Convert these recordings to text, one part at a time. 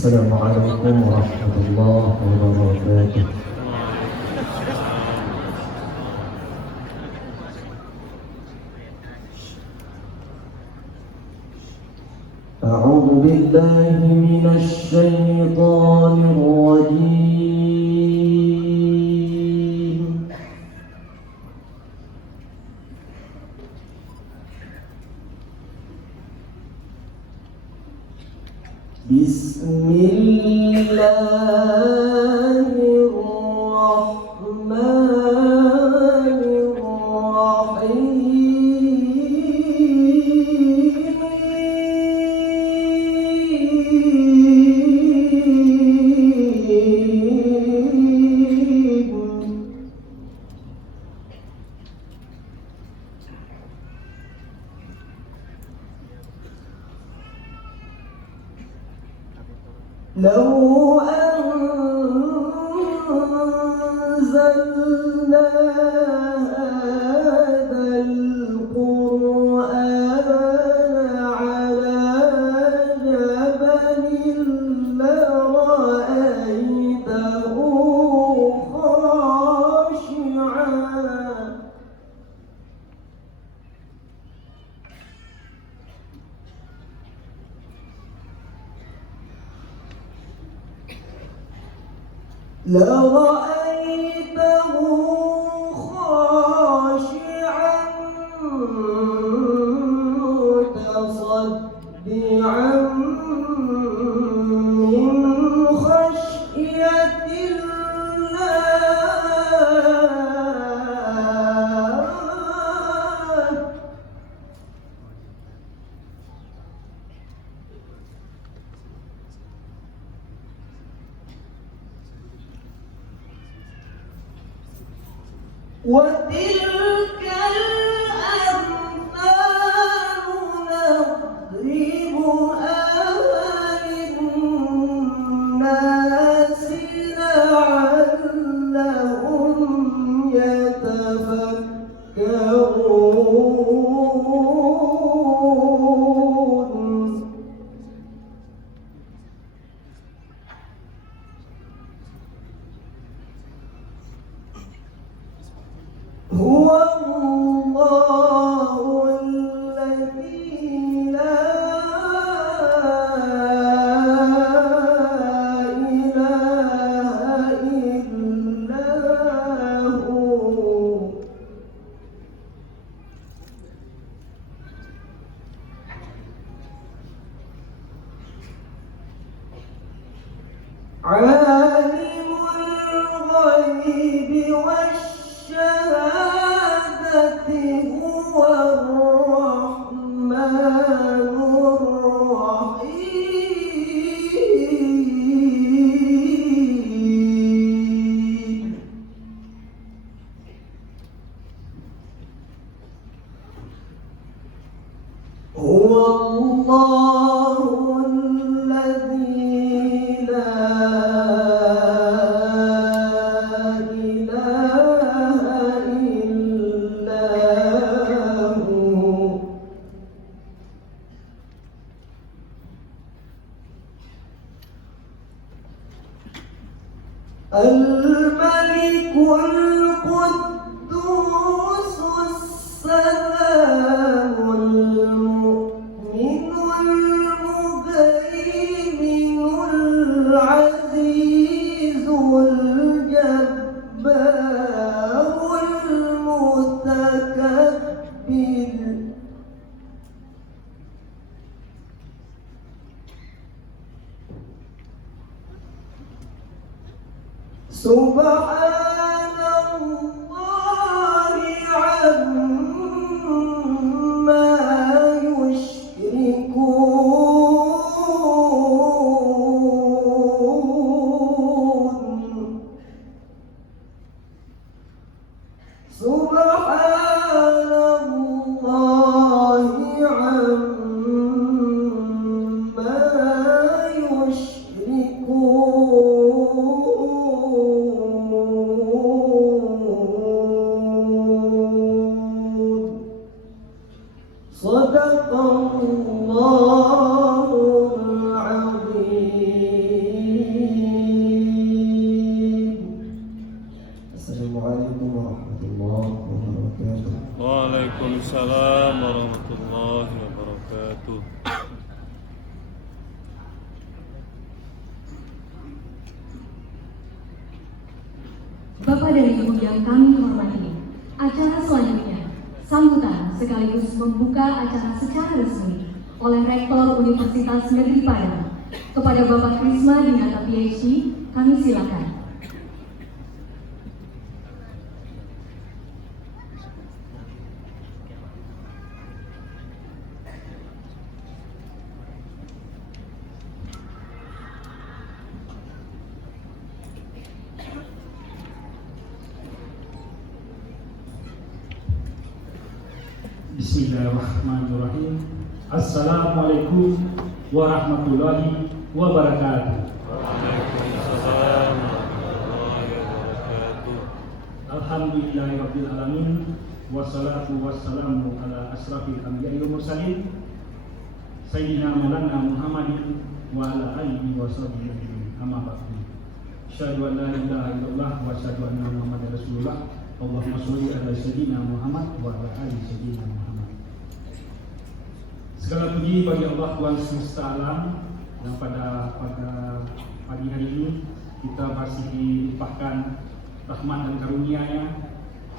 السلام عليكم ورحمة الله وبركاته. أعوذ بالله من الشيطان الرجيم. بسم الله الرحمن الرحيم. لو أنزلنا هذا القرآن على جبل لرأيته خاشعا لرأيته خاشعا متصدعا من خشية الله. وتلك الأمثال نضربها للناس لعلهم يتفكرون. هو الله الذي لا إله إلا هو. عالم الغيب والشهادة هو الرحمن الرحيم. هو الله الذي لا إله إلا هو. الملك القدوس السلام المؤمن المهيمن العزيز الجبار المتكبر. سبحان الله عما يشركون. سبحان الله عما يشركون. صدق الله العظيم. Waalaikumsalam warahmatullahi wabarakatuh. Bapak dan Ibu yang kami hormati, acara selanjutnya sambutan sekaligus membuka acara secara resmi oleh Rektor Universitas Negeri Padang. Kepada Bapak Krisma Dinata PhD, kami silakan. Bismillahirrahmanirrahim. Assalamualaikum warahmatullahi wabarakatuh. Waalaikumsalam warahmatullahi wabarakatuh. Alhamdulillahirabbil alamin. Wassalatu wassalamu ala asrafil anbiya'i wal mursalin sayyidina maulana Muhammadin wa ala alihi wa sahbihi ajma'in. Amma ba'du. Asyhadu an la ilaha illallah wa asyhadu anna Muhammadar Rasulullah. Allahumma sholli ala sayyidina Muhammad wa ala ali sayyidina Muhammad. Segala puji bagi Allah Tuhan semesta alam yang pada pagi hari ini kita masih dilimpahkan rahmat dan karunia-Nya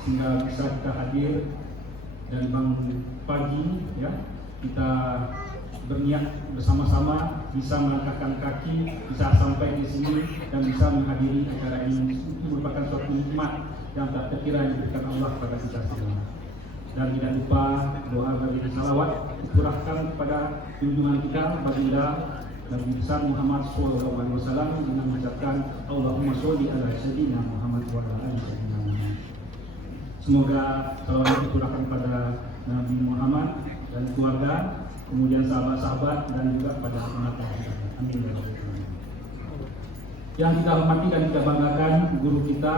sehingga bisa kita hadir dan bangun pagi, ya, kita berniat bersama-sama bisa melangkahkan kaki, bisa sampai di sini dan bisa menghadiri acara ini. Itu merupakan suatu nikmat yang tak terkira yang diberikan Allah kepada kita semua. Dan tidak lupa doa bagi salawat dikurahkan kepada junjungan kita baginda Nabi besar Muhammad SAW dengan mengucapkan Allahumma sholli ala sayyidina Muhammad wa ala ali sayyidina Muhammad. Semoga salawat dikurahkan pada Nabi Muhammad dan keluarga, kemudian sahabat-sahabat dan juga pada anak kita. Amin ya rabbal alamin. Yang kita hormati dan kita banggakan guru kita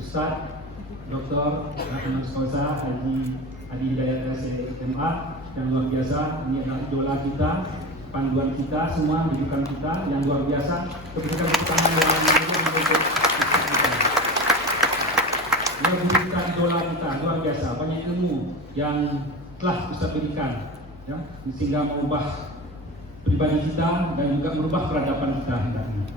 Ustaz Dr. Rahman Skosa Haji Adi Hidayat SMA yang luar biasa. Ini adalah idola kita, panduan kita, semua rujukan kita yang luar biasa. Kebijakan pertama yang memberikan idola kita luar biasa, banyak ilmu yang telah Ustaz berikan, ya, sehingga mengubah pribadi kita dan juga merubah peradaban kita hendaknya.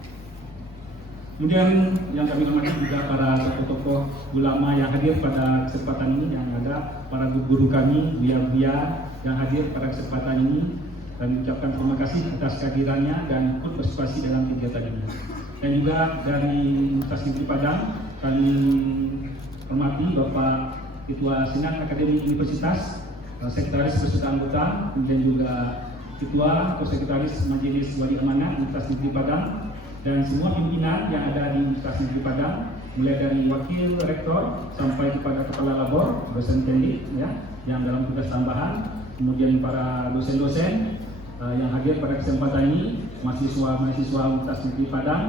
Kemudian yang kami hormati juga para tokoh-tokoh ulama yang hadir pada kesempatan ini, yang ada para guru kami, buya-buya yang hadir pada kesempatan ini, dan ucapkan terima kasih atas kehadirannya dan ikut berpartisipasi dalam kegiatan ini. Dan juga dari Universitas Negeri Padang kami hormati Bapak Ketua Senat Akademi Universitas, Sekretaris Beserta Anggota, kemudian juga Ketua atau Sekretaris Majelis Wali Amanah Universitas Negeri Padang, dan semua pimpinan yang ada di Universitas Negeri Padang, mulai dari Wakil Rektor sampai kepada Kepala Labor, dosen teknik, ya, yang dalam tugas tambahan, kemudian para dosen-dosen yang hadir pada kesempatan ini, mahasiswa-mahasiswa Universitas Negeri Padang,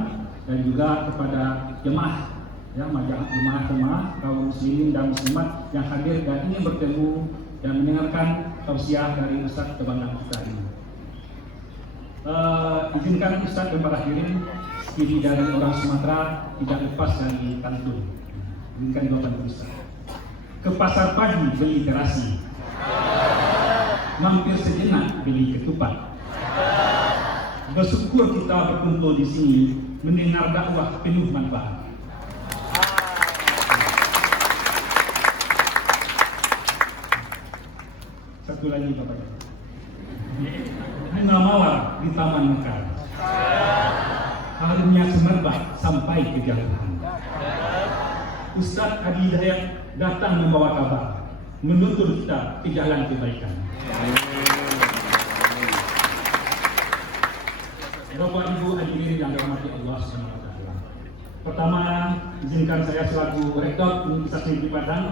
dan juga kepada jemaah, ya, jemaah kaum muslimin dan muslimat yang hadir dan ingin bertemu dan mendengarkan tausiah dari Ustaz kebanggaan kita ini. Izinkan Ustaz dan para hadirin, diri dari orang Sumatera tidak lepas dari pantun. Izinkan jawaban Ustaz. Ke pasar pagi beli terasi, mampir sejenak beli ketupat. Bersyukur kita berkumpul di sini mendengar dakwah penuh manfaat. Satu lagi Bapak. Bunga mawar di Taman Mekar, harumnya semerbak sampai ke jauhan. Ustaz Adi Hidayat datang membawa kabar, menuntun kita ke jalan kebaikan. Bapak Ibu hadirin yang dirahmati Allah SWT. Pertama, izinkan saya selaku Rektor Universitas Negeri Padang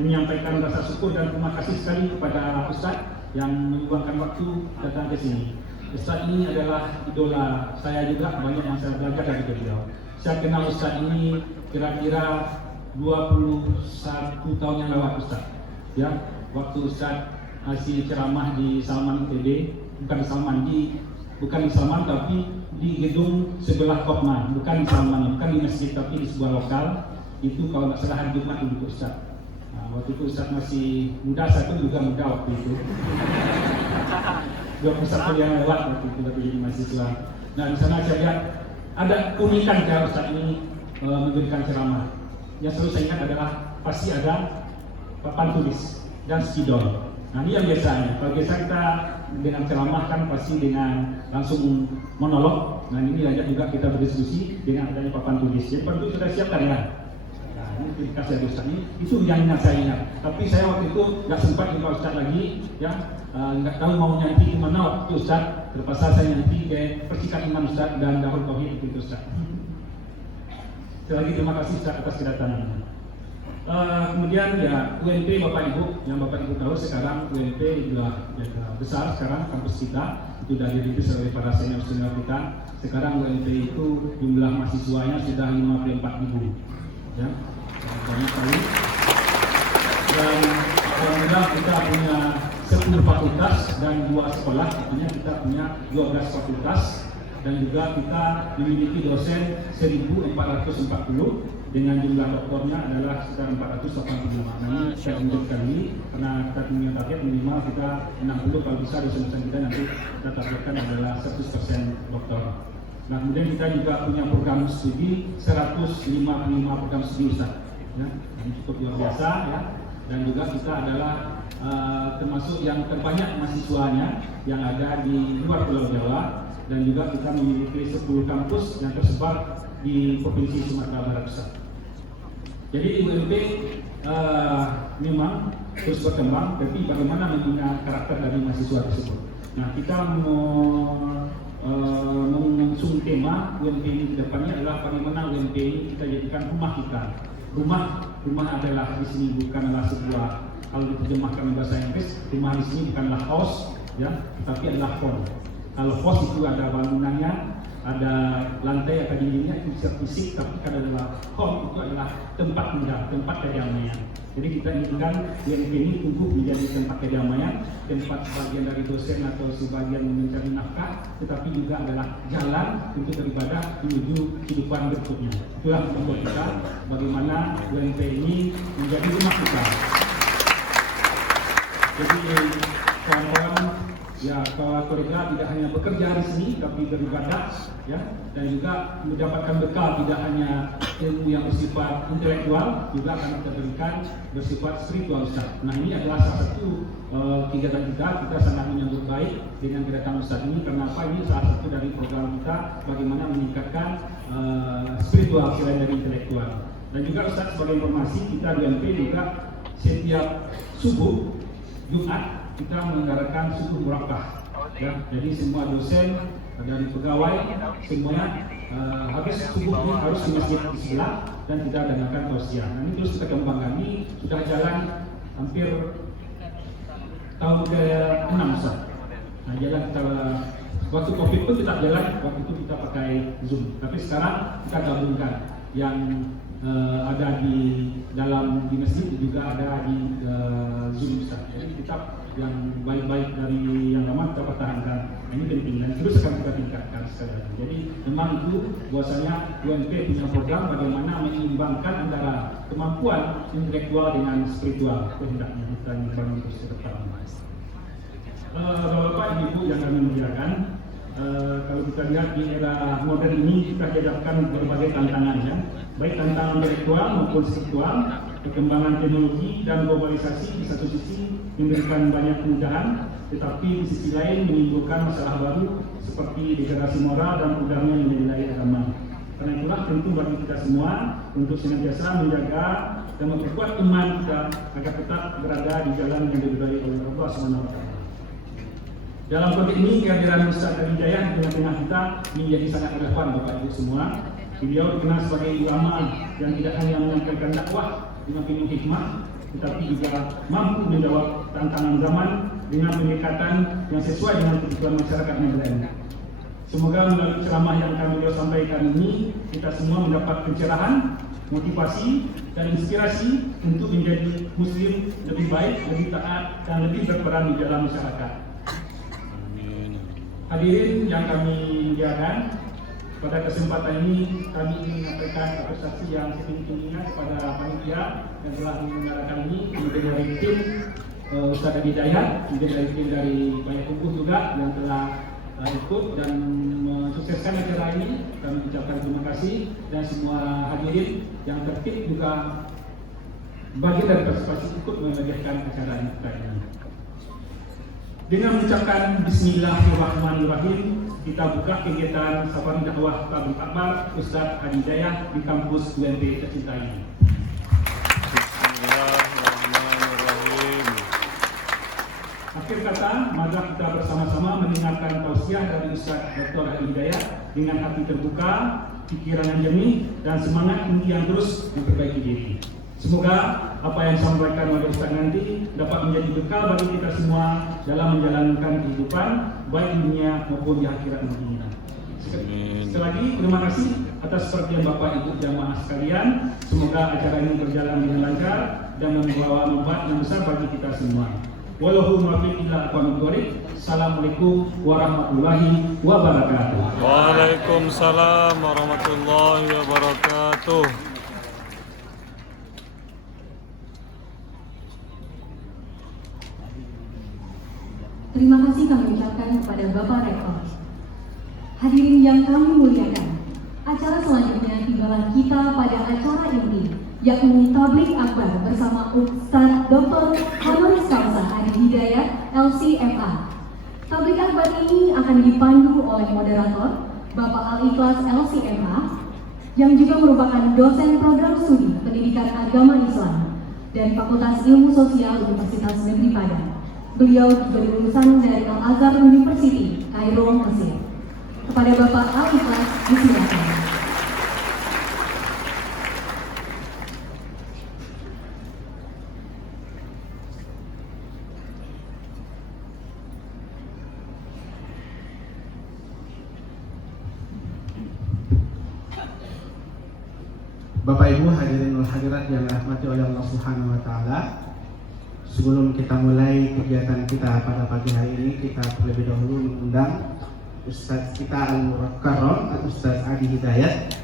menyampaikan rasa syukur dan terima kasih sekali kepada Ustaz yang meluangkan waktu datang ke sini. Ustaz ini adalah idola saya juga, banyak yang saya belajar dari beliau. Saya kenal Ustaz ini kira-kira 21 tahun yang lewat Ustaz. Ya, waktu Ustaz masih ceramah di Salman ITB, bukan di Salman tapi di gedung sebelah Kopman, bukan di Salman, bukan di masjid tapi di sebuah lokal. Itu kalau nggak salah hari Jumat untuk Ustaz. Nah, waktu itu Ustaz masih muda, saya pun juga muda waktu itu. 21 yang lewat waktu itu jadi mahasiswa. Nah di sana saya lihat ada keunikan cara Ustaz ini memberikan ceramah. Yang selalu saya ingat adalah pasti ada papan tulis dan spidol. Nah ini yang biasanya. Kalau biasa kita dengan ceramah kan pasti dengan langsung monolog. Nah ini lanjut juga kita berdiskusi dengan adanya papan tulis. Jadi papan tulis sudah siapkan ya. Nah ini dikasih dari Ustaz ini. Itu yang ingat saya ingat. Tapi saya waktu itu nggak sempat jumpa Ustaz lagi, ya. Nggak tahu mau nyanti di mana waktu Ustaz. Terpaksa saya nyanti ke Percikan Iman Ustaz dan Dahul Tauhid itu Ustaz. Sekali lagi terima kasih Ustaz atas kedatangannya. Kemudian ya UNP Bapak Ibu, yang Bapak Ibu tahu sekarang UNP sudah besar sekarang kampus kita itu sudah dirintis oleh para senior kita. Sekarang UNP itu jumlah mahasiswanya sudah 54.000, ya banyak sekali. Dan alhamdulillah kita punya 10 fakultas dan 2 sekolah, artinya kita punya 12 fakultas dan juga kita memiliki dosen 1.440 dengan jumlah doktornya adalah sekitar 485. Nah ini saya tunjukkan ini karena kita punya target minimal kita 60, kalau bisa dosen-dosen kita nanti kita targetkan adalah 100% doktor. Nah kemudian kita juga punya program studi 155 program studi Ustaz, ya, ini cukup luar biasa ya. Dan juga kita adalah termasuk yang terbanyak mahasiswanya yang ada di luar Pulau Jawa, dan juga kita memiliki 10 kampus yang tersebar di Provinsi Sumatera Barat Ustaz. Jadi di UNP memang terus berkembang, tapi bagaimana membina karakter dari mahasiswa tersebut. Nah kita mengusung tema UNP ini ke depannya adalah bagaimana UNP ini kita jadikan rumah kita. Rumah adalah di sini bukanlah sebuah, kalau diterjemahkan bahasa Inggris, rumah di sini bukanlah house, ya, tapi adalah home. Kalau house itu ada bangunannya, ada lantai atau dindingnya itu bisa fisik, tapi kan adalah home itu adalah tempat tinggal, tempat kedamaian. Jadi kita inginkan UNP ini tumbuh menjadi tempat kedamaian, tempat sebagian dari dosen atau sebagian mencari nafkah, tetapi juga adalah jalan untuk beribadah menuju kehidupan berikutnya. Itulah tujuan kita, bagaimana UNP ini menjadi rumah kita. Jadi kawan-kawan, ya bahwa kolega tidak hanya bekerja di sini tapi beribadah, ya, dan juga mendapatkan bekal tidak hanya ilmu yang bersifat intelektual, juga akan kita berikan bersifat spiritual Ustaz. Nah ini adalah salah satu kegiatan kita sangat menyambut baik dengan kedatangan Ustaz ini. Kenapa? Ini salah satu dari program kita bagaimana meningkatkan spiritual selain dari intelektual. Dan juga Ustaz sebagai informasi, kita di UNP juga setiap subuh Jumat kita menyelenggarakan subuh murakah, ya. Jadi semua dosen dari pegawai semuanya habis subuh ini harus di masjid di sebelah dan kita adakan tausiah. Nah ini terus kita kembangkan, ini sudah jalan hampir tahun ke-6 Ustaz. Nah jalan kita waktu Covid pun kita jalan, waktu itu kita pakai Zoom, tapi sekarang kita gabungkan yang ada di dalam di masjid juga ada di Zoom Ustaz. Jadi kita yang baik-baik dari yang lama kita pertahankan. Nah, ini penting dan terus akan kita tingkatkan sekali lagi. Jadi memang itu bahwasanya UNP punya program bagaimana menyeimbangkan antara kemampuan intelektual dengan spiritual, hendaknya kita bangun terus ke depan. Bapak Ibu yang kami muliakan, kalau kita lihat di era modern ini kita dihadapkan berbagai tantangan, ya, baik tantangan intelektual maupun spiritual. Perkembangan teknologi dan globalisasi di satu sisi memberikan banyak kemudahan, tetapi di sisi lain menimbulkan masalah baru seperti degradasi moral dan pudarnya nilai-nilai agama. Karena itulah tentu bagi kita semua untuk senantiasa menjaga dan memperkuat iman kita agar tetap berada di jalan yang diridhai oleh Allah SWT. Dalam konteks ini kehadiran Ustaz Hidayah di tengah-tengah kita menjadi sangat relevan Bapak Ibu semua. Beliau dikenal sebagai ulama yang tidak hanya menyampaikan dakwah dengan penuh hikmah, tetapi juga mampu menjawab tantangan zaman dengan pendekatan yang sesuai dengan kebutuhan masyarakat yang lain. Semoga melalui ceramah yang kami beliau sampaikan ini, kita semua mendapat pencerahan, motivasi, dan inspirasi untuk menjadi muslim lebih baik, lebih taat, dan lebih berperan di dalam masyarakat. Hadirin yang kami muliakan, Pada kesempatan ini kami ingin menyampaikan apresiasi yang setinggi-tingginya kepada panitia yang telah menyelenggarakan ini, kemudian dari tim Ustaz Adi Hidayat, kemudian dari tim dari Payakumbuh juga yang telah ikut dan mensukseskan acara ini. Kami ucapkan terima kasih dan semua hadirin yang tertib juga bagian dari partisipasi ikut memeriahkan acara ini. Dengan mengucapkan Bismillahirrahmanirrahim, kita buka kegiatan safari dakwah tabligh akbar Ustaz Adi Hidayat di kampus UNB tercinta ini. Bismillahirrahmanirrahim. Akhir kata, mari kita bersama-sama mendengarkan tausiah dari Ustaz Dr. Adi Hidayat dengan hati terbuka, pikiran yang jernih, dan semangat tinggi yang terus memperbaiki diri. Semoga apa yang disampaikan oleh Ustaz nanti dapat menjadi bekal bagi kita semua dalam menjalankan kehidupan baik di dunia maupun di akhirat nantinya. Sekali lagi terima kasih atas perhatian Bapak Ibu jamaah sekalian. Semoga acara ini berjalan dengan lancar dan membawa manfaat yang besar bagi kita semua. Wallahu muwaffiq ila aqwamit thoriq. Assalamualaikum warahmatullahi wabarakatuh. Waalaikumsalam warahmatullahi wabarakatuh. Terima kasih kami ucapkan kepada Bapak Rektor. Hadirin yang kami muliakan, acara selanjutnya tibalah kita pada acara inti, yakni Tabligh Akbar bersama Ustaz Dr. Honoris Causa Adi Hidayat, LC-MA. Tabligh Akbar ini akan dipandu oleh moderator Bapak Al-Ikhlas LC-MA, yang juga merupakan dosen program studi Pendidikan Agama Islam dari Fakultas Ilmu Sosial Universitas Negeri Padang. Beliau juga lulusan dari Al-Azhar University, Kairo, Mesir. Kepada Bapak Al-Ikhlas, disilakan. Bapak Ibu hadirin wal hadirat yang dirahmati oleh Allah Subhanahu wa taala. Sebelum kita mulai kegiatan kita pada pagi hari ini, kita terlebih dahulu mengundang Ustaz kita Al-Mukarram atau Ustaz Adi Hidayat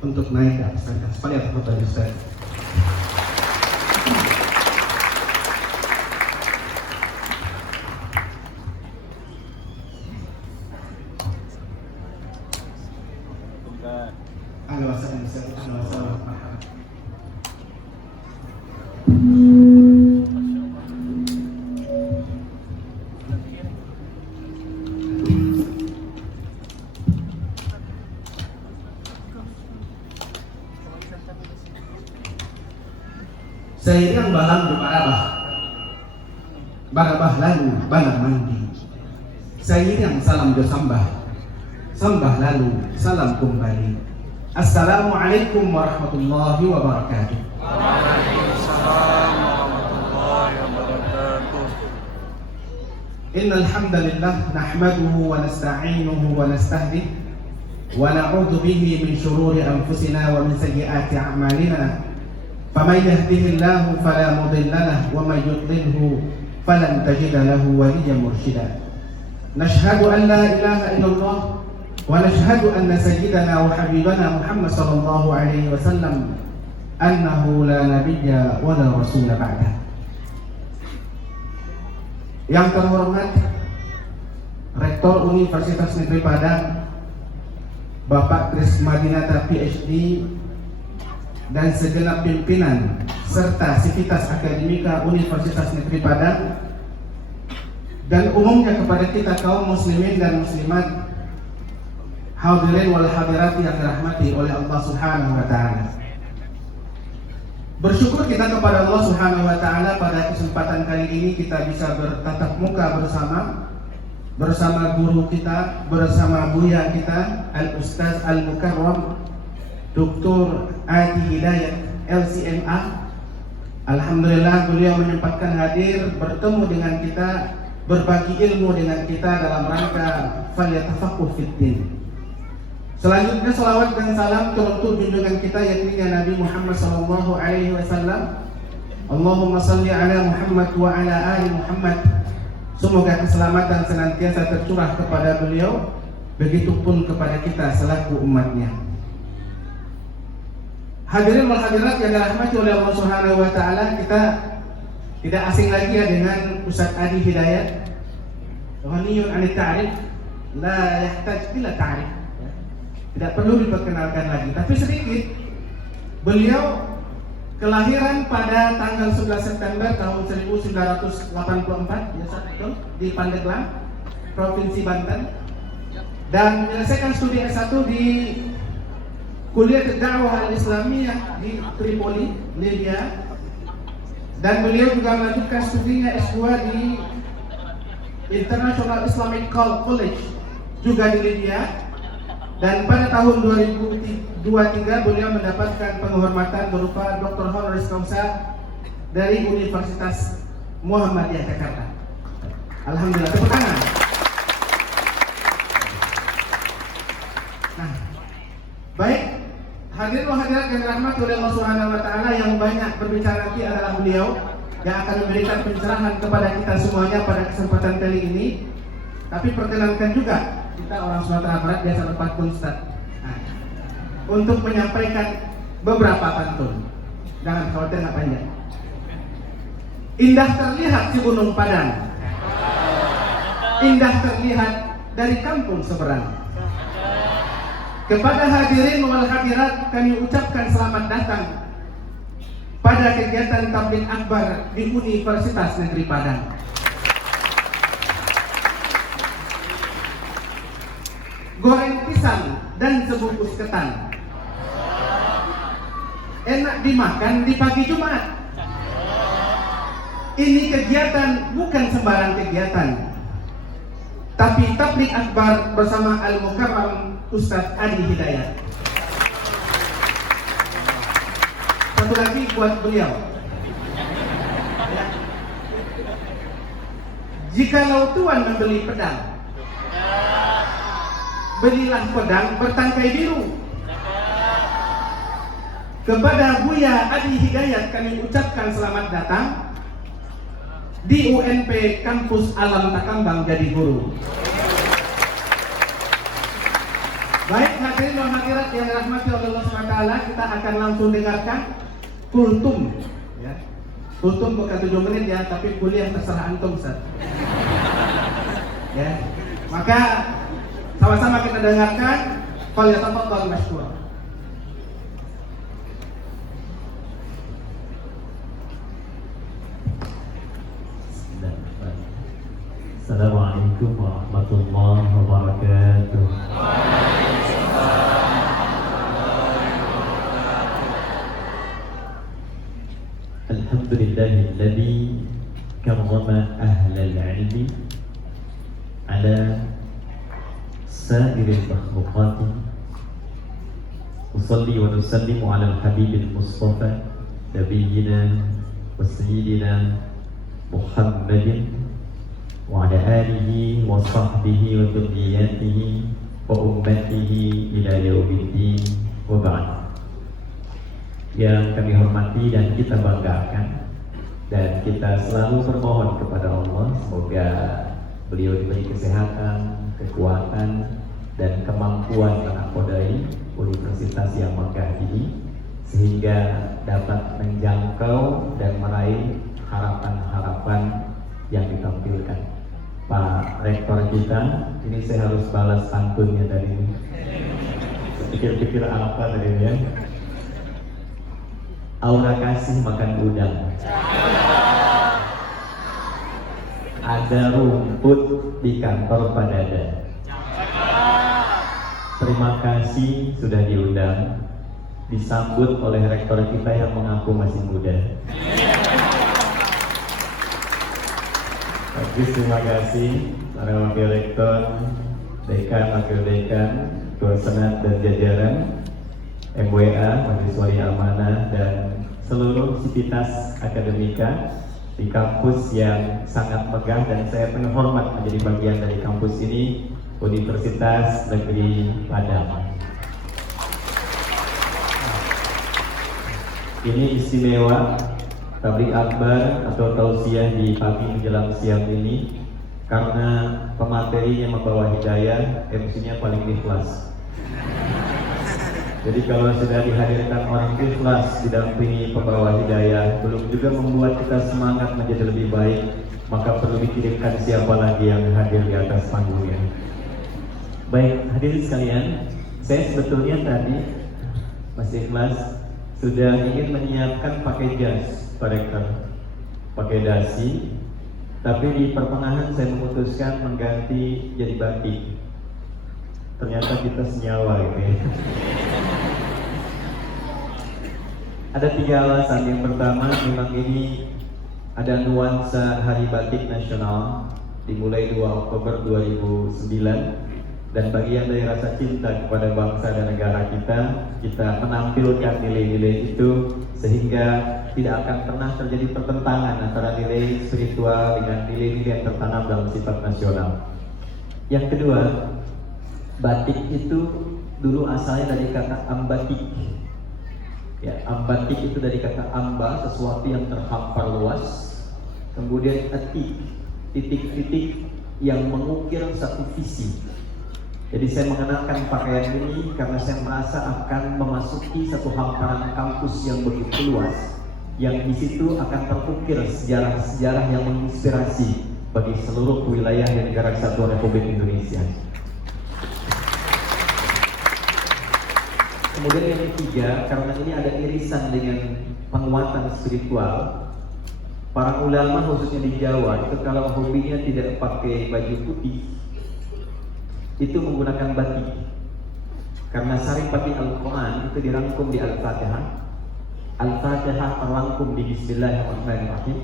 untuk naik ke atas pentas. Pada tafadhal Ustaz. Ahlan wa sahlan Ustaz. Ahlan wa sahlan. Sehingga balang berbarabah, barabah lalu balang mandi. Sehingga salam bersambah, sambah lalu salam kembali. Assalamualaikum warahmatullahi wabarakatuh. Waalaikumsalam warahmatullahi wabarakatuh. Innal hamdalillah nahmaduhu wa nasta'inuhu wa nastahdihi wa na'udzu bihi min shururi anfusina wa min sayyiati a'malina. فمن يهده الله فلا مضل له ومن يضلله فلن تجد له وليا مرشدا. نشهد أن لا إله إلا الله ونشهد أن سيدنا وحبيبنا محمد صلى الله عليه وسلم أنه لا نبي ولا رسول بعده. Yang terhormat Rektor Universitas Negeri Padang Bapak Kris Madinata PhD dan segenap pimpinan serta sivitas akademika Universitas Negeri Padang, dan umumnya kepada kita kaum muslimin dan muslimat, hadirin wal hadirat yang dirahmati oleh Allah Subhanahu wa taala. Bersyukur kita kepada Allah Subhanahu wa taala pada kesempatan kali ini kita bisa bertatap muka bersama guru kita, bersama buya kita Al-Ustaz Al-Mukarram Dr. Adi Hidayat LC-MA. Alhamdulillah beliau menyempatkan hadir bertemu dengan kita, berbagi ilmu dengan kita dalam rangka falyatafaqquh fiddin. Selanjutnya salawat dan salam untuk junjungan kita yakni Nabi Muhammad sallallahu alaihi wasallam. Allahumma salli ala Muhammad wa ala ali Muhammad. Semoga keselamatan senantiasa tercurah kepada beliau begitupun kepada kita selaku umatnya. Hadirin wal hadirat yang dirahmati oleh Allah Subhanahu wa taala, kita tidak asing lagi ya dengan Ustaz Adi Hidayat. Ghaniyun 'anil ta'rif, la yahtaj ila ta'rif. Tidak perlu diperkenalkan lagi, tapi sedikit. Beliau kelahiran pada tanggal 11 September tahun 1984 ya, di Pandeglang, Provinsi Banten, dan menyelesaikan studi S1 di Kuliah Dakwah Al-Islamiyah di Tripoli, Libya, dan beliau juga melanjutkan studinya S2 di International Islamic College juga di Libya, dan pada tahun 2023 beliau mendapatkan penghormatan berupa Dr. Honoris Causa dari Universitas Muhammadiyah Jakarta. Alhamdulillah, tepuk tangan. Nah, baik, hadirin wa hadirat yang dirahmati oleh Allah Subhanahu wa taala, yang banyak berbicara nanti adalah beliau yang akan memberikan pencerahan kepada kita semuanya pada kesempatan kali ini. Tapi perkenankan juga, kita orang Sumatera Barat biasa berpantun, Ustaz. Nah, untuk menyampaikan beberapa pantun. Jangan khawatir, nggak panjang. Indah terlihat si Gunung Padang, indah terlihat dari kampung seberang. Kepada hadirin wal hadirat kami ucapkan selamat datang pada kegiatan tabligh akbar di Universitas Negeri Padang. Goreng pisang dan sebungkus ketan, enak dimakan di pagi Jumat. Ini kegiatan bukan sembarang kegiatan, tapi tabligh akbar bersama Al-Mukarram Ustaz Adi Hidayat. Satu lagi buat beliau. Ya. Jikalau Tuan membeli pedang, belilah pedang bertangkai biru. Kepada Buya Adi Hidayat kami ucapkan selamat datang di UNP Kampus Alam Takambang Jadi Guru. Baik, hadirin dan hadirat yang dirahmati oleh Allah SWT, kita akan langsung dengarkan kultum. Ya. Kultum bukan 7 menit ya, tapi kuliah terserah antum, Ustaz. Ya. Maka sama-sama kita dengarkan. Falyatafaddal mashkur. Assalamualaikum warahmatullahi wabarakatuh. Alhamdulillahilladzi karrama ahlal ilmi ala sa'iril makhluqat. Usalli wa nusallimu ala al-habibil mustafa nabiyyina wa sayyidina Muhammadin wa ala alihi wa sahbihi wa dhurriyyatihi wa ummatihi ila yaumiddin wa ba'd. Yang kami hormati dan kita banggakan, dan kita selalu bermohon kepada Allah semoga beliau diberi kesehatan, kekuatan, dan kemampuan mengakhodai universitas yang megah ini sehingga dapat menjangkau dan meraih harapan-harapan yang ditampilkan. Pak Rektor kita, ini saya harus balas pantunnya tadi ini. Pikir-pikir apa tadi ya? Aura kasih makan udang. Ada rumput di kantor Pak Dada. Terima kasih sudah diundang, disambut oleh rektor kita yang mengaku masih muda. Bagus, terima kasih para wakil rektor, dekan, wakil dekan, ketua senat dan jajaran, MWA, Majelis Wali Amanah, dan seluruh sivitas akademika di kampus yang sangat megah, dan saya penuh hormat menjadi bagian dari kampus ini, Universitas Negeri Padang. Ini istimewa tabligh akbar atau tausiah di pagi menjelang siang ini. karena pematerinya membawa hidayah, MC-nya paling ikhlas. Jadi kalau sudah dihadirkan orang ikhlas didampingi pembawa hidayah, belum juga membuat kita semangat menjadi lebih baik, maka perlu dikirimkan siapa lagi yang hadir di atas panggungnya. Baik, hadirin sekalian, saya sebetulnya tadi masih ikhlas sudah ingin menyiapkan pakai jas, Pak Rektor, pakai dasi, tapi di pertengahan saya memutuskan mengganti jadi batik. Ternyata kita senyawa gitu ya. Ada 3 alasan. Yang pertama, memang ini ada nuansa Hari Batik Nasional dimulai 2 Oktober 2009, dan bagian dari rasa cinta kepada bangsa dan negara kita menampilkan nilai-nilai itu sehingga tidak akan pernah terjadi pertentangan antara nilai spiritual dengan nilai-nilai yang tertanam dalam sifat nasional. Yang kedua, batik itu dulu asalnya dari kata ambatik. Ya, ambatik itu dari kata amba, sesuatu yang terhampar luas. Kemudian atik, titik-titik yang mengukir satu visi. Jadi saya mengenakan pakaian ini karena saya merasa akan memasuki satu hamparan kampus yang begitu luas, yang di situ akan terukir sejarah-sejarah yang menginspirasi bagi seluruh wilayah dan negara Kesatuan Republik Indonesia. Kemudian yang ketiga, karena ini ada irisan dengan penguatan spiritual, para ulama khususnya di Jawa itu kalau hobinya tidak pakai baju putih, itu menggunakan batik. Karena saripati Al-Quran itu dirangkum di Al-Fatihah. Al-Fatihah terangkum di Bismillahirrahmanirrahim.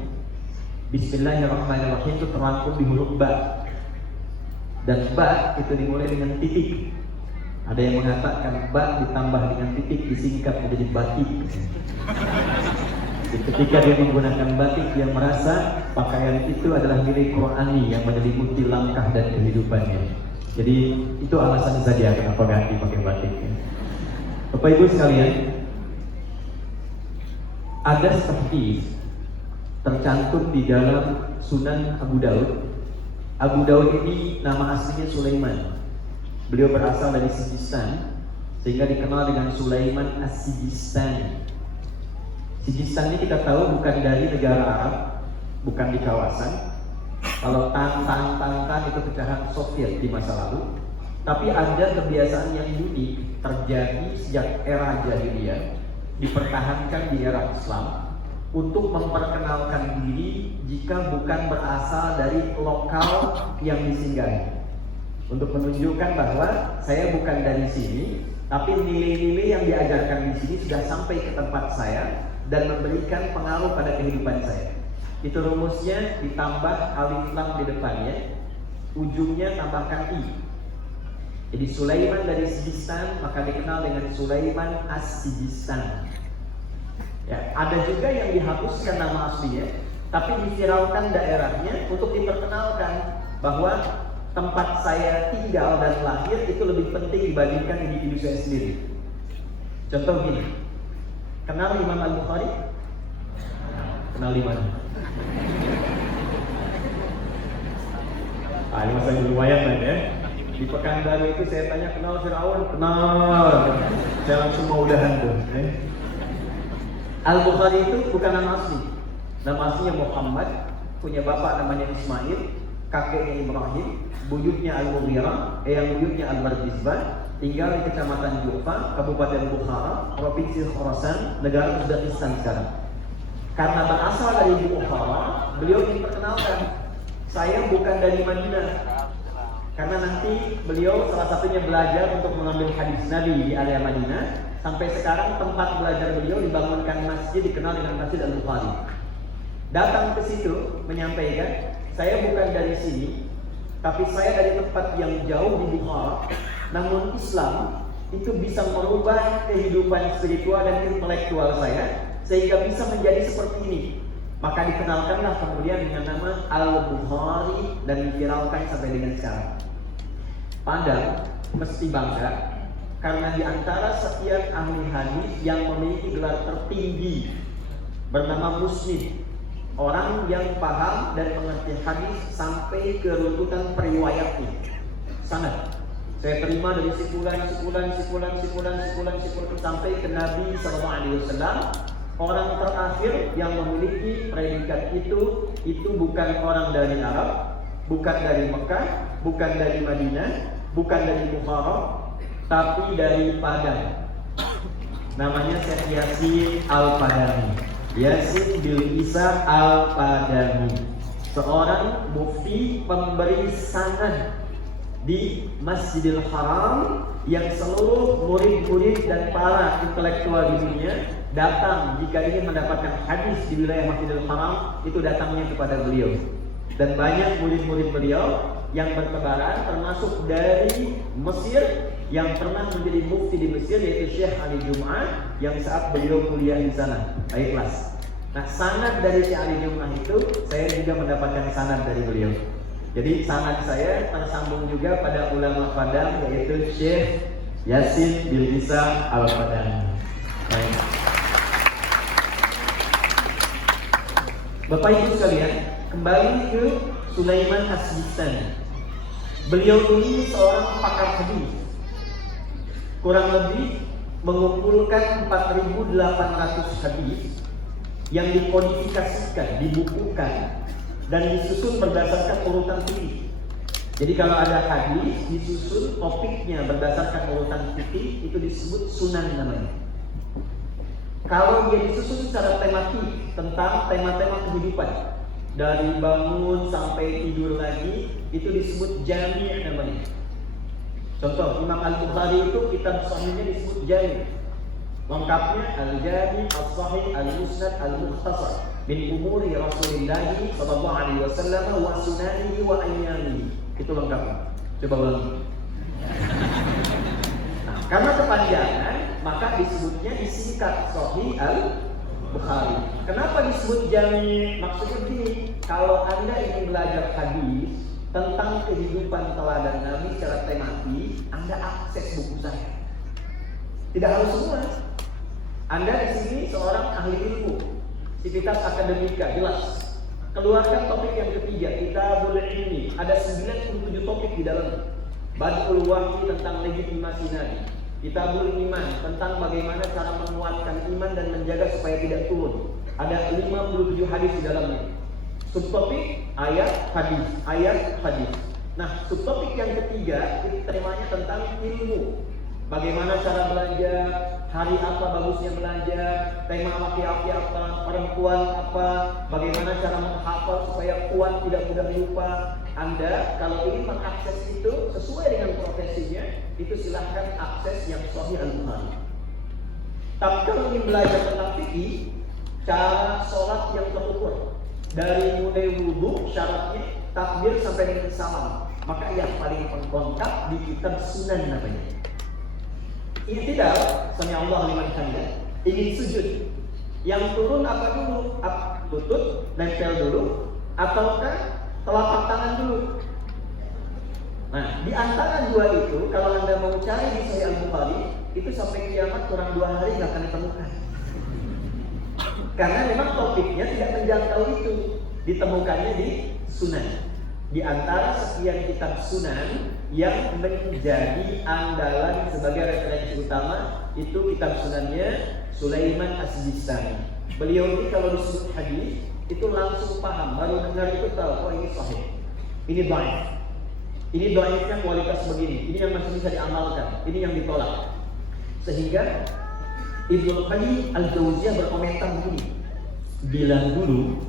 Bismillahirrahmanirrahim itu terangkum di huruf ba. Dan ba itu dimulai dengan titik. Ada yang mengatakan ba ditambah dengan titik disingkat menjadi batik. Jadi ketika dia menggunakan batik, dia merasa pakaian itu adalah nilai Qur'ani yang menyelimuti langkah dan kehidupannya. Jadi itu alasan saja kenapa ganti pakai batik. Bapak Ibu sekalian, ada hadis tercantum di dalam Sunan Abu Daud. Abu Daud ini nama aslinya Sulaiman. Beliau berasal dari Sijistan, sehingga dikenal dengan Sulaiman As-Sijistani. Sijistan ini kita tahu bukan dari negara Arab, bukan di kawasan. Kalau Tan itu pecahan Soviet di masa lalu. Tapi ada kebiasaan yang unik terjadi sejak era jahiliyah, dipertahankan di era Islam, untuk memperkenalkan diri jika bukan berasal dari lokal yang disinggahi. Untuk menunjukkan bahwa saya bukan dari sini, tapi nilai-nilai yang diajarkan di sini sudah sampai ke tempat saya dan memberikan pengaruh pada kehidupan saya. Itu rumusnya, ditambah alif lam di depannya, ujungnya tambahkan i. Jadi Sulaiman dari Sijistan maka dikenal dengan Sulaiman As-Sijistan. Ya, ada juga yang dihapuskan nama aslinya, tapi diviralkan daerahnya untuk diperkenalkan bahwa tempat saya tinggal dan lahir itu lebih penting dibandingkan individu saya sendiri. Contoh gini, kenal Imam Al-Bukhari? Kenal di mana? Ini masih lumayan kan ya. Di Pekanbaru itu saya tanya kenal Fir'aun? Kenal. Saya langsung mau udahan tuh. Al-Bukhari itu bukan nama asli. Nama aslinya Muhammad, punya bapak namanya Ismail, kakeknya Ibrahim, buyutnya Al-Mughirah, yang buyutnya Al-Bardizbah, tinggal di Kecamatan Jufa, Kabupaten Bukhara, Provinsi Khorasan, negara Uzbekistan sekarang. Karena berasal dari Bukhara, beliau ingin perkenalkan, saya bukan dari Madinah. Karena nanti beliau salah satunya belajar untuk mengambil hadis Nabi di area Madinah. Sampai sekarang tempat belajar beliau dibangunkan masjid dikenal dengan Masjid Al-Bukhari. Datang ke situ menyampaikan, saya bukan dari sini, tapi saya dari tempat yang jauh di Bukhara. Namun Islam itu bisa merubah kehidupan spiritual dan intelektual saya sehingga bisa menjadi seperti ini. Maka dikenalkanlah kemudian dengan nama Al-Bukhari dan diviralkan sampai dengan sekarang. Padahal mesti bangga karena di antara setiap ahli hadis yang memiliki gelar tertinggi bernama Muslim orang yang paham dan mengerti hadis sampai ke runtutan periwayatnya. Sanad. Saya terima dari sikulan sampai ke Nabi SAW. Orang terakhir yang memiliki predikat itu bukan orang dari Arab, bukan dari Mekah, bukan dari Madinah, bukan dari Bukhara, tapi dari Padang. Namanya Syekh Yasin Al-Padani. Yasin bil Isa Al-Padani, seorang mufti pemberi sanad di Masjidil Haram yang seluruh murid-murid dan para intelektual di dunia datang jika ingin mendapatkan hadis di wilayah Masjidil Haram, itu datangnya kepada beliau. Dan banyak murid-murid beliau yang bertebaran, termasuk dari Mesir yang pernah menjadi mufti di Mesir, yaitu Syekh Ali Jum'ah yang saat beliau kuliah di sana. Baik kelas. Nah, sanad dari Syekh Ali Jum'ah itu saya juga mendapatkan sanad dari beliau. Jadi sanad saya tersambung juga pada ulama Padang, yaitu Syekh Yasin bil Isa Al-Padani. Baik. Bapak Ibu sekalian, kembali ke Sulaiman As-Sistani. Beliau ini seorang pakar hadis. Kurang lebih mengumpulkan 4.800 hadis yang dikodifikasikan, dibukukan, dan disusun berdasarkan urutan fikih. Jadi kalau ada hadis disusun topiknya berdasarkan urutan fikih, itu disebut sunan namanya. Kalau dia disusun secara tematik tentang tema-tema kehidupan, dari bangun sampai tidur lagi, itu disebut jami' namanya. Contoh, Imam Al-Bukhari itu kitab sahihnya disebut jami'. Lengkapnya Al-Jami' Al-Sahih Al-Musnad Al-Mukhtasar min umuri Rasulillah sallallahu alaihi wasallam wa sunanihi wa ayyamihi. Itu lengkap. Coba ulangi. Nah, karena kepanjangan, maka disebutnya disingkat Sahih Al-Bukhari. Kenapa disebut jami'? Maksudnya begini, kalau Anda ingin belajar hadis tentang kehidupan teladan Nabi secara tematik, Anda akses buku saya. Tidak harus semua. Anda di sini seorang ahli ilmu, sivitas akademika, jelas. Keluarkan topik yang ketiga, Kitabul Ilmi. Ada 97 topik di dalamnya. Badul Wahyi tentang legitimasi Nabi. Kitabul Iman tentang bagaimana cara menguatkan iman dan menjaga supaya tidak turun. Ada 57 hadis di dalamnya. Subtopik ayat hadis, ayat hadis. Nah, subtopik yang ketiga itu temanya tentang ilmu. Bagaimana cara belajar, hari apa bagusnya belajar, tema laki-laki apa, perempuan apa, bagaimana cara menghafal supaya kuat tidak mudah lupa. Anda kalau ingin mengakses itu sesuai dengan profesinya, itu silahkan akses yang Sahih Al-Bukhari. Tapi kalau ingin belajar tentang fikih, cara sholat yang terukur, dari mulai wudhu syaratnya, takbir sampai dengan salam, maka yang paling lengkap di kitab Sunan namanya. Ini tidak, sami Allah liman hamidah. Ingin sujud, yang turun apa dulu? Lutut nempel dulu, ataukah telapak tangan dulu? Nah, di antara dua itu, kalau Anda mau cari di Sahih Al-Bukhari, itu sampai kiamat kurang 2 hari nggak akan ditemukan. Karena memang topiknya tidak menjangkau itu. Ditemukannya di Sunan. Di antara sekian kitab Sunan yang menjadi andalan sebagai referensi utama, itu kitab Sunannya Sulaiman As-Sistani. Beliau ini kalau disebut hadis itu langsung paham, baru dengar itu tahu, oh ini sahih, ini dhaif, ini dhaifnya kualitas begini, ini yang masih bisa diamalkan, ini yang ditolak. Sehingga Ibnu Qayyim Al-Jauziyah berkomentar begini, bilang dulu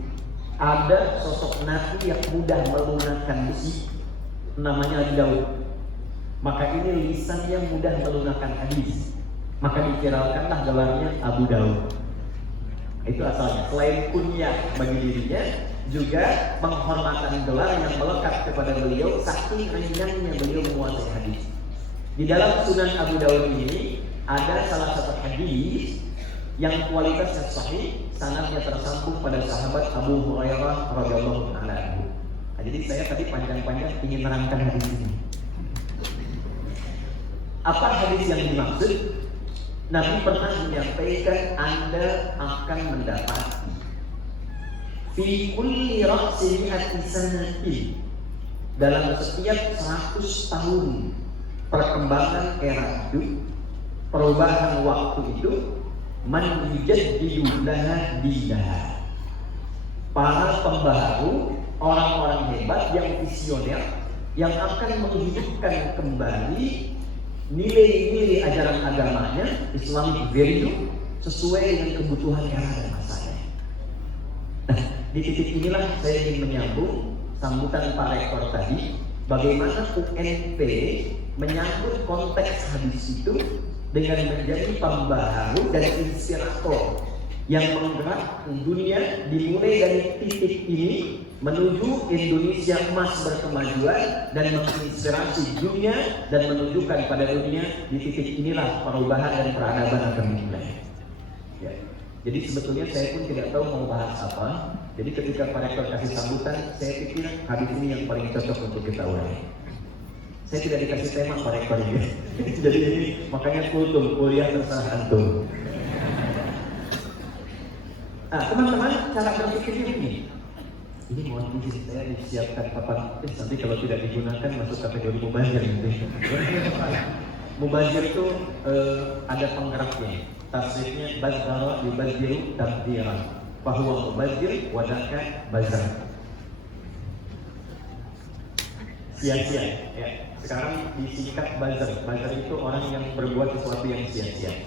ada sosok nabi yang mudah melunakkan besi, namanya Abu Daud. Maka ini lisan yang mudah melunakkan hadis, maka dikiralkanlah gelarnya Abu Daud. Itu asalnya. Selain kunyah bagi dirinya, juga penghormatan gelar yang melekat kepada beliau saking ringannya beliau menguasai hadis. Di dalam Sunan Abu Daud ini ada salah satu hadis yang kualitasnya sahih, sanadnya tersambung pada sahabat Abu Hurairah radhiyallahu anhu. Nah, jadi saya tadi panjang-panjang ingin menerangkan hadis ini. Apa hadis yang dimaksud? Nabi pernah menyampaikan Anda akan mendapati fi kulli ra'si mi'ati sanatin, dalam setiap 100 tahun perkembangan era hidup, perubahan waktu itu, man yujaddidu laha dinaha, para pembaharu, orang-orang hebat yang visioner yang akan menghidupkan kembali nilai-nilai ajaran agamanya, Islamic value, sesuai dengan kebutuhan era dan masanya. Nah, di titik inilah saya ingin menyambung sambutan Pak Rektor tadi, bagaimana UNP menyambut konteks hadis itu dengan menjadi pembaharu dan inspirator yang menggerak dunia dimulai dari titik ini menuju Indonesia emas berkemajuan dan menginspirasi dunia dan menunjukkan pada dunia di titik inilah perubahan dan peradaban akan dimulai. Ya. Jadi sebetulnya saya pun tidak tahu mau bahas apa. Jadi ketika Pak Rektor kasih sambutan, saya pikir hadis ini yang paling cocok untuk kita urai. Saya tidak dikasih tema Pak Rektor ini. Jadi ini makanya kultum, kuliah terserah antum. Nah, teman-teman, cara berpikirnya ini. Ini mohon izin saya disiapkan papan tips, nanti kalau tidak digunakan masuk kategori mubazir gitu. Mubazir itu ada penggeraknya. Tasrifnya bazara yubaziru tabdiran. Bahwa mubazir wadaka bazar. Sia-sia. Ya. Sekarang disingkat bazar. Bazar itu orang yang berbuat sesuatu yang sia-sia.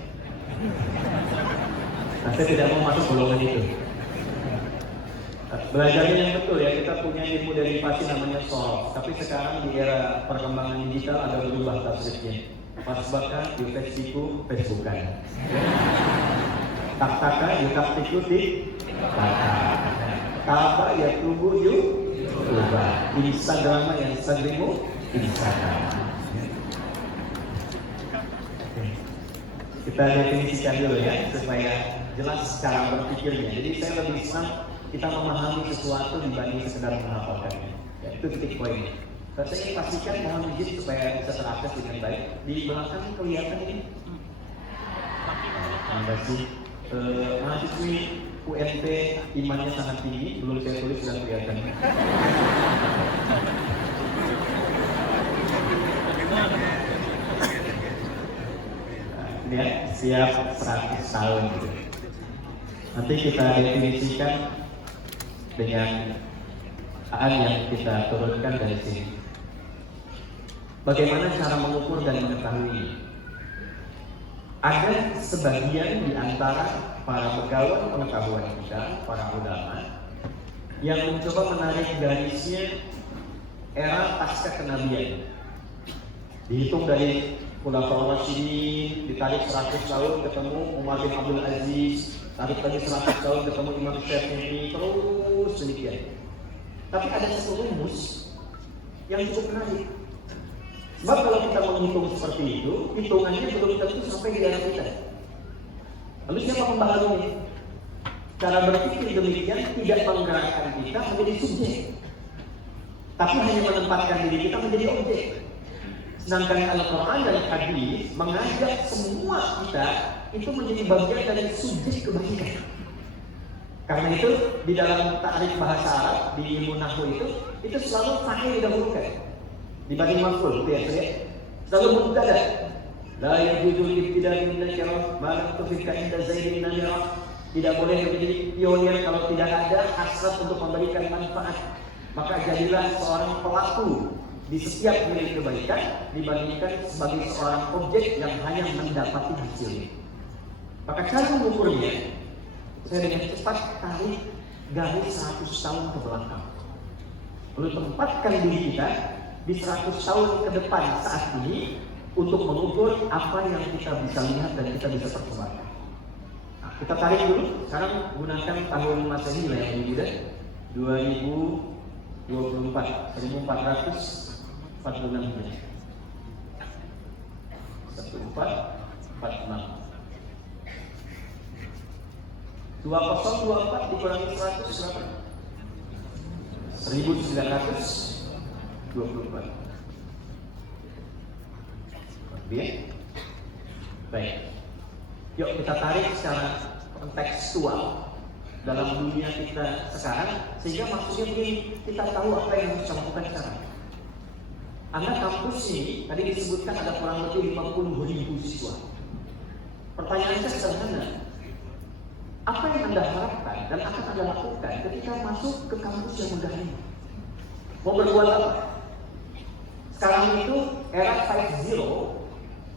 Nah, saya tidak mau masuk golongan itu. Belajarnya yang betul ya, kita punya ilmu derivasi namanya sorof. Tapi sekarang di era perkembangan digital ada berubah tafsirnya. Pasbaka yufeksiku Facebookan. Tak-taka yutaktiku tik-taka. Taba ya tubuh yutuba. Instagram yang Instagramu Instagram. Kita definisikan dulu ya, supaya jelas cara berpikirnya. Jadi saya lebih senang kita memahami sesuatu dibanding sekedar menghafalkannya. Ya, itu titik poinnya. Saya ingin pastikan, mohon izin supaya bisa terakses dengan baik. Di belakang kelihatan ini. Terima kasih. Mahasiswi UNP imannya sangat tinggi, belum saya tulis sudah kelihatan. Ya, siap 100 tahun gitu. Nanti kita definisikan dengan yang kita turunkan dari sini. Bagaimana cara mengukur dan mengetahui? Ada sebagian di antara para pegawai pengetahuan kita, para ulama, yang mencoba menarik garisnya era pasca kenabian. Dihitung dari Khulafaur Rasyidin, ditarik 100 tahun ketemu Umar bin Abdul Aziz, tarik lagi 100 tahun ketemu Imam Syafi'i, terus demikian. Tapi ada satu rumus yang cukup menarik. Sebab kalau kita menghitung seperti itu, hitungannya belum tentu sampai di dalam kita. Lalu siapa pembaharunya? Cara berpikir demikian tidak menggerakkan kita menjadi subjek, tapi hanya menempatkan diri kita menjadi objek. Sedangkan Al-Quran dan Hadis mengajak semua kita itu menjadi bagian dari subjek kebaikan. Karena itu di dalam ta'rif bahasa Arab di ilmu nahwu itu selalu fa'il didahulukan dibanding maf'ul, ya. Selalu mubtada. La yajuzu ibtida'u min nakirah ma lam tufidka inda zaidin namirah. Tidak boleh menjadi pionir kalau tidak ada hasrat untuk memberikan manfaat. Maka jadilah seorang pelaku di setiap nilai kebaikan dibandingkan sebagai seorang objek yang hanya mendapati hasilnya. Maka cara mengukurnya, saya dengan cepat tarik garis 100 tahun ke belakang. Lalu tempatkan diri kita di 100 tahun ke depan saat ini untuk mengukur apa yang kita bisa lihat dan kita bisa perkembangkan. Nah, kita tarik dulu, sekarang gunakan tahun Masehi lah yang lebih mudah, 2024, 1446. 1446. 2024 dikurangi 100 berapa? 1924. Oke. Baik. Yuk kita tarik secara kontekstual. dalam dunia kita sekarang, sehingga maksudnya begini, kita tahu apa yang harus kita lakukan sekarang. Anda kampus ini, tadi disebutkan ada kurang lebih 50.000 siswa. Pertanyaan saya sederhana, apa yang Anda harapkan dan akan Anda lakukan ketika masuk ke kampus yang megah ini? Mau berbuat apa? Sekarang itu era 5.0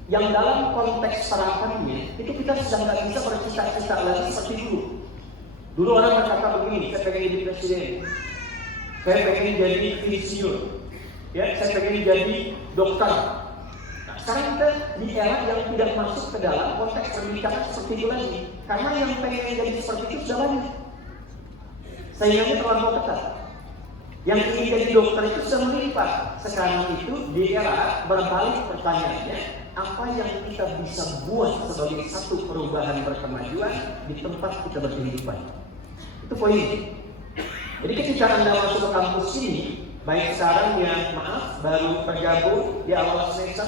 yang dalam konteks terapannya itu kita sudah nggak bisa bercita-cita lagi seperti dulu. Dulu orang berkata begini, saya pengen jadi presiden, saya pengen jadi insinyur, ya, saya pengen jadi dokter. Nah, sekarang kita di era yang tidak masuk ke dalam konteks pendidikan seperti itu lagi, karena yang pengen jadi seperti itu sudah banyak. Saingannya terlalu ketat. Yang ingin jadi dokter itu sudah melimpah. Sekarang itu di era berbalik pertanyaannya, apa yang kita bisa buat sebagai satu perubahan berkemajuan di tempat kita berkehidupan. Itu poin. Jadi ketika Anda masuk ke kampus ini, baik sekarang yang baru bergabung di awal semester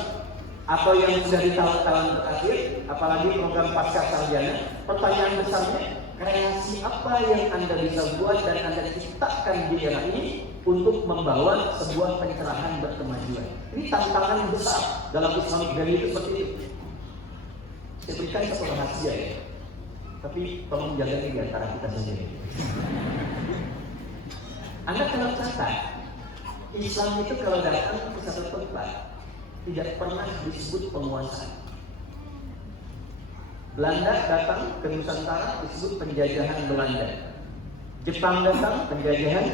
atau yang sudah di tahun-tahun terakhir, apalagi program pasca sarjana, pertanyaan besarnya, kreasi apa yang Anda bisa buat dan Anda ciptakan di era ini untuk membawa sebuah pencerahan berkemajuan. Ini tantangan yang besar dalam Islamic value itu seperti itu. Saya berikan satu rahasia ya, tapi tolong jaga di antara kita saja. Anda kalau catat, Islam itu kalau datang ke satu tempat tidak pernah disebut penguasaan. Belanda datang ke Nusantara disebut penjajahan Belanda. Jepang datang penjajahan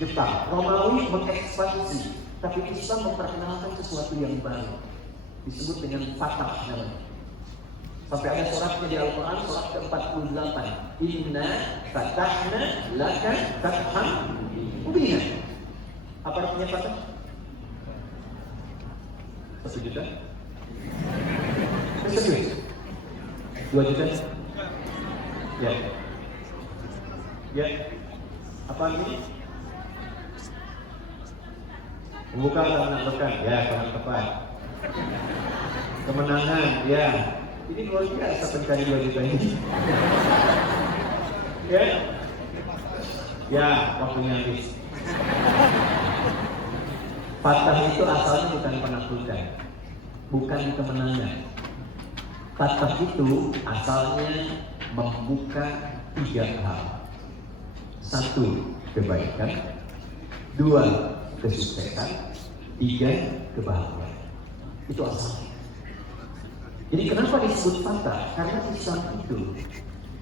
Jepang. Romawi mengekspansi, tapi Islam memperkenalkan sesuatu yang baru, disebut dengan fatah namanya. Sampai ada suratnya di Al-Quran, surat ke-48. Inna fatahna laka fathan mubina. Apa artinya fatah? 1 juta? 2 juta? Ya. Ya. Apa ini? Membuka atau menakutkan? Ya, sangat tepat. Kemenangan, ya. Ini luar biasa pencari 2 juta ini. Ya. Ya, waktunya habis. Fatah itu asalnya bukan penaklukan, bukan kemenangan. Fatah itu asalnya membuka 3 hal. 1, kebaikan. 2, kesuksesan. 3, kebahagiaan. Itu asalnya. Jadi kenapa disebut fatah? Karena Islam itu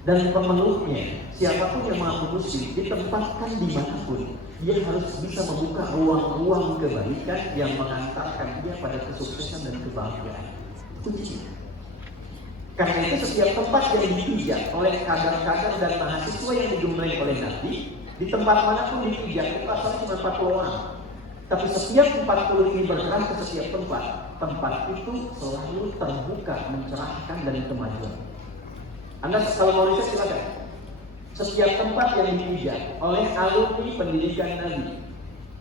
dan pemeluknya, siapapun yang mengaku muslim, ditempatkan dimanapun, dia harus bisa membuka ruang-ruang kebaikan yang mengantarkan dia pada kesuksesan dan kebahagiaan. Kunci. Karena itu setiap tempat yang dipijak oleh kader-kader dan mahasiswa yang digembleng oleh Nabi, di tempat manapun dipijak, itu asalnya cuma 40 orang. Tapi setiap 40 ini bergerak ke setiap tempat itu selalu terbuka, mencerahkan dan kemajuan. Anda kalau mau riset silakan. Setiap tempat yang dipijak oleh alumni pendidikan Nabi,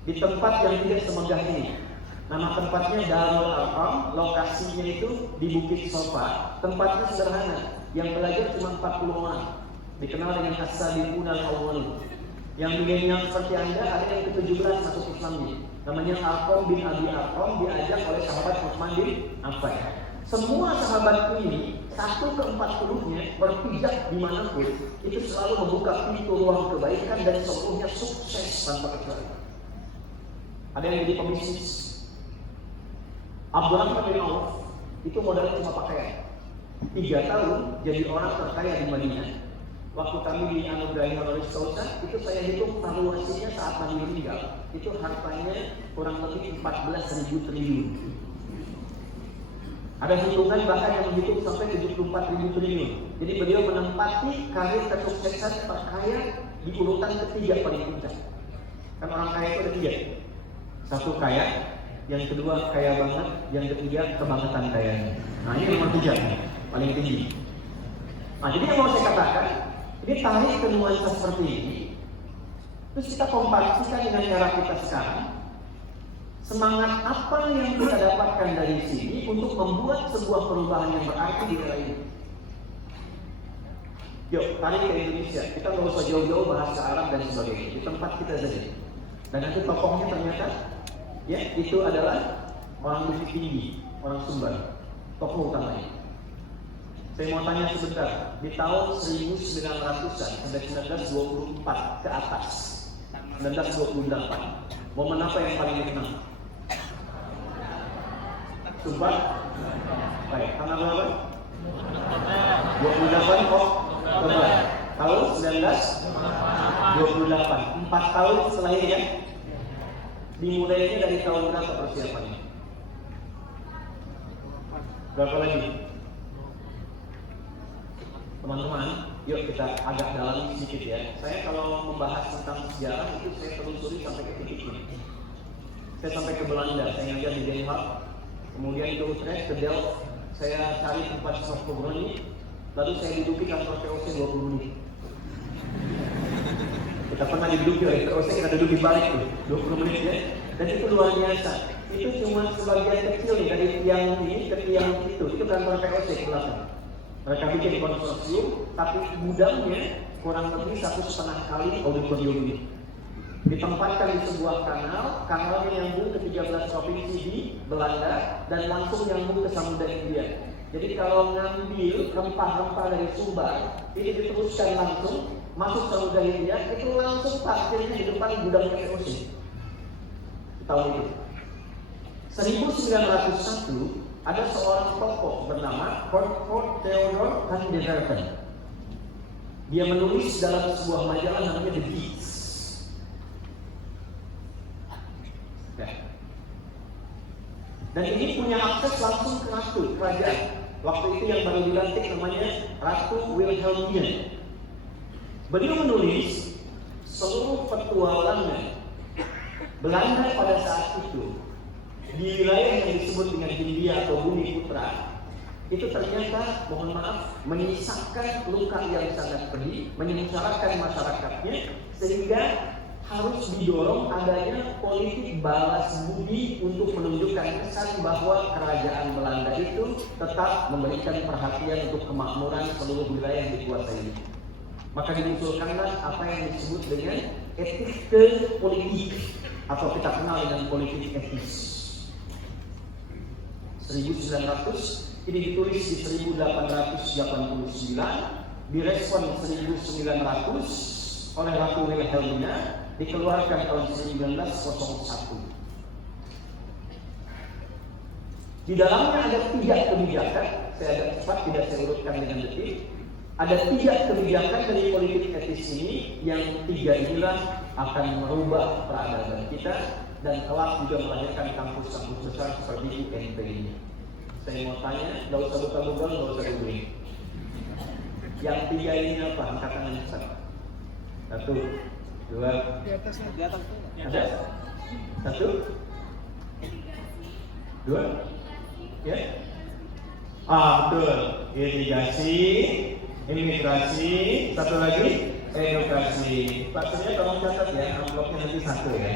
di tempat yang tidak semegah ini. Nama tempatnya Darul Arqam, lokasinya itu di Bukit Sofa. Tempatnya sederhana, yang belajar cuma 40 orang. Dikenal dengan As-Sabiqun al-Awwalun. Yang milenial seperti Anda ada yang ke-17 masuk Islam ini. Namanya Arqam bin Abi Arqam, diajak oleh sahabat Utsman bin Affan. Semua sahabat ini 1 ke 40-nya berpijak dimanapun, itu selalu membuka pintu ruang kebaikan dan seluruhnya sukses tanpa kecuali. Ada yang jadi pebisnis. Abdurrahman bin Auf itu modalnya cuma pakaian. 3 tahun jadi orang terkaya di Madinah. Waktu kami dianugerahi honoris causa, itu saya hitung valuasinya saat Nabi meninggal, itu hartanya kurang lebih 14.000 triliun. Ada hitungan bahkan yang menghitung sampai 74.000 triliun. Jadi beliau menempati karir kesuksesan terkaya di urutan ketiga paling puncak. Kan orang kaya itu ada 3. 1 kaya, yang kedua kaya banget, yang ketiga kebangetan kayanya. Nah ini nomor 3, paling tinggi. Nah jadi yang mau saya katakan, ini tarik ke nuansa seperti ini, terus kita komparasikan dengan cara kita sekarang. Semangat apa yang kita dapatkan dari sini untuk membuat sebuah perubahan yang berarti di era ini? Yuk, tarik ke Indonesia. Kita nggak usah jauh-jauh bahasa Arab dan sebagainya. Di tempat kita saja. Dan nanti tokohnya ternyata, ya itu adalah orang Bukit Tinggi, orang Sumbar, tokoh utamanya. Saya mau tanya sebentar, di tahun 1900-an sampai 1924 ke atas, 1928, momen apa yang paling dikenal? Sumbar? Baik, tanggal berapa? 28 Oktober tahun 1928, 4 tahun setelah ini ya. Dimulainya dari tahun berapa persiapannya? Berapa lagi? Teman-teman, yuk kita agak dalam sedikit ya. Saya kalau membahas tentang sejarah itu saya telusuri sampai ke titiknya. Saya sampai ke Belanda, saya ngajar di Den Haag, kemudian ke Utrecht, ke Delft, saya cari tempat Stokholm, lalu saya duduki kantor VOC 20 menit. Kita pernah diduduki oleh VOC, kita duduk di balik tuh, 20 menit ya. Dan itu luar biasa. Itu cuma sebagian kecil nih dari tiang ini ke tiang itu kantor VOC ke belakang. Mereka bikin konsorsium, tapi gudangnya kurang lebih 1,5 kali auditorium ini. Ditempatkan di sebuah kanalnya nyambung ke 13 provinsi di Belanda dan langsung nyambung ke Samudra Hindia. Jadi kalau ngambil rempah-rempah dari Sumbar, ini diteruskan langsung masuk Samudra Hindia, itu langsung parkirnya di depan gudangnya VOC. Tahun itu 1901 ada seorang tokoh bernama Ford Theodor van der Werven. Dia menulis dalam sebuah majalah namanya The Beats. Ya. Dan ini punya akses langsung ke ratu kerajaan. Waktu itu yang baru dilantik namanya Ratu Wilhelmina. Beliau menulis seluruh petualangan Belanda pada saat itu di wilayah yang disebut dengan Hindia atau Bumi Putra, itu ternyata, mohon maaf, menyisakan luka yang sangat pedih, menyengsarakan masyarakatnya, sehingga harus didorong adanya politik balas budi untuk menunjukkan kesan bahwa kerajaan Belanda itu tetap memberikan perhatian untuk kemakmuran seluruh wilayah yang dikuasai. Maka dimunculkanlah apa yang disebut dengan etik politik atau kita kenal dengan politik etis. 1900 ini ditulis di 1889, direspon 1900 oleh Ratu Wilhelmina, dikeluarkan tahun 1901. Di dalamnya ada 3 kebijakan, saya agak cepat tidak saya urutkan dengan detil. Ada 3 kebijakan dari politik etis ini, yang 3 inilah akan merubah peradaban kita dan kelak juga melahirkan kampus-kampus besar seperti UNP ini. Saya mau tanya, nggak usah buka-buka, nggak usah googling. Yang 3 ini apa? Angkat tangan besar. 1, 2, ada? 1, 2, ya? Betul. Irigasi, imigrasi, satu lagi edukasi. Pak Surya tolong catat ya, amplopnya nanti 1 ya.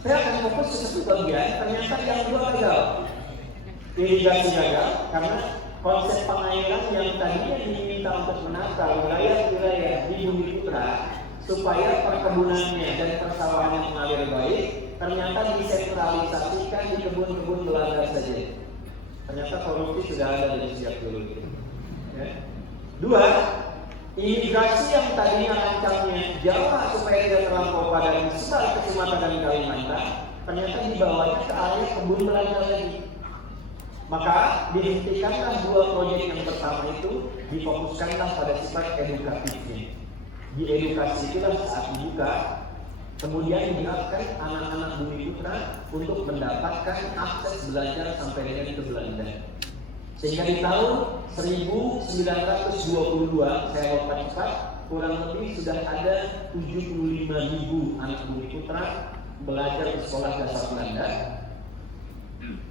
Saya akan fokus ke satu bagian, ternyata yang 2 gagal. Irigasi gagal karena konsep pengairan yang tadinya diminta untuk menata wilayah-wilayah di Bumi Putra supaya perkebunannya dan persawahannya mengalir baik, ternyata disentralisasikan di kebun-kebun Belanda saja. Ternyata korupsi sudah ada dari sejak dulu. Ya. 2, imigrasi yang tadinya rancangnya Jawa supaya tidak terlampau pada disebar ke Sumatera dan Kalimantan, ternyata dibawanya ke area kebun Belanda lagi. Maka dihentikanlah 2 proyek yang pertama itu, difokuskanlah pada sifat edukatifnya. Di edukasi itulah saat dibuka, kemudian diharapkan anak-anak Bumi Putra untuk mendapatkan akses belajar sampai dengan ke Belanda. Sehingga di tahun 1922, saya lompat cepat, kurang lebih sudah ada 75.000 anak Bumi Putra belajar di sekolah dasar Belanda.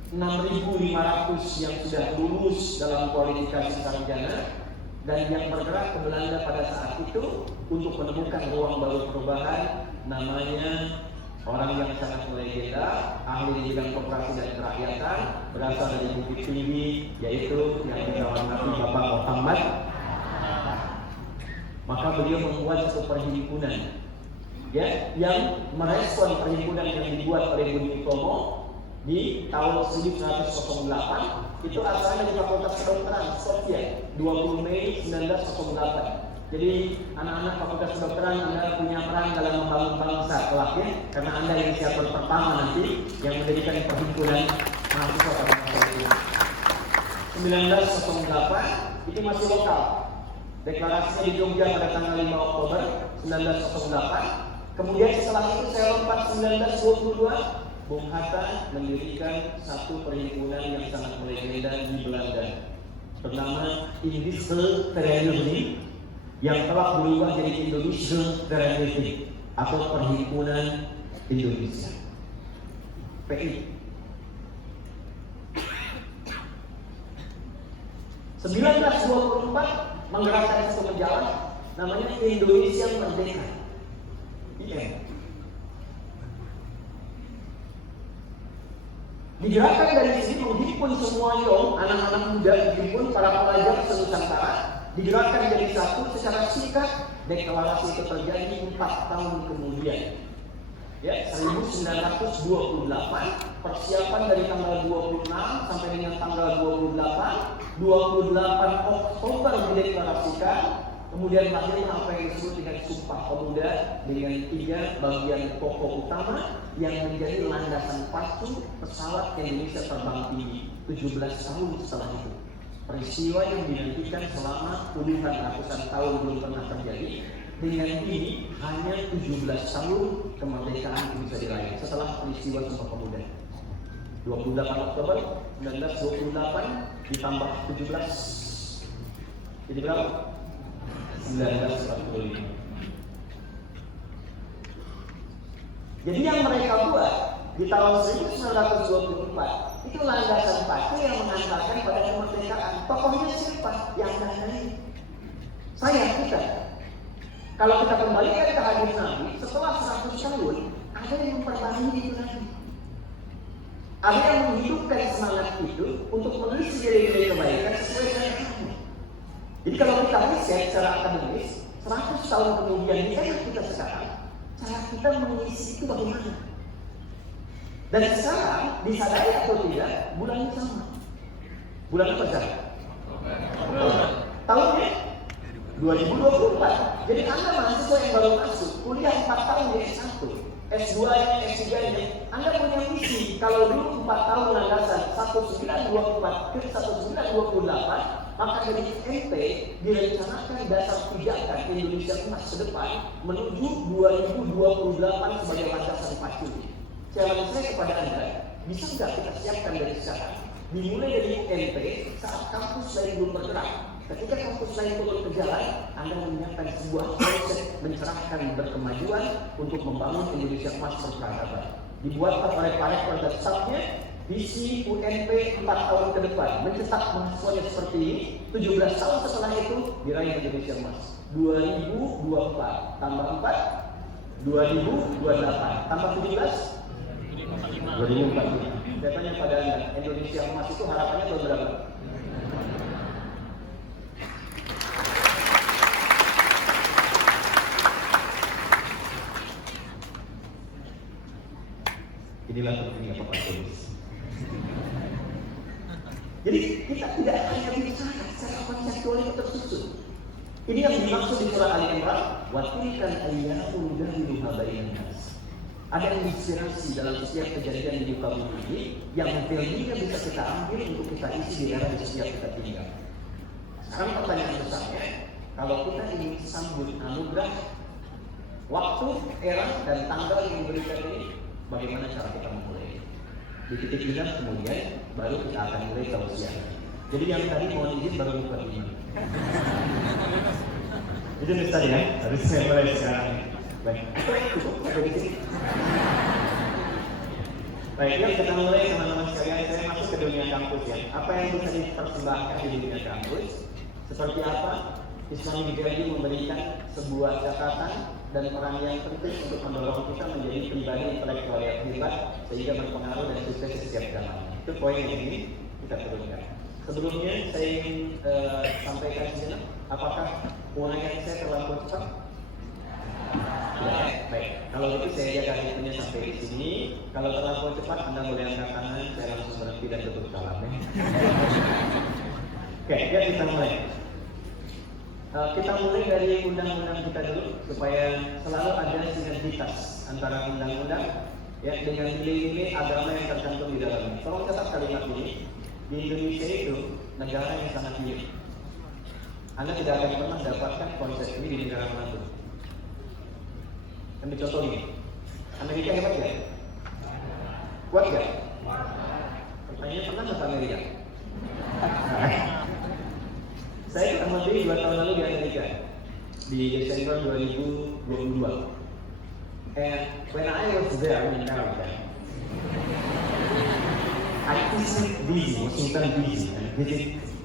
6.500 yang sudah lulus dalam kualifikasi sarjana, dan yang bergerak ke Belanda pada saat itu untuk menemukan ruang baru perubahan namanya orang yang sangat melegenda, ahli di bidang koperasi dan kerakyatan, berasal dari Bukit Tinggi, yaitu yang dihormati Bapak Muhammad. Maka beliau membuat satu perhimpunan, ya, yang merespon perhimpunan yang dibuat oleh Budi Utomo di tahun 1908. Itu asalnya dari Fakultas Kedokteran Skopje, 20 Mei 1908. Jadi anak-anak Fakultas Kedokteran, Anda punya peran dalam membangun bangsa kelak, ya, karena Anda inisiator pertama nanti yang mendirikan perhimpunan mahasiswa pada masa itu. 1908 itu masih lokal. Deklarasinya di Jogja pada tanggal 5 Oktober 1908. Kemudian setelah itu saya lompat 1922, Bung Hatta mendirikan satu perhimpunan yang sangat melegenda di Belanda bernama Indische Vereniging, yang telah berubah jadi Indonesia Vereniging atau Perhimpunan Indonesia, PI. 1924 menggerakkan satu majalah namanya Indonesia Merdeka, IM. Digerakkan dari sini menghimpun semua yong, anak-anak muda dihimpun, para pelajar se-Nusantara, digerakkan jadi satu secara singkat. Deklarasi itu terjadi 4 tahun kemudian, ya, 1928. Persiapan dari tanggal 26 sampai dengan tanggal 28 Oktober dideklarasikan. Kemudian lahirlah apa yang disebut dengan Sumpah Pemuda dengan 3 bagian pokok utama yang menjadi landasan pacu pesawat Indonesia terbang tinggi 17 tahun setelah itu. Peristiwa yang dinantikan selama puluhan ratusan tahun belum pernah terjadi. Dengan ini hanya 17 tahun kemerdekaan bisa diraih setelah peristiwa Sumpah Pemuda. 28 Oktober 1928 ditambah 17 jadi berapa? 1945. Jadi yang mereka buat di tahun 1924 itu landasan pacu yang mengantarkan pada kemerdekaan. Tokohnya siapa? Yang lain. Saya kita. Kalau kita kembalikan ke hadis Nabi, setelah 100 tahun ada yang memperbarui itu lagi. Ada yang menghidupkan semangat itu untuk mengisi nilai-nilai kebaikan sesuai dengan Nabi. Jadi kalau kita riset secara akademis, 100 tahun kemudian di era kita sekarang, cara kita mengisi itu bagaimana? Dan sekarang disadari atau tidak, bulannya sama. Bulan apa sekarang? Tahunnya 2024. Jadi Anda mahasiswa yang baru masuk, kuliah 4 tahun di S1, S2-nya, S3-nya, Anda punya misi. Kalau dulu 4 tahun landasan 1924 ke 1928, maka dari MP direncanakan dasar pijakan Indonesia emas ke depan menuju 2028 sebagai landasan pacu. Challenge saya kepada Anda, bisa nggak kita siapkan dari sekarang? Dimulai dari MP saat kampus lain belum bergerak. Ketika kampus lain turun ke jalan, Anda menyiapkan sebuah konsep mencerahkan berkemajuan untuk membangun Indonesia emas berperadaban. Dibuatlah oleh para dan stafnya visi UNP 4 tahun ke depan, mencetak mahasiswanya seperti ini. 17 tahun setelah itu diraih Indonesia emas 2024 tambah 4 2028 tambah 17 2045. Saya tanya pada Anda, Indonesia emas itu harapannya berapa? Inilah pentingnya Bapak Tulis. Jadi kita tidak hanya bicara secara konseptual itu tersusun. Ini yang dimaksud di surah Al-Imran, wa tilkal ayyamu nudawiluha bainan nas. Ada inspirasi dalam setiap kejadian di muka bumi ini yang value-nya bisa kita ambil untuk kita isi di era di setiap kita tinggal. Sekarang pertanyaan besarnya, kalau kita ingin sambut anugerah waktu, era, dan tanggal yang diberikan ini, bagaimana cara kita memulai? Di titik ini kemudian baru kita akan mulai tausiah. Jadi yang tadi mohon izin baru buka ini. Itu tadi ya, harus saya mulai sekarang. Baik, cukup sampai di sini. Baik, yuk kita mulai teman-teman sekalian. Saya masuk ke dunia kampus ya. Apa yang bisa dipersembahkan di dunia kampus? Seperti apa? Islamic Value memberikan sebuah catatan dan peran yang penting untuk mendorong kita menjadi pribadi intelektual yang hebat sehingga berpengaruh dan sukses di setiap zaman. Itu poin yang ingin kita teruskan. Sebelumnya saya ingin sampaikan sejenak, apakah uraian saya terlalu cepat? Ya, baik. Kalau itu saya jaga hitungnya sampai di sini. Kalau terlalu cepat, Anda boleh angkat tangan, saya langsung berhenti dan tutup salamnya. Oke, ya kita mulai. Kita mulai dari undang-undang kita dulu supaya selalu ada sinergitas antara undang-undang ya dengan nilai-nilai agama yang tercantum di dalamnya. Tolong catat kalimat ini. Di Indonesia itu negara yang sangat unik. Anda tidak akan pernah dapatkan konsep ini di negara manapun. Ambil contoh ini, Amerika hebat ya? Kuat ya? Pertanyaan pernah ke Amerika? Saya ketemu dia 2 tahun lalu di Amerika di Desember 2022. And when I was there in America, I visited DC, Washington DC, and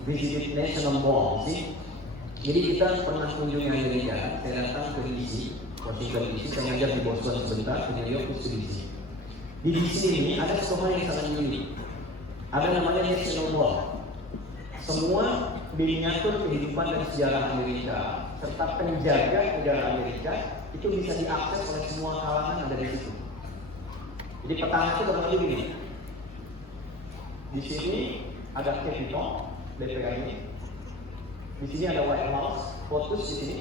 visited National Mall. See? Jadi kita pernah kunjungi Amerika. Saya datang ke DC, Washington DC. Saya ngajar di Boston sebentar, ke New York, ke DC. Di DC ini ada satu hal yang sangat unik. Ada namanya National Mall. Semua miniatur kehidupan dan sejarah Amerika serta penjaga negara Amerika itu bisa diakses oleh semua kalangan ada di situ. Jadi petang itu berarti begini. Di sini ada Capitol, DPR ini. Di sini ada White House, POTUS di sini.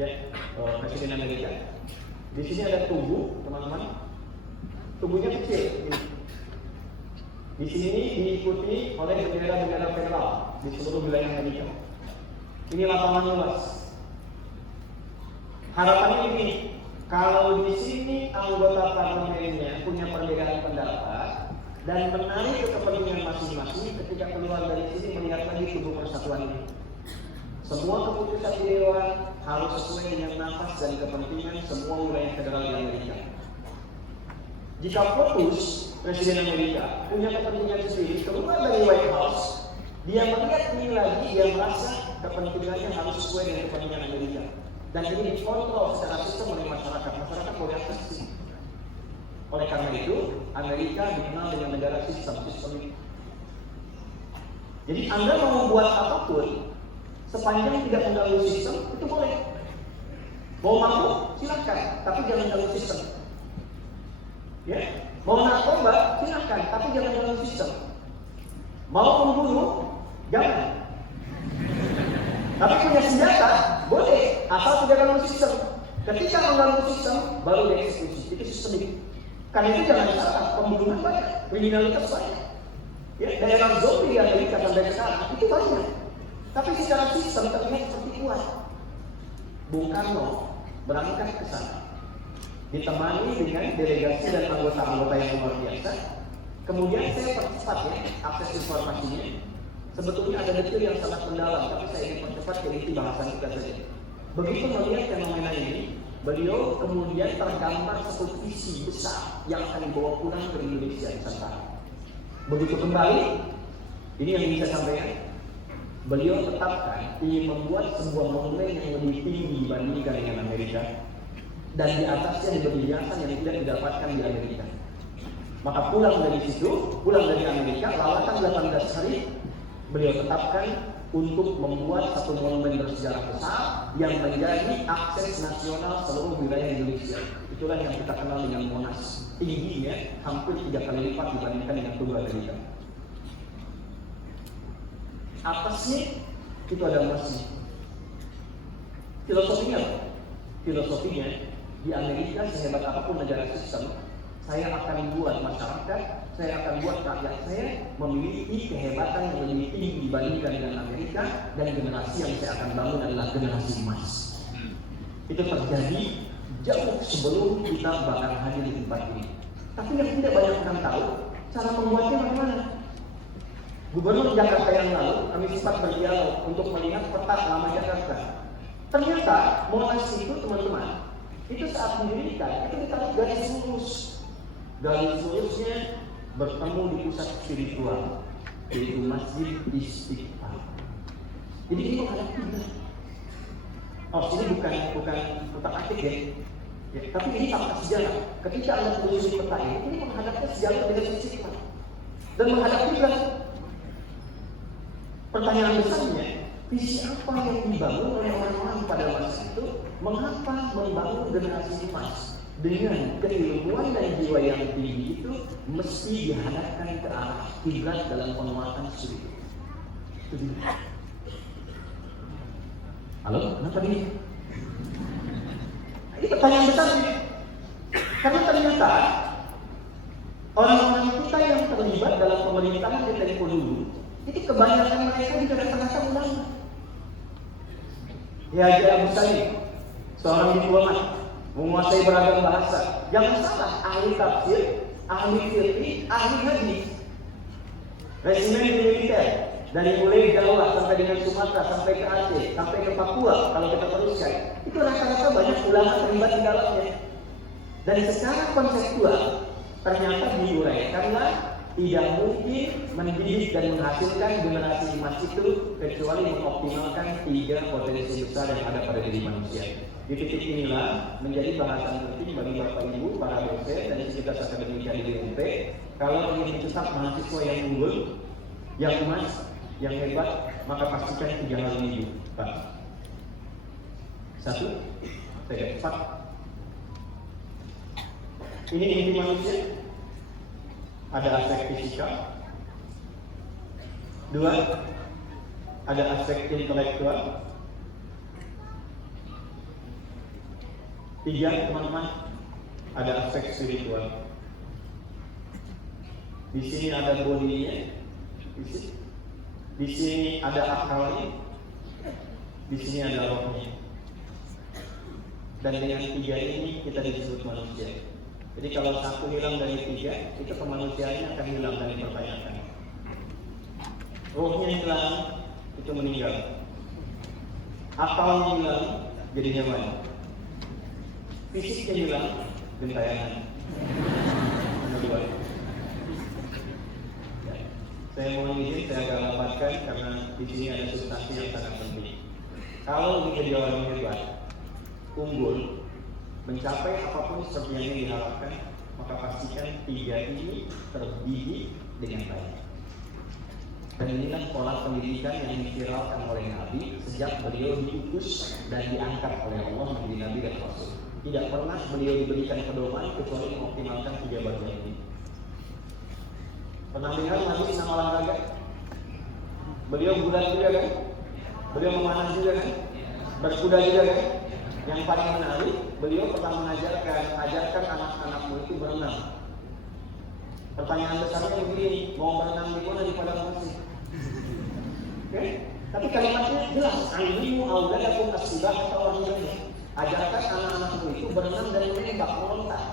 Ya, Presiden Amerika. Di sini ada tugu, teman-teman. Tubuhnya kecil. Ini. Di sini diikuti oleh bendera-bendera federal di seluruh wilayah Amerika. Ini lapangan luas. Harapannya ini, kalau di sini anggota parlemennya punya perbedaan pendapat dan menarik ke kepentingan masing-masing, ketika keluar dari sini melihat lagi tubuh persatuan ini. Semua keputusan di Dewan harus sesuai dengan nafas dan kepentingan semua wilayah federal di Amerika. Jika POTUS, Presiden Amerika, punya kepentingan sendiri, keluar dari White House, dia melihat ini lagi, dia merasa kepentingannya harus sesuai dengan kepentingan Amerika. Dan ini dikontrol secara sistem oleh masyarakat. Masyarakat boleh akses. Oleh karena itu, Amerika dikenal dengan negara sistemik. Jadi Anda mau membuat apapun, sepanjang tidak mengganggu sistem, itu boleh. Mau mampu, silakan, tapi jangan ganggu sistem. Ya, mau narkoba, silakan, tapi jangan ganggu sistem. Mau membunuh, jangan. Tapi punya senjata, boleh, asal tidak ganggu sistem. Ketika mengganggu sistem, baru dieksekusi. Itu sistemik. Karena itu jangan salah, pembunuhan banyak, kriminalitas banyak. Ya, daerah zombie di Amerika sampai sekarang itu banyak. Tapi secara sistem terlihat seperti kuat. Bung Karno berangkat ke sana, ditemani dengan delegasi dan anggota-anggota yang luar biasa. Kemudian saya percepat ya akses informasinya. Sebetulnya ada detail yang sangat mendalam, tapi saya ingin percepat ke inti bahasan kita saja. Begitu melihat fenomena ini, beliau kemudian tergambar satu visi besar yang akan dibawa pulang ke Indonesia Nusantara. Begitu kembali, ini yang ingin saya sampaikan. Beliau tetapkan ingin membuat sebuah monumen yang lebih tinggi dibandingkan dengan Amerika, dan di atasnya diberi hiasan yang tidak didapatkan di Amerika. Maka pulang dari situ, pulang dari Amerika, lawatan 18 hari, beliau tetapkan untuk membuat satu monumen bersejarah besar yang menjadi akses nasional seluruh wilayah Indonesia. Itulah yang kita kenal dengan Monas. Tingginya hampir 3 kali lipat dibandingkan dengan tubuh Amerika. Atasnya itu ada masjid. Filosofinya apa? Filosofinya di Amerika sehebat apapun negara sistem, saya akan buat masyarakat, saya akan buat rakyat saya memiliki kehebatan yang lebih tinggi dibandingkan dengan Amerika, dan generasi yang saya akan bangun adalah generasi emas. Itu terjadi jauh sebelum kita bakal hadir di tempat ini. Tapi yang tidak banyak orang tahu, cara membuatnya bagaimana. Gubernur Jakarta yang lalu, kami sempat berdialog untuk melihat peta lama Jakarta. Ternyata Monas itu teman-teman, itu saat didirikan, itu ditarik garis lurus. Garis lurusnya bertemu di pusat spiritual, yaitu Masjid Istiqlal. Jadi ini menghadap kiblat. Oh, ini bukan utak-atik ya. Tapi ini fakta sejarah. Ketika Anda menelusuri peta ini menghadapkan sejarah dengan sisi dan menghadapi pertanyaan besarnya, visi apa yang dibangun oleh orang-orang pada masa itu? Mengapa membangun generasi emas dengan keilmuan dan jiwa yang tinggi itu mesti dihadapkan ke arah kiblat dalam penguatan studi? Halo, kenapa ini? Ini pertanyaan besar nih. Karena ternyata orang-orang kita yang terlibat dalam pemerintahan di tempo dulu itu kebanyakan mereka di kata-kata ulama. Ya Haji Abu Sayyid, seorang diplomat, menguasai beragam bahasa. Jangan salah, ahli tafsir, ahli fikih, ahli hadis. Resimen di militer dari mulai Jawa sampai dengan Sumatera, sampai ke Aceh, sampai ke Papua, kalau kita teruskan, itu rata-rata banyak ulama terlibat di dalamnya. Dan secara konseptual ternyata diuraikanlah tidak mungkin mendidik dan menghasilkan generasi emas itu kecuali mengoptimalkan 3 potensi besar yang ada pada diri manusia. Di titik inilah menjadi bahasan penting bagi Bapak Ibu, para dosen dan sivitas akademika di UNP. Kalau ingin mencetak mahasiswa yang unggul, yang emas, yang hebat, maka pastikan 3 hal ini, Pak. 1, saya cepat. Ini inti manusia. Ada aspek fisika. 2, ada aspek intelektual. 3, teman-teman, ada aspek spiritual. Di sini ada bodinya, di sini ada akalnya, di sini ada rohnya. Dan dengan 3 ini kita disebut manusia. Jadi kalau 1 hilang dari 3, itu kemanusiaannya akan hilang dan dipertanyakan. Rohnya hilang, itu meninggal. Akalnya hilang, jadinya mati. Fisiknya hilang, gentayangan. Kedua. Saya mohon izin, saya agak lambatkan karena di sini ada substansi yang sangat penting. Kalau ingin jadi orang hebat, unggul, mencapai apapun seperti yang diharapkan, maka pastikan 3 ini terdidik dengan baik. Dan inilah pola pendidikan yang diviralkan oleh Nabi sejak beliau diutus dan diangkat oleh Allah menjadi Nabi dan Rasul. Tidak pernah beliau diberikan pedoman kecuali mengoptimalkan 3 bagian ini. Pernah lihat Nabi senang olahraga? Beliau gulat juga kan? Beliau memanah juga kan? Berkuda juga kan? Yang paling menarik, beliau pernah mengajarkan anak-anakmu itu berenang. Pertanyaan besarnya begini, mau berenang di mana di padang pasir? Oke? Tapi kalimatnya jelas, alimu auladakum as-sibah atau wahidahnya. Ajarkan anak-anakmu itu berenang dan menembak, melontar.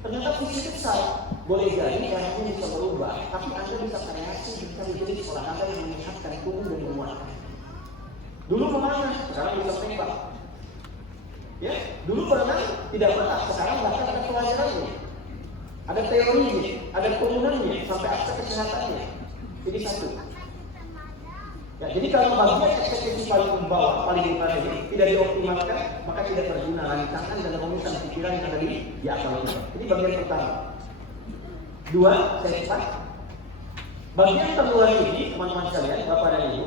Ternyata visi besar, boleh jadi caranya bisa berubah, tapi Anda bisa kreasi, bisa menjadi olahraga yang meningkatkan tubuh dan menguatkan. Dulu memanah, sekarang bisa tembak. Ya, dulu berenang tidak pernah, sekarang bahkan ada pelajarannya, ada teorinya, ada turunannya, sampai aspek kesehatannya. Jadi 1. Ya, jadi kalau bagian eksekusi paling bawah, paling utama ini tidak dioptimalkan, maka tidak berguna rancangan dan rumusan pikiran yang ada di akal kita. Jadi bagian pertama. 2, saya cepat. Bagian kedua ini, teman-teman sekalian, Bapak dan Ibu,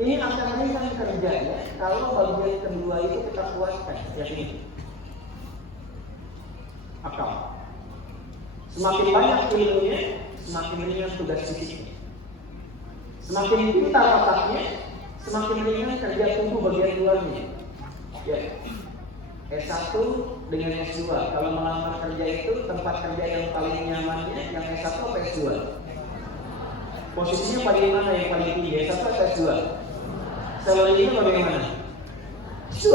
ini akan ringan kerjanya kalau bagian kedua itu kita kuatkan, ya ini. Akal. Semakin banyak ilmunya, semakin ringan tugas fisiknya. Semakin pintar otaknya, semakin ringan kerja tubuh bagian luarnya. Ya. S1 dengan S2. Kalau melamar kerja itu tempat kerja yang paling nyamannya yang S1 atau S2? Posisinya paling mana yang paling tinggi? S1 atau S2? Salarinya bagaimana? S2.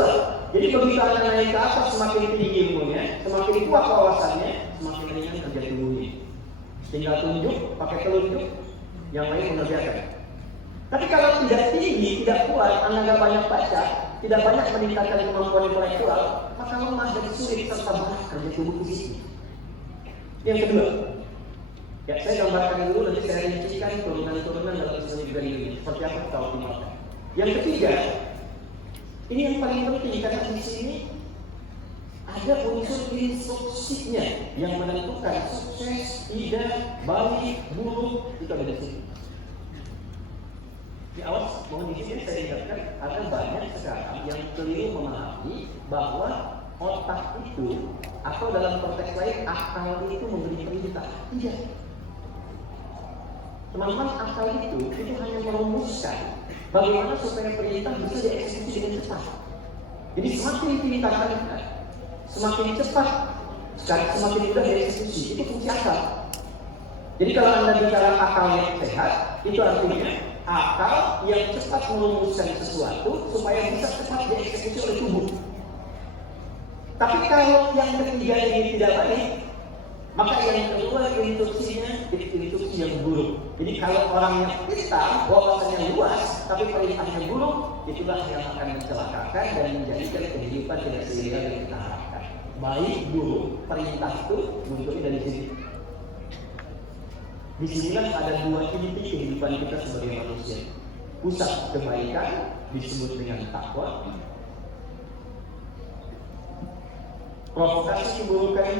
Jadi begitu Anda naik ke atas, semakin tinggi ilmunya, semakin kuat wawasannya, semakin ringan kerja tubuhnya. Tinggal tunjuk, pakai telunjuk, yang lain mengerjakan. Tapi kalau tidak tinggi, tidak kuat, Anda nggak banyak baca, tidak banyak meningkatkan kemampuan intelektual, maka lemah dan sulit serta berat kerja tubuh fisik. Yang kedua, ya saya gambarkan dulu, nanti saya rincikan turunan-turunan dalam seni ini seperti apa kita optimalkan. Yang ketiga, Ini yang paling penting karena di sini ada unsur instruksinya yang menentukan sukses, tidak, baik, buruk, itu ada di sini. Di awal, mohon izin saya ingatkan, ada banyak sekarang yang keliru memahami bahwa otak itu atau dalam konteks lain akal itu memberi perintah. Tidak. Teman-teman, akal itu hanya merumuskan bagaimana supaya perintah bisa dieksekusi dengan cepat. Jadi semakin pintar kita, semakin cepat, semakin mudah dieksekusi. Itu fungsi akal. Jadi kalau Anda bicara akal yang sehat, itu artinya akal yang cepat merumuskan sesuatu supaya bisa cepat dieksekusi oleh tubuh. Tapi kalau yang ketiga ini tidak baik, maka yang kedua instruksinya instruksi yang buruk. Jadi kalau orang yang pintar, wawasannya luas, tapi perintahnya buruk, itulah yang akan mencelakakan dan menjadikan kehidupan tidak seimbang yang kita harapkan. Baik buruk, perintah itu munculnya dari sini. Di sinilah ada dua inti kehidupan kita sebagai manusia. Pusat kebaikan disebut dengan takwa. Provokasi keburukan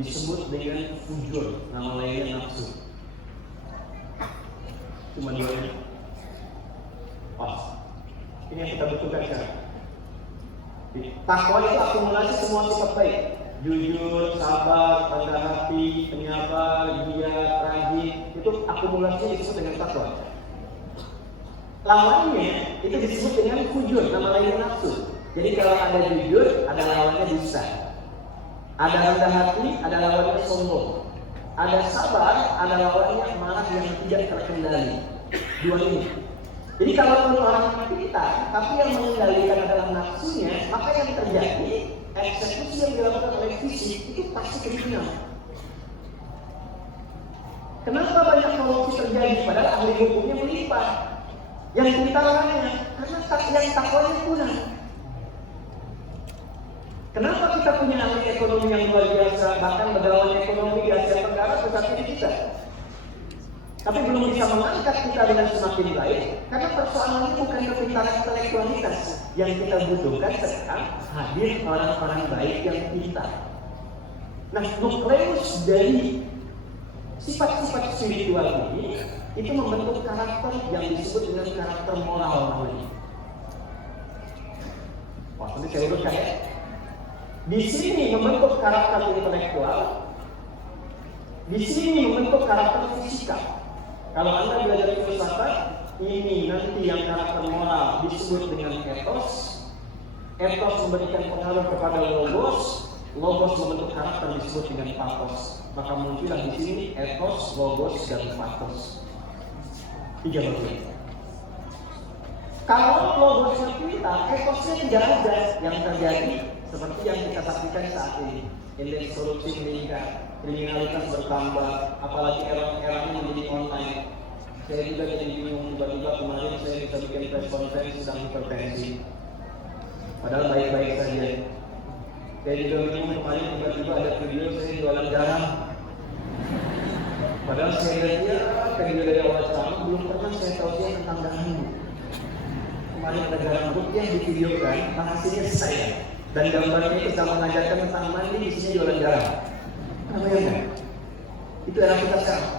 disebut dengan fujur, nama lainnya nafsu. Cuma dua ini. Pas. Ini yang kita butuhkan sekarang. Takwa itu akumulasi semua sifat baik. Jujur, sabar, rendah hati, penyabar, giat, rajin. Itu akumulasinya disebut dengan takwa. Lawannya itu disebut dengan fujur, nama lainnya nafsu. Jadi kalau ada jujur, ada lawannya dusta. Ada rendah hati, ada lawannya sombong. Ada sabar, ada lawannya marah yang tidak terkendali. Dua ini. Jadi kalau orang yang pintar, tapi yang mengendalikan adalah nafsunya, maka yang terjadi eksekusi yang dilakukan oleh fisik itu pasti kriminal. Kenapa banyak korupsi terjadi? Padahal ahli hukumnya melipat. Yang pintar lainnya, karena yang takwanya kurang. Kenapa kita punya ahli ekonomi yang luar biasa, bahkan begawan ekonomi di Asia Tenggara seperti kita, tapi belum bisa mengangkat kita dengan semakin baik? Karena persoalannya bukan kepintaran intelektualitas. Yang kita butuhkan sekarang hadir orang-orang baik yang pintar. Nah, nukleus dari sifat-sifat spiritual ini itu membentuk karakter yang disebut dengan karakter moral namanya. Wah, nanti saya urutkan ya. Di sini membentuk karakter intelektual, di sini membentuk karakter fisikal. Kalau Anda belajar filsafat, ini nanti yang karakter moral disebut dengan ethos. Ethos memberikan pengaruh kepada logos, logos membentuk karakter disebut dengan pathos. Maka muncullah di sini ethos, logos, dan pathos. Tiga bagian. Kalau logosnya pintar, ethosnya tidak ada. Yang terjadi seperti yang kita saksikan saat ini, indeks korupsi meningkat, kriminalitas bertambah, apalagi era-eranya menjadi online. Saya juga jadi bingung, tiba-tiba kemarin saya bisa bikin press conference sedang hipertensi, padahal baik-baik saja. Saya juga bingung kemarin tiba-tiba ada video saya jualan garam, padahal saya lihat dia video dari awal ceramah belum pernah saya tahu dia tentang garam. Kemarin ada garam yang divideokan, hasilnya saya. Dan gambarnya itu sama mengajarkan tentang mandi, isinya jualan garam. Kenapa ya enggak? Itu era kita sekarang.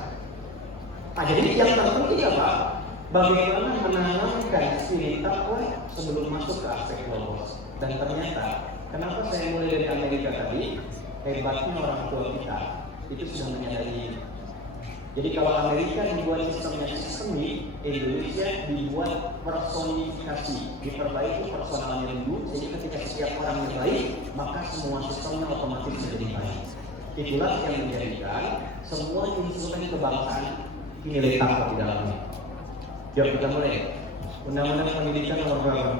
Nah, jadi yang terpenting apa? Bagaimana menanamkan spirit takwa sebelum masuk ke aspek logos. Dan ternyata, kenapa saya mulai dari Amerika tadi? Hebatnya orang tua kita itu sudah menyadari ini. Jadi kalau Amerika dibuat sistemnya sistemik, Indonesia dibuat personifikasi, diperbaiki personalnya dulu, sehingga ketika setiap orang yang baik, maka semua sistemnya otomatis menjadi baik. Itulah yang menjadikan semua instrumen kebangsaan nilai takwa di dalamnya. Yuk kita mulai. Undang-Undang Pendidikan nomor berapa?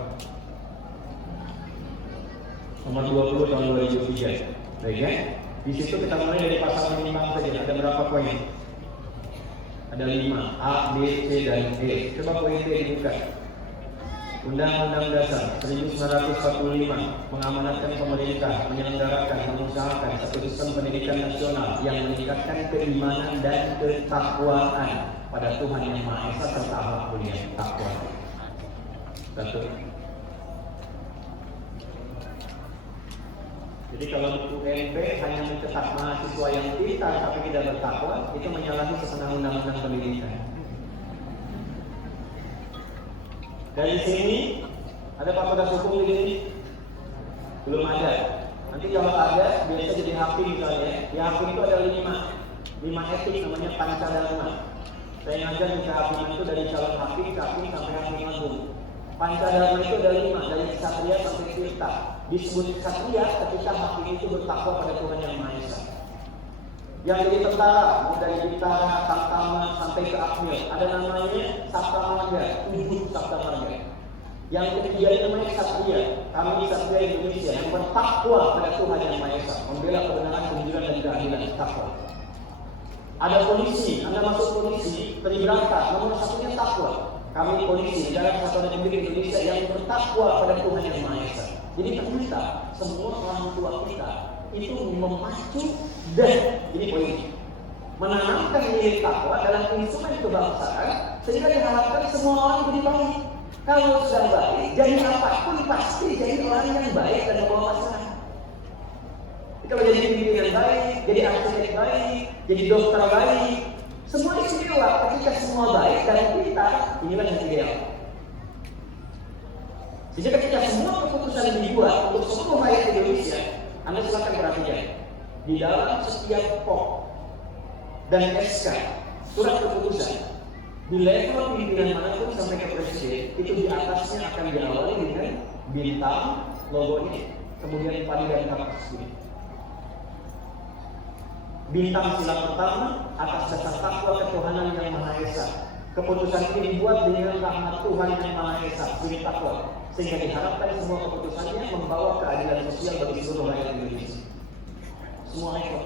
Nomor 20 tahun 2003. Baik ya? Di situ kita mulai dari pasal minimal saja. Ada berapa poin? Ada 5, A, B, C, dan E. Coba poin B dibuka. Undang-Undang Dasar 1945 mengamanatkan pemerintah menyelenggarakan, mengusahakan satu sistem pendidikan nasional yang meningkatkan keimanan dan ketakwaan pada Tuhan Yang Maha Esa serta akhlak mulia takwa. Satu. Jadi kalau UMP hanya mencetak mahasiswa yang pintar tapi tidak bertakwa, itu menyalahi setengah undang-undang pendidikan. Dari sini ada fakultas hukum di sini? Belum ada. Nanti kalau ada, biasa jadi hakim misalnya. Di hakim itu ada 5 etik namanya pancadharma. Saya ngajar di kehakiman itu dari calon hakim sampai hakim agung. Pancadharma itu ada 5, dari Ksatria sampai Tirta. Disebut Ksatria ketika hakim itu bertakwa pada Tuhan Yang Maha Esa. Yang jadi tentara, mau dari Bintara, Tamtama sampai ke Akmil, ada namanya Sabta Marga, 7 Sabta Marga. Yang ketiga itu namanya Ksatria, kami Ksatria Indonesia yang bertakwa pada Tuhan Yang Maha Esa, membela kebenaran, kejujuran dan keadilan, takwa. Ada polisi, Anda masuk polisi, terberangkat, nomor satunya takwa. Kami polisi, Negara Kesatuan Republik Indonesia yang bertakwa pada Tuhan Yang Maha Esa. Jadi ternyata semua orang tua kita itu memacu dan ini poin, menanamkan nilai takwa dalam instrumen kebangsaan sehingga diharapkan semua orang jadi baik. Kalau sudah baik, jadi apapun pasti jadi orang yang baik dan membawa masyarakat. Kalau jadi pimpinan baik, jadi arsitek baik, jadi dokter baik, semua istimewa. Ketika semua baik dan pintar, inilah yang ideal. Jadi ketika semua keputusan dibuat untuk seluruh rakyat Indonesia, Anda silakan perhatikan di dalam setiap pok dan SK surat keputusan di level pimpinan manapun sampai ke presiden itu di atasnya akan diawali dengan bintang logo ini, kemudian padi dan kapas ini. Bintang sila pertama atas dasar takwa ketuhanan Yang Maha Esa. Keputusan ini dibuat dengan rahmat Tuhan Yang Maha Esa, suri takwa, sehingga diharapkan semua keputusannya membawa keadilan sosial bagi seluruh rakyat Indonesia. Semua ekor.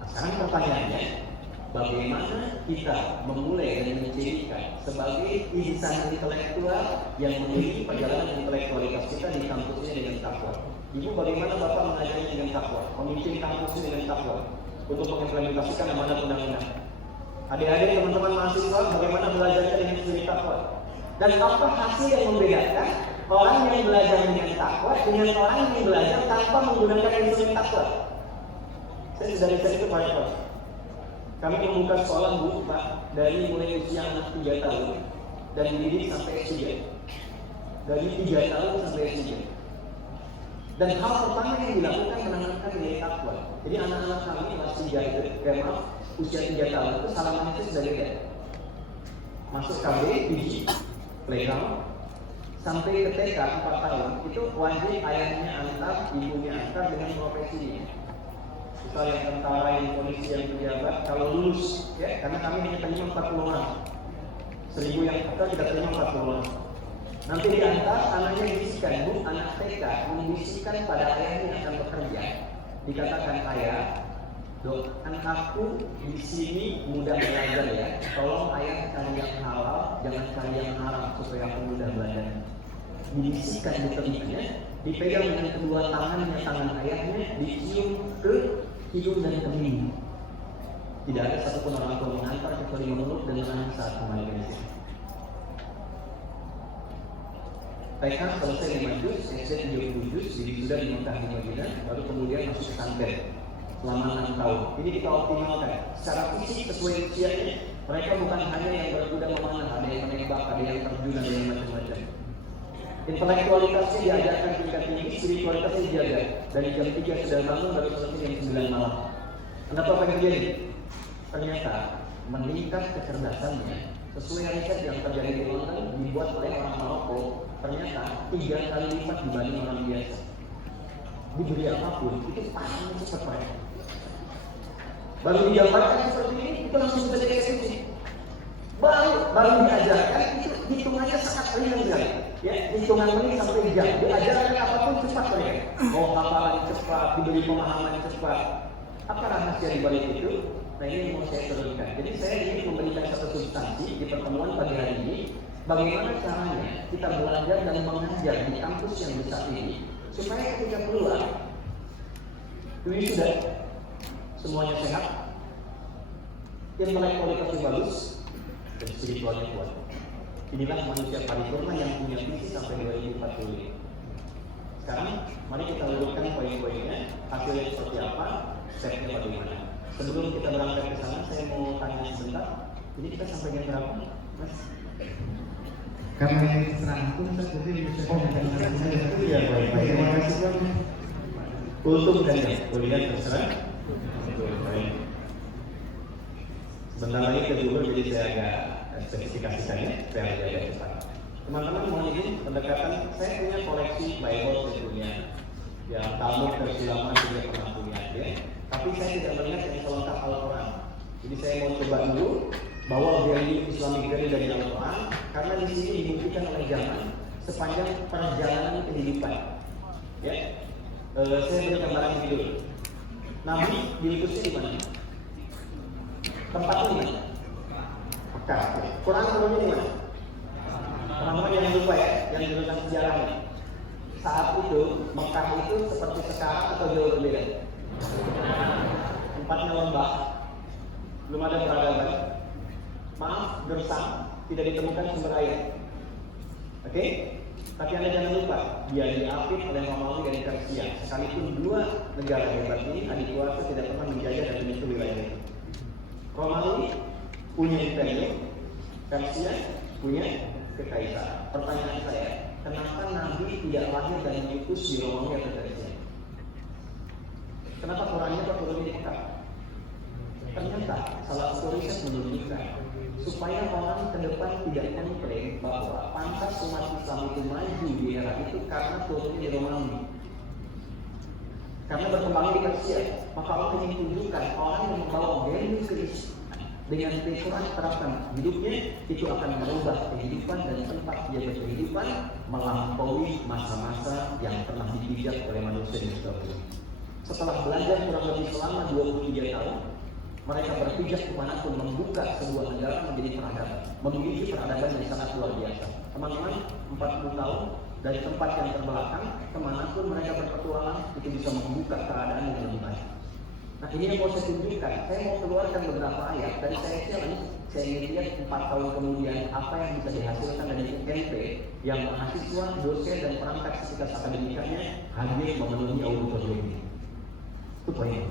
Nah, sekarang pertanyaannya, bagaimana kita memulai dan mencirikan sebagai insan intelektual yang memiliki perjalanan intelektualitas kita di kampusnya dengan takwa? Ibu, bagaimana Bapak mengajarnya dengan takwa, memimpin kampusnya dengan takwa untuk mengimplementasikan amanat undang-undang? Adik-adik, teman-teman mahasiswa, bagaimana belajarnya dengan suri takwa? Dan apa hasil yang membedakan orang yang belajar dengan takwa dengan orang yang belajar tanpa menggunakan instrumen takwa? Saya sudah riset itu Pak. Kami membuka sekolah Bu, Pak, dari mulai usia anak 3 tahun dan dididik sampai S3. Dari 3 tahun sampai S3. Dan hal pertama yang dilakukan menanamkan nilai takwa. Jadi anak-anak kami kelas 3 itu, usia 3 tahun itu salaman itu sudah beda. Masuk KB, PG, playground, sampai ke TK 4 tahun itu wajib ayahnya antar, ibunya antar dengan profesinya. Misal yang tentara, yang polisi, yang pejabat, kalau lulus, ya, karena kami hanya terima 40 orang. 1000 yang kita tidak terima 40 orang. Nanti diantar, anaknya bisikan, Bu, anak TK membisikkan pada ayahnya yang akan bekerja. Dikatakan, ayah, Dok, anakku di sini mudah belajar ya. Tolong ayah cari yang halal, jangan cari yang haram supaya aku mudah belajar. Dibisikkan di telinganya, dipegang dengan kedua tangannya tangan ayahnya, dicium ke hidung dan kening. Tidak ada satupun orang tua mengantar kecuali memeluk dan menangis saat kembali ke sini. TK selesai 5 juz, SD 30 juz, jadi sudah di Mekah di Madinah, lalu kemudian masuk ke pesantren selama 6 tahun. Ini kita optimalkan secara fisik sesuai usianya. Mereka bukan hanya yang berkuda memanah, ada yang menembak, ada yang terjun, ada yang macam-macam. Intelektualitasnya diajarkan tingkat tinggi, spiritualitasnya dijaga. Dari jam 3 sudah bangun, baru selesai jam 9 malam. Anda tahu apa yang terjadi? Ternyata meningkat kecerdasannya sesuai riset yang terjadi di London, dibuat oleh orang Maroko. Ternyata 3 kali lipat dibanding orang biasa. Diberi apapun, itu paling cepat mereka. Baru digambarkan seperti ini, itu langsung bisa dieksekusi. Baru diajarkan, itu hitungannya sangat ringan sekali. Ya, hitungan menit sampai jam. Diajarkan apapun cepat mereka. Mau hafalan cepat, diberi pemahaman cepat. Apa rahasia di balik itu? Nah, ini mau saya turunkan. Jadi saya ingin memberikan satu substansi di pertemuan pagi hari ini. Bagaimana caranya kita belajar dan mengajar di kampus yang besar ini supaya ketika keluar ini sudah semuanya sehat, intelektualitasnya bagus dan spiritualnya kuat. Inilah manusia paripurna yang punya visi sampai 2040. sekarang mari kita urutkan poin-poinnya, hasilnya seperti apa, stepnya bagaimana. Sebelum kita berangkat ke sana, saya mau tanya sebentar. Ini kita sampai jam berapa, Mas? Karena yang serang itu jadi bisa Iya, baik. Terima kasih Pak. Untung kan ya, kuliah terserah. Baik. Sebentar lagi ke dulu, jadi saya agak spesifikasikannya supaya lebih agak cepat. Teman-teman mohon izin pendekatan, saya punya koleksi Bible tentunya, yang Talmud Persilaman juga pernah punya, ya. Tapi saya tidak melihat yang selengkap Al-Quran. Jadi saya mau coba dulu bawa value Islamic value dari Al-Quran, karena di sini dibuktikan oleh zaman sepanjang perjalanan kehidupan. Ya, saya beri gambaran dulu. Nabi diutusnya di mana? Tempatnya di mana? Mekah. Quran turunnya di mana? Teman-teman jangan lupa ya, yang jurusan sejarahnya. Saat itu Mekah itu seperti sekarang atau jauh berbeda? Tempatnya lembah, belum ada peradaban. Maaf, gersang, tidak ditemukan sumber air. Oke? Tapi Anda jangan lupa, dia diapit oleh Romawi dan Persia. Sekalipun dua negara hebat ini, adik kuasa tidak pernah menjajah dan menyentuh wilayah itu. Romawi punya imperium, Persia punya kekaisaran. Pertanyaan saya, kenapa Nabi tidak lahir dan diutus di Romawi atau Persia? Kenapa Qurannya turun di Mekah? Ternyata salah satu riset menunjukkan supaya orang ke depan tidak komplain bahwa pantas umat Islam itu maju di era itu karena turunnya di Romawi. Karena berkembangnya di Persia, maka Allah ingin tunjukkan orang yang membawa value Kristus dengan Quran terapkan hidupnya itu akan merubah kehidupan dan tempat dia berkehidupan melampaui masa-masa yang pernah dipijak oleh manusia di muka bumi. Setelah belajar kurang lebih selama 23 tahun, mereka berpijak kemanapun membuka sebuah negara menjadi peradaban, memiliki peradaban yang sangat luar biasa. Teman-teman, 40 tahun dari tempat yang terbelakang, kemanapun mereka berpetualang itu bisa membuka keadaan yang lebih baik. Nah ini yang mau saya tunjukkan. Saya mau keluarkan beberapa ayat dan saya challenge. Saya ingin lihat 4 tahun kemudian apa yang bisa dihasilkan dari UNP yang mahasiswa, dosen dan perangkat sekitar akademikanya hadir memenuhi auditorium ini. Itu poinnya.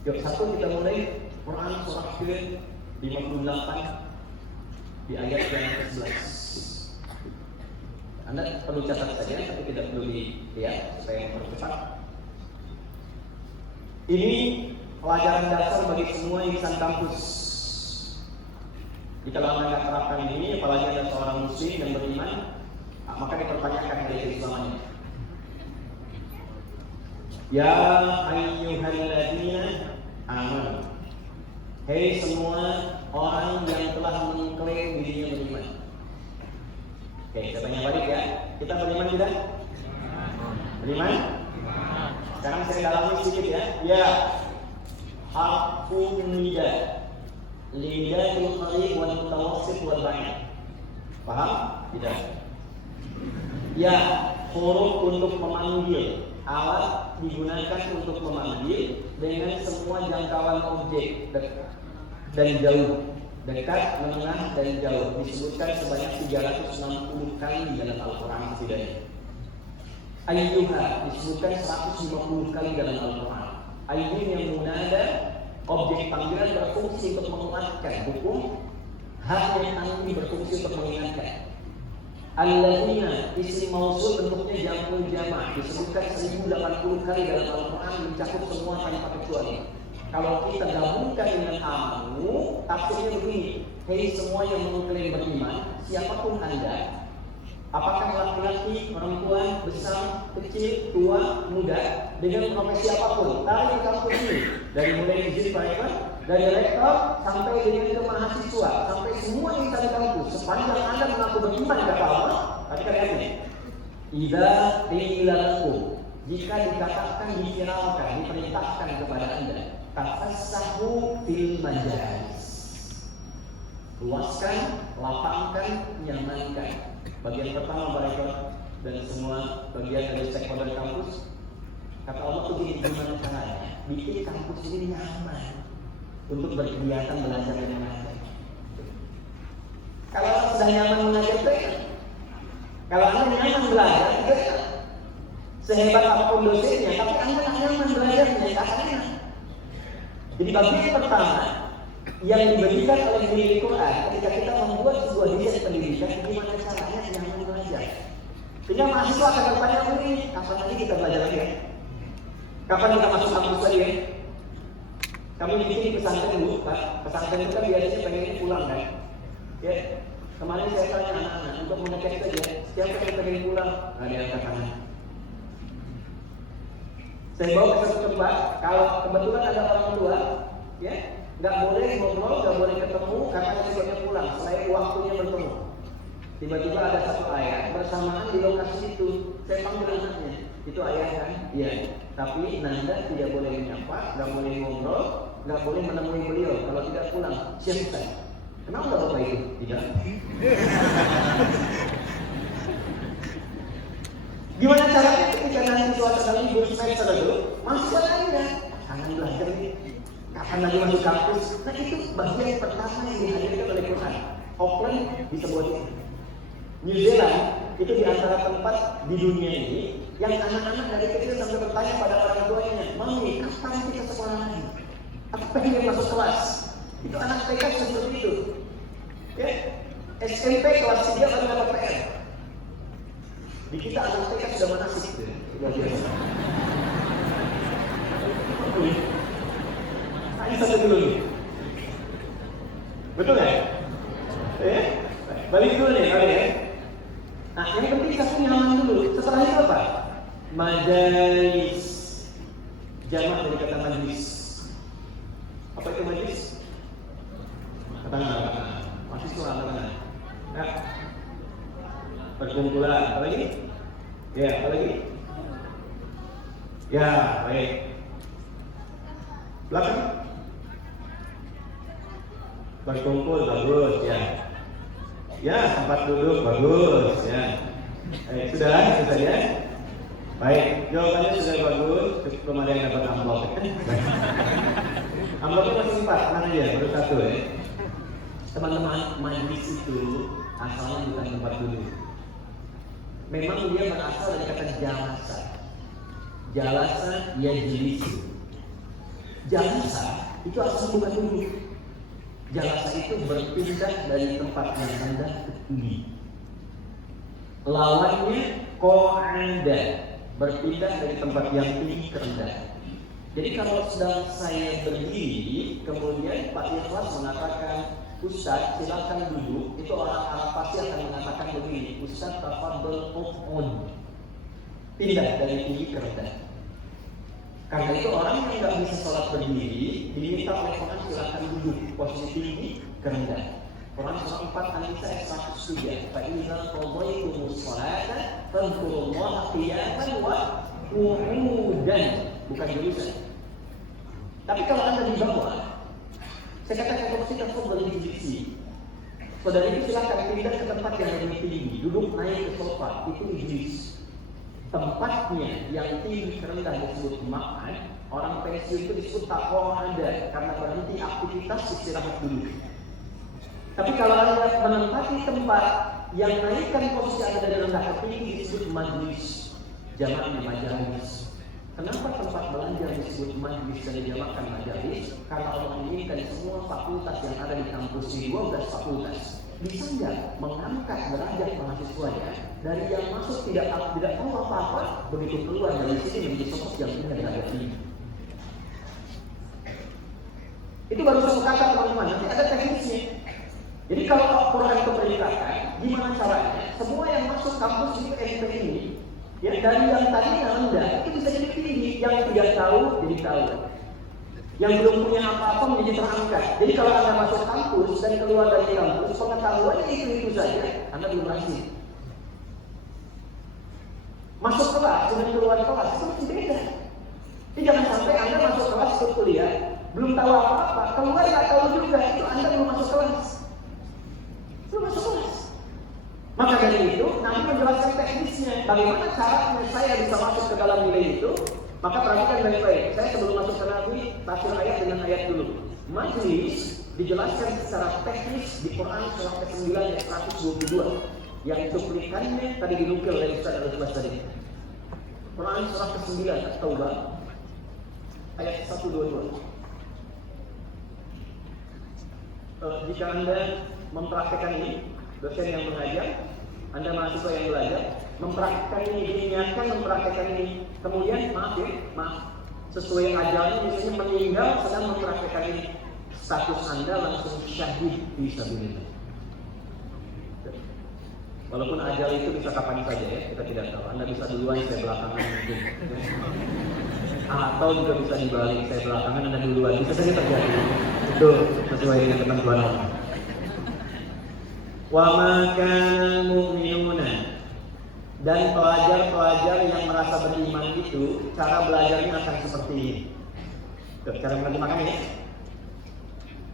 Yuk, satu kita mulai Quran surah ke-58 di ayat yang ke-11. Anda perlu catat saja, tapi tidak perlu dilihat supaya mempercepat. Ini pelajaran dasar bagi semua insan kampus. Jika Anda terapkan ini, apalagi ada seorang muslim yang beriman, maka dipertanyakan dari keislamannya. Ya ayyuhalladzina amanu. Hei semua orang yang telah mengklaim dirinya beriman. Oke, saya tanya balik ya. Kita beriman tidak? Beriman? Sekarang saya dalami sedikit ya. Ya. Harfun nida. Lidahul qarib wal mutawassit wal ba'id. Paham? Tidak. Ya, huruf untuk memanggil. Alat digunakan untuk memanggil dengan semua jangkauan objek dan jauh, dekat, menengah, dan jauh disebutkan sebanyak 360 kali dalam Al-Quran setidaknya. Ayyuha disebutkan 150 kali dalam Al-Quran. Ayyun yang munada, objek panggilan berfungsi untuk menguatkan hukum, hak yang tanggung berfungsi untuk mengingatkan. Alladzina isim mausul bentuknya jamul jama' disebutkan 1080 kali dalam Al-Quran mencakup semua tanpa kecuali. Kalau kita gabungkan dengan amanu, tafsirnya begini: hei semua yang mengklaim beriman, siapapun Anda, apakah laki-laki, perempuan, besar, kecil, tua, muda, dengan profesi apapun, dari kampus ini, dari mulai izin private, dari rektor sampai dengan ke mahasiswa, sampai semua insan kampus, sepanjang Anda mengaku beriman kepada Allah, perhatikan ayatnya. Idza qila lakum, jika dikatakan, diviralkan, diperintahkan kepada Anda, tafassahu fil majalis, luaskan, lapangkan, nyamankan. Bagian pertama mereka dan semua bagian dari stakeholder kampus, kata Allah tuh gimana caranya bikin kampus ini nyaman untuk berkegiatan belajar dan mengajar. Kalau sudah nyaman mengajar, Kalau Anda nyaman belajar, itu enak. Sehebat apapun dosennya, tapi Anda nyaman belajarnya, tak enak. Jadi bagian pertama yang diberikan oleh pemilik Quran ketika kita membuat sebuah desain pendidikan, gimana caranya nyaman belajar. Sehingga mahasiswa akan bertanya, ini kapan lagi kita belajar lagi ya? Kapan kita masuk kampus lagi ya? Kami bikin pesantren dulu, Pak. Pesantren itu kan biasanya pengen pulang kan? Ya, kemarin saya tanya anak-anak untuk mengecek saja, siapa yang pengen pulang? Nggak ada yang angkat tangan. Saya bawa ke satu tempat, kalau kebetulan ada orang tua, ya, nggak boleh ngobrol, nggak boleh ketemu, karena sebabnya pulang, selain waktunya bertemu. Tiba-tiba ada satu ayah bersamaan di lokasi itu, saya panggil anaknya, itu ayah kan? Iya. Tapi Nanda tidak boleh menyapa, nggak boleh ngobrol, nggak boleh menemui beliau. Kalau tidak pulang, siapa? Kenapa nggak bapak itu? Tidak. Gimana caranya ketika nanti suasana libur semester itu masuk aja, kangen belajar nih. Kapan lagi masuk kampus? Nah itu bagian pertama yang dihadirkan oleh Quran. Auckland bisa buat itu. New Zealand itu di antara tempat di dunia ini yang anak-anak dari kecil sampai bertanya pada orang tuanya, Mami, kapan kita sekolah lagi? Aku pengen masuk kelas. Itu anak TK seperti itu. Ya, SMP kelas 3 baru dapat PR. Di kita anak TK sudah manasik. Luar biasa. Ini satu dulu nih. Betul ya? Balik dulu nih kali ya. Nah, yang penting satu nyaman dulu. Setelah itu apa? Majalis. Jamak dari kata majlis. Apa itu majlis? Katakan. Masih kurang katakan. Ya. Perkumpulan. Apa lagi? Ya, apa lagi? Ya, baik. Belakang. Berkumpul bagus ya. Ya, tempat duduk bagus ya. Sudah ya. Baik, jawabannya sudah bagus. Belum ada yang dapat amplop. Amplopnya masih 4, tenang aja, baru 1 ya. Teman-teman, majlis itu asalnya bukan tempat duduk. Memang dia berasal dari kata jalasa. Jalasa yajlisu. Jalasa itu asal bukan duduk. Jalasa itu berpindah dari tempat yang rendah ke tinggi. Lawannya qa'ada, berpindah dari tempat yang tinggi ke rendah. Jadi kalau sedang saya berdiri, kemudian Pak Ikhlas mengatakan, Ustaz silakan duduk, itu orang Arab pasti akan mengatakan begini, Ustaz tafadhol qa'ud. Pindah dari tinggi ke rendah. Karena itu orang yang nggak bisa sholat berdiri diminta oleh Quran silakan duduk posisi tinggi ke rendah. Quran surah 4 An-Nisa ayat 103. Fa idza qadaytumus sholata fadhkurullaha qiyaman wa qu'udan, bukan jurusan. Tapi kalau Anda di bawah, saya katakan kalau kita berdiri, saudara itu silakan pindah ke tempat yang lebih tinggi, duduk naik ke sofa, itu ijlis. Tempatnya yang tinggi rendah disebut makan, orang pensiun itu disebut taqa'ada karena berhenti aktivitas istirahat dulu. Tapi kalau Anda menempati tempat yang naikkan posisi Anda dari rendah ke tinggi disebut majlis, jamaknya majalis. Kenapa tempat belajar disebut majlis dan dijamakkan majalis? Karena Allah menginginkan semua fakultas yang ada di kampus ini, 12 fakultas, bisa nggak mengangkat derajat mahasiswanya dari yang masuk tidak tahu apa-apa, begitu keluar dari sini menjadi sosok yang punya derajat tinggi. Itu baru satu kata teman-teman, nanti ada teknisnya. Jadi kalau Quran itu perintahkan, gimana caranya? Semua yang masuk kampus ini SMP ini, ya dari yang tadinya rendah itu bisa jadi tinggi, yang tidak tahu jadi tahu. Yang belum punya apa-apa menjadi terangkat. Jadi kalau Anda masuk kampus dan keluar dari kampus, pengetahuannya itu saja, Anda belum berhasil. Masuk kelas dengan keluar kelas itu beda. Jadi jangan sampai Anda masuk kelas untuk kuliah, belum tahu apa-apa, keluar nggak tahu juga, itu Anda belum masuk kelas. Belum masuk kelas. Maka dari itu, Nabi menjelaskan teknisnya, bagaimana caranya saya bisa masuk ke dalam nilai itu. Maka perhatikan baik-baik. Saya sebelum masuk ke Nabi, tafsir ayat dengan ayat dulu. Majlis dijelaskan secara teknis di Quran surah ke-9 ayat 122. Yang cuplikannya tadi dinukil oleh Ustaz Al-Abbas tadi. Quran surah ke-9 At-Taubah ayat 122. Jika Anda mempraktekkan ini, dosen yang mengajar, Anda mahasiswa yang belajar, mempraktekkan ini, diniatkan mempraktekkan ini, kemudian maaf, sesuai ajalnya misalnya meninggal sedang mempraktekkan ini, status Anda langsung syahid fisabilillah. Walaupun ajal itu bisa kapan saja ya, kita tidak tahu. Anda bisa duluan, saya belakangan mungkin. Atau juga bisa dibalik, saya belakangan, Anda duluan. Bisa saja terjadi. Itu sesuai dengan ketentuan Allah. Wa ma kana mu'minuna, dan pelajar-pelajar yang merasa beriman itu cara belajarnya akan seperti ini. Tuh, cara menerjemahkan ini.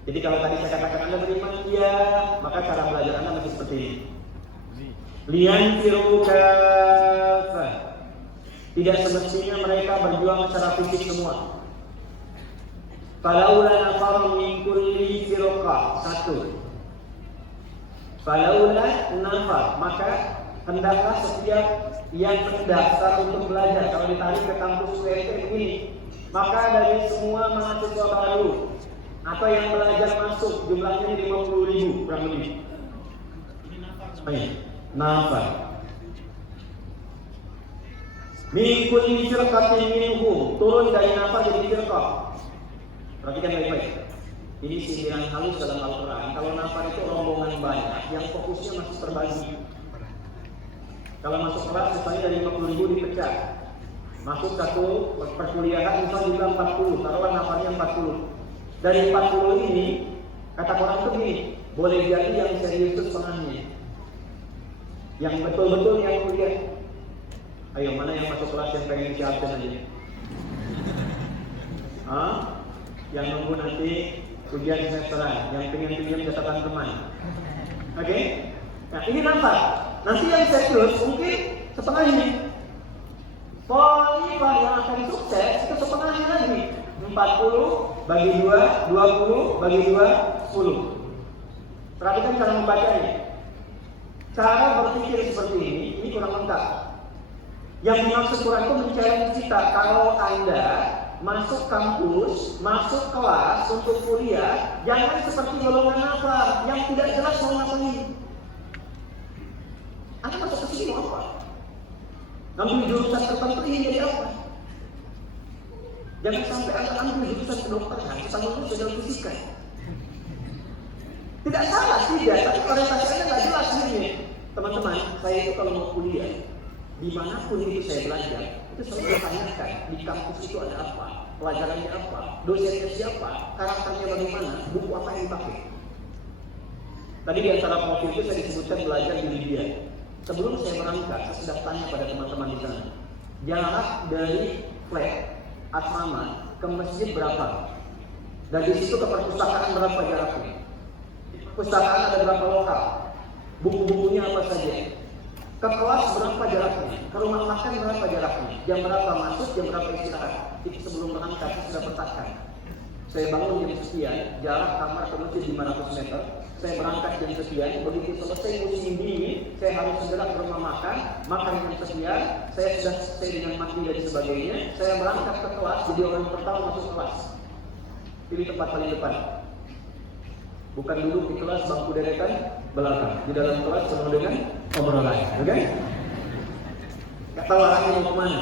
Jadi kalau tadi saya katakan Anda beriman, iya, maka cara belajar Anda masih seperti ini. Liyanfiru kafah, tidak semestinya mereka berjuang secara fisik semua. Falaula nafaru min kulli firqah, satu. Falaula nafar, maka hendaklah setiap yang terdaftar untuk belajar, kalau ditarik ke kampus UNT begini, maka dari semua mahasiswa baru atau yang belajar masuk jumlahnya 50.000 kurang lebih. Nafar. Min kulli firqatin minhum, turun dari nafar jadi firqah. Perhatikan baik-baik. Ini sindiran halus dalam Al-Quran. Kalau nafar itu rombongan banyak yang fokusnya masih terbagi. Kalau masuk kelas misalnya dari 50.000 dipecah. Masuk satu perkuliahan misalnya juga 40, taruhlah nafarnya 40. Dari 40 ini, kata Quran itu gini, boleh jadi yang serius itu setengahnya. Yang betul-betul yang kuliah. Ayo, mana yang masuk kelas yang pengen siapkan aja? Yang nunggu nanti ujian semesteran, yang pengen pinjam catatan teman. Oke? Nah, ini nampak. Nanti yang serius mungkin setengah ini. Polifah yang akan sukses itu setengahnya lagi. 40 bagi 2, 20 bagi 2, 10. Perhatikan cara membacanya. Cara berpikir seperti ini kurang lengkap. Yang dimaksud Quran itu men-challenge kita. Kalau Anda masuk kampus, masuk kelas untuk kuliah, jangan seperti golongan nafar yang tidak jelas mau ngapain. Anda masuk ke sini mau apa? Ngambil jurusan tertentu ini jadi apa? Jangan sampai Anda ambil jurusan kedokteran, tanggung jawab fisika. Tidak salah, tidak, tapi orientasi Anda nggak jelas ini. Teman-teman, saya itu kalau mau kuliah, dimanapun itu saya belajar, itu selalu bertanyakan, di kampus itu ada apa, pelajarannya apa, dosennya siapa, karakternya bagaimana, buku apa yang dipakai. Tadi di antara profil itu saya disebutkan belajar di Libya. Sebelum saya berangkat, saya sudah tanya pada teman-teman di sana, jarak dari flat asrama ke masjid berapa? Dari situ ke perpustakaan berapa jaraknya? Perpustakaan ada berapa lokal? Buku-bukunya apa saja? Ke kelas berapa jaraknya? Ke rumah makan berapa jaraknya? Jam berapa masuk, jam berapa istirahat? Itu sebelum berangkat saya sudah petakan. Saya bangun jam sekian, jarak kamar ke masjid 500 meter. Saya berangkat jam sekian, begitu selesai musim dingin, saya harus segera ke rumah makan jam sekian, saya sudah selesai dengan mandi dan sebagainya. Saya berangkat ke kelas, jadi orang pertama masuk kelas. Pilih tempat paling depan. Bukan duduk di kelas bangku deretan belakang. Di dalam kelas penuh dengan obrolan, oke? Gak tahu arahnya mau kemana.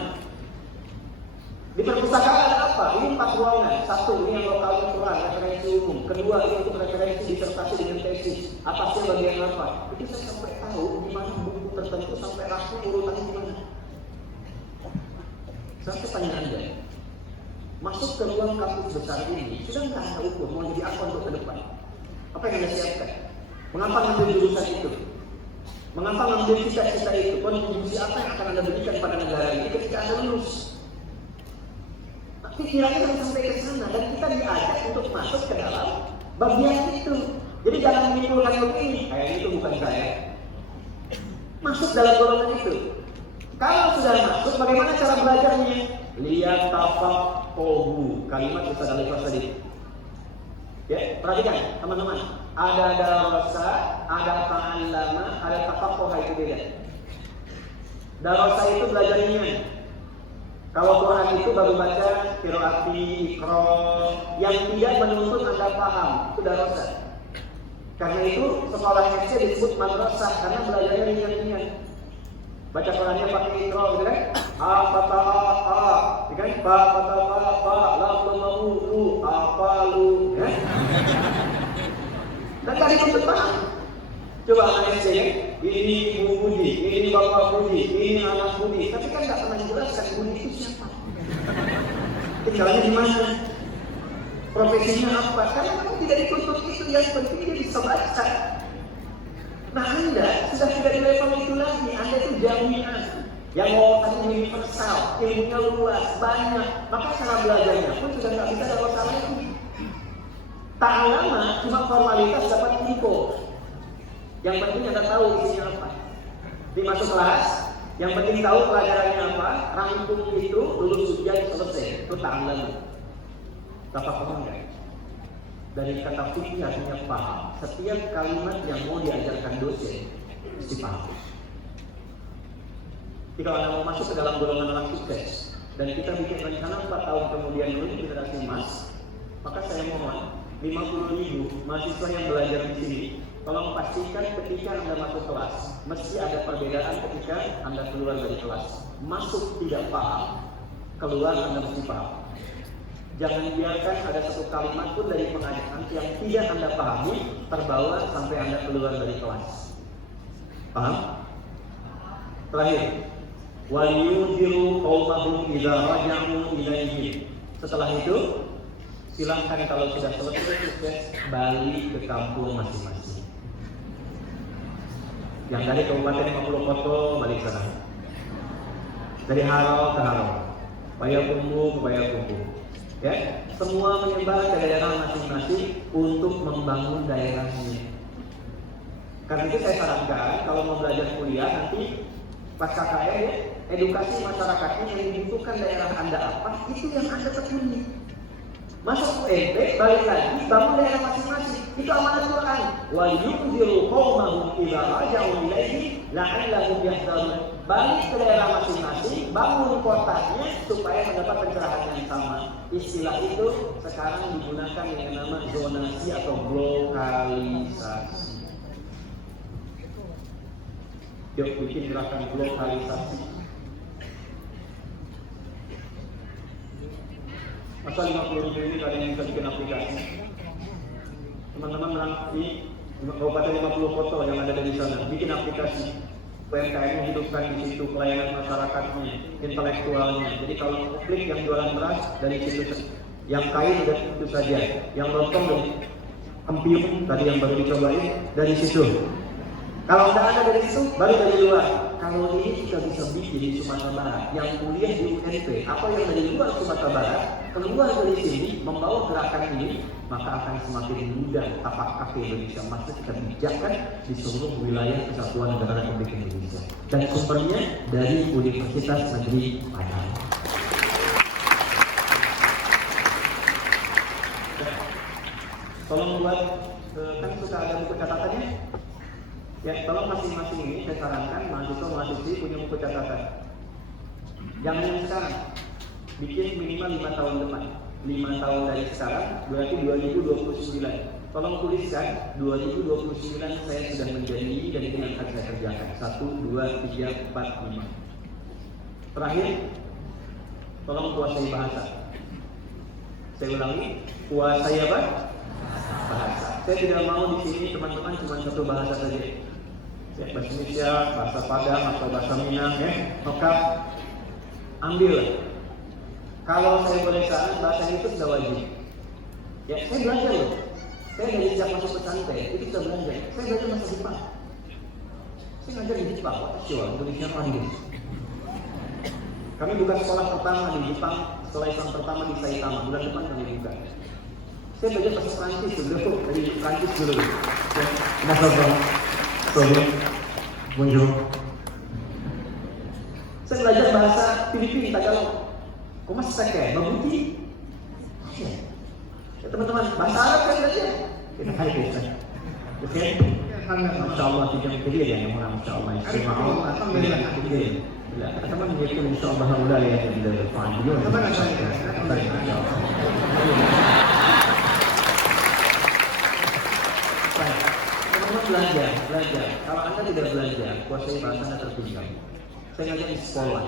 Di perpustakaan ada apa? Ini 4 ruangan. 1, ini yang lokalnya Quran, referensi umum. Kedua, ini untuk referensi disertasi dengan tesis. Atasnya bagian apa? Itu saya sampai tahu di mana buku tertentu sampai rasul urutannya di mana. Saya tanya Anda, masuk ke ruang kampus besar ini, sudah nggak ada ukur mau jadi apa untuk ke depan? Apa yang Anda siapkan? Mengapa ngambil jurusan itu? Mengapa ngambil cita-cita itu? Kontribusi apa yang akan Anda berikan pada negara ini ketika Anda lulus? Pikirannya harus sampai ke sana dan kita diajak untuk masuk ke dalam bagian itu. Jadi jangan menimbulkan begini, kayak itu bukan saya. Masuk dalam golongan itu. Kalau sudah masuk, bagaimana cara belajarnya? Lihat tafaqquhu, kalimat bisa dari tadi. Ya, perhatikan teman-teman. Ada darasa, ada ta'allama, ada tafaqquha, itu beda. Darasa itu belajar ringan. Kalau Quran itu baru baca qiraati, iqra, yang tidak menuntut Anda paham, itu darasa. Karena itu sekolah SD disebut madrasah karena belajarnya ringan-ringan. Baca Qurannya pakai iqra, gitu kan? A fatah a, gitu kan? Ba fatah ba, lam lu, apa lu, ya? Dan tadi itu paham. Coba anak SD ya, ini Ibu Budi, ini Bapak Budi, ini anak Budi. Tapi kan nggak pernah dijelaskan Budi itu siapa. Tinggalnya di mana, profesinya apa. Karena memang tidak dituntut itu, yang penting dia bisa baca. Nah Anda sudah tidak di level itu lagi. Anda itu jamiah yang wawasannya universal, ilmunya luas, banyak. Maka cara belajarnya pun sudah nggak bisa ada masalah lagi. Tak lama cuma formalitas dapat info. Yang penting Anda tahu isinya apa. Dimasuk kelas, yang penting tahu pelajarannya apa, rangkum itu, lulus ujian, selesai. Itu tak lama. Dapat paham nggak? Dari kata fikih artinya paham. Setiap kalimat yang mau diajarkan dosen mesti paham. Jika Anda mau masuk ke dalam golongan orang sukses dan kita bikin rencana 4 tahun kemudian menuju generasi emas, maka saya mohon 50.000 mahasiswa yang belajar di sini, tolong pastikan ketika Anda masuk kelas, mesti ada perbedaan ketika Anda keluar dari kelas. Masuk tidak paham, keluar Anda mesti paham. Jangan biarkan ada satu kalimat pun dari pengajaran yang tidak Anda pahami terbawa sampai Anda keluar dari kelas. Paham? Terakhir, wal yunziru qaumahum idza raja'u ilaihim. Setelah itu, silakan kalau sudah selesai sukses balik ke kampung masing-masing. Yang dari Kabupaten 50 Koto balik sana. Dari Harau ke Harau, Payakumbuh ke Payakumbuh. Ya, semua menyebar ke daerah masing-masing untuk membangun daerahnya. Karena itu saya sarankan kalau mau belajar kuliah nanti pas KKN ya, edukasi masyarakatnya yang dibutuhkan daerah Anda apa, itu yang Anda tekuni. Masuk UNT, balik lagi, bangun daerah masing-masing. Itu amanat Quran. Wa yunziru qaumahum idza raja'u ilaihi la'allahum yahdharun. Balik ke daerah masing-masing, bangun kotanya supaya mendapat pencerahan yang sama. Istilah itu sekarang digunakan dengan nama zonasi atau lokalisasi. Yuk bikin gerakan lokalisasi. Masa 50.000 ini kalian bisa bikin aplikasi. Teman-teman di Kabupaten 50 Koto yang ada di sana, bikin aplikasi. UMKM menghidupkan di situ pelayanan masyarakatnya, intelektualnya. Jadi kalau klik yang jualan beras dari situ, yang kain dari situ saja, yang lontong dari empiung tadi yang baru dicobain dari situ. Kalau tidak ada dari situ, baru dari luar. Kalau ini kita bisa bikin di Sumatera Barat, yang kuliah di UNP atau yang dari luar Sumatera Barat keluar dari sini membawa gerakan ini, maka akan semakin mudah tapak kaki Indonesia masuk kebijakan di seluruh wilayah Kesatuan Negara Republik Indonesia. Dan sumbernya dari Universitas Negeri Padang. Tolong buat, kan suka ada buku catatannya. Ya, tolong masing-masing ini saya sarankan mahasiswa-mahasiswi punya buku catatan. Jangan yang sekarang, bikin minimal 5 tahun depan. 5 tahun dari sekarang berarti 2029. Tolong tuliskan 2029 saya sudah menjadi ini dan ini yang akan saya kerjakan. 1, 2, 3, 4, 5. Terakhir, tolong kuasai bahasa. Saya ulangi, kuasai apa? Bahasa. Saya tidak mau di sini teman-teman cuma satu bahasa saja. Ya, bahasa Indonesia, bahasa Padang atau bahasa Minang, ya. Maka ambil. Kalau saya boleh saran, bahasa itu sudah wajib. Ya, saya belajar loh. Saya dari sejak masuk pesantren itu sudah belajar. Saya belajar bahasa Jepang. Saya ngajar di Jepang, Indonesia Pandis. Kami buka sekolah pertama di Jepang, sekolah Islam pertama di Saitama. Bulan depan kami buka. Saya belajar bahasa Prancis dulu, dari Prancis dulu. Ya, bonjour. Saya belajar bahasa Filipina, Tagalog. Kok masih saya baguti? Ya teman-teman, bahasa Arab kan belajar. Kita hai Oke? Masya Allah tidak kecil ya yang orang Masya Allah. Alhamdulillah. Teman menjadi Insya Allah udah ya yang depan. Teman-teman belajar. Kalau Anda tidak belajar, kuasai bahasa Anda tertinggal. Saya ngajar di sekolah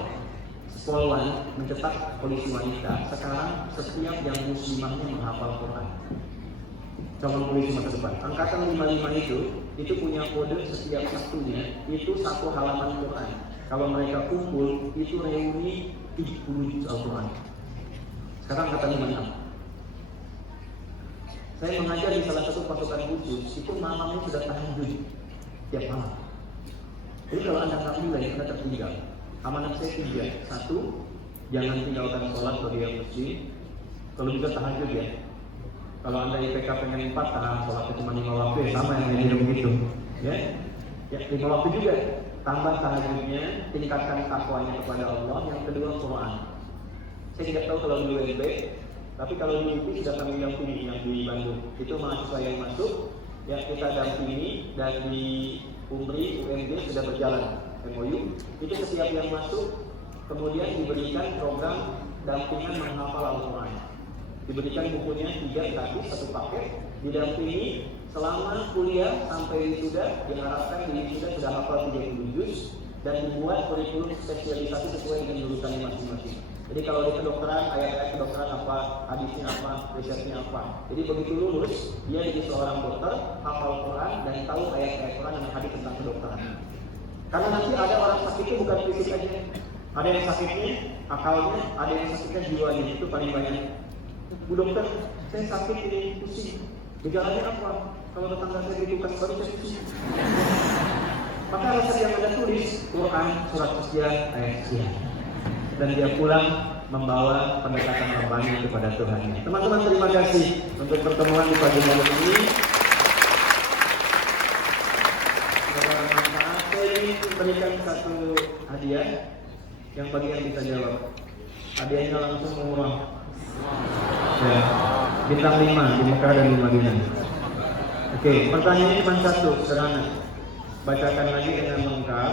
mencetak polisi wanita. Sekarang setiap yang muslimahnya menghafal Quran. Calon polisi masa depan. Angkatan 55 itu punya kode setiap Sabtunya itu 1 halaman Quran. Kalau mereka kumpul itu reuni 70 juz Al-Quran. Sekarang angkatan 56. Saya mengajar di salah satu pasukan khusus, itu malamnya sudah tahajud tiap malam. Jadi kalau Anda nggak mulai, Anda tertinggal. Amanat saya 3. 1, jangan tinggalkan sholat bagi yang muslim. Kalau bisa tahajud ya. Kalau Anda IPK pengen 4, sholatnya cuma 5 waktu ya sama yang minum gitu. Ya 5 waktu juga. Tambah tahajudnya, tingkatkan takwanya kepada Allah. Yang kedua Quran. Saya tidak tahu kalau di UNB, tapi kalau di UPI sudah kami dampingi yang di Bandung. Itu mahasiswa yang masuk, ya kita dampingi, dan di UMRI, UMD sudah berjalan MOU. Itu setiap yang masuk, kemudian diberikan program dampingan menghafal Al-Quran. Diberikan bukunya 3 gratis, 1 paket, didampingi selama kuliah sampai wisuda. Diharapkan di wisuda sudah hafal 30 juz dan dibuat kurikulum spesialisasi sesuai dengan jurusannya masing-masing. Jadi kalau di kedokteran, ayat-ayat kedokteran apa, hadisnya apa, risetnya apa. Jadi begitu lulus, dia jadi seorang dokter, hafal Quran dan tahu ayat-ayat Quran dan hadis tentang kedokteran. Karena nanti ada orang sakitnya bukan fisik aja, ada yang sakitnya akalnya, ada yang sakitnya jiwanya, itu paling banyak. Bu dokter, saya sakit ini pusing. Gejalanya apa? Kalau tetangga saya ditugas baru saya pusing. Maka alasan yang Anda tulis Quran, surat sekian, ayat sekian. Dan dia pulang membawa pendekatan rohani kepada Tuhannya. Teman-teman terima kasih untuk pertemuan di pagi malam ini. Saya ingin memberikan satu hadiah yang bagi yang bisa jawab. Hadiahnya langsung murah. Ya, bintang 5 di Mekah dan di Madinah. Oke, pertanyaannya cuma satu, sederhana. Bacakan lagi dengan lengkap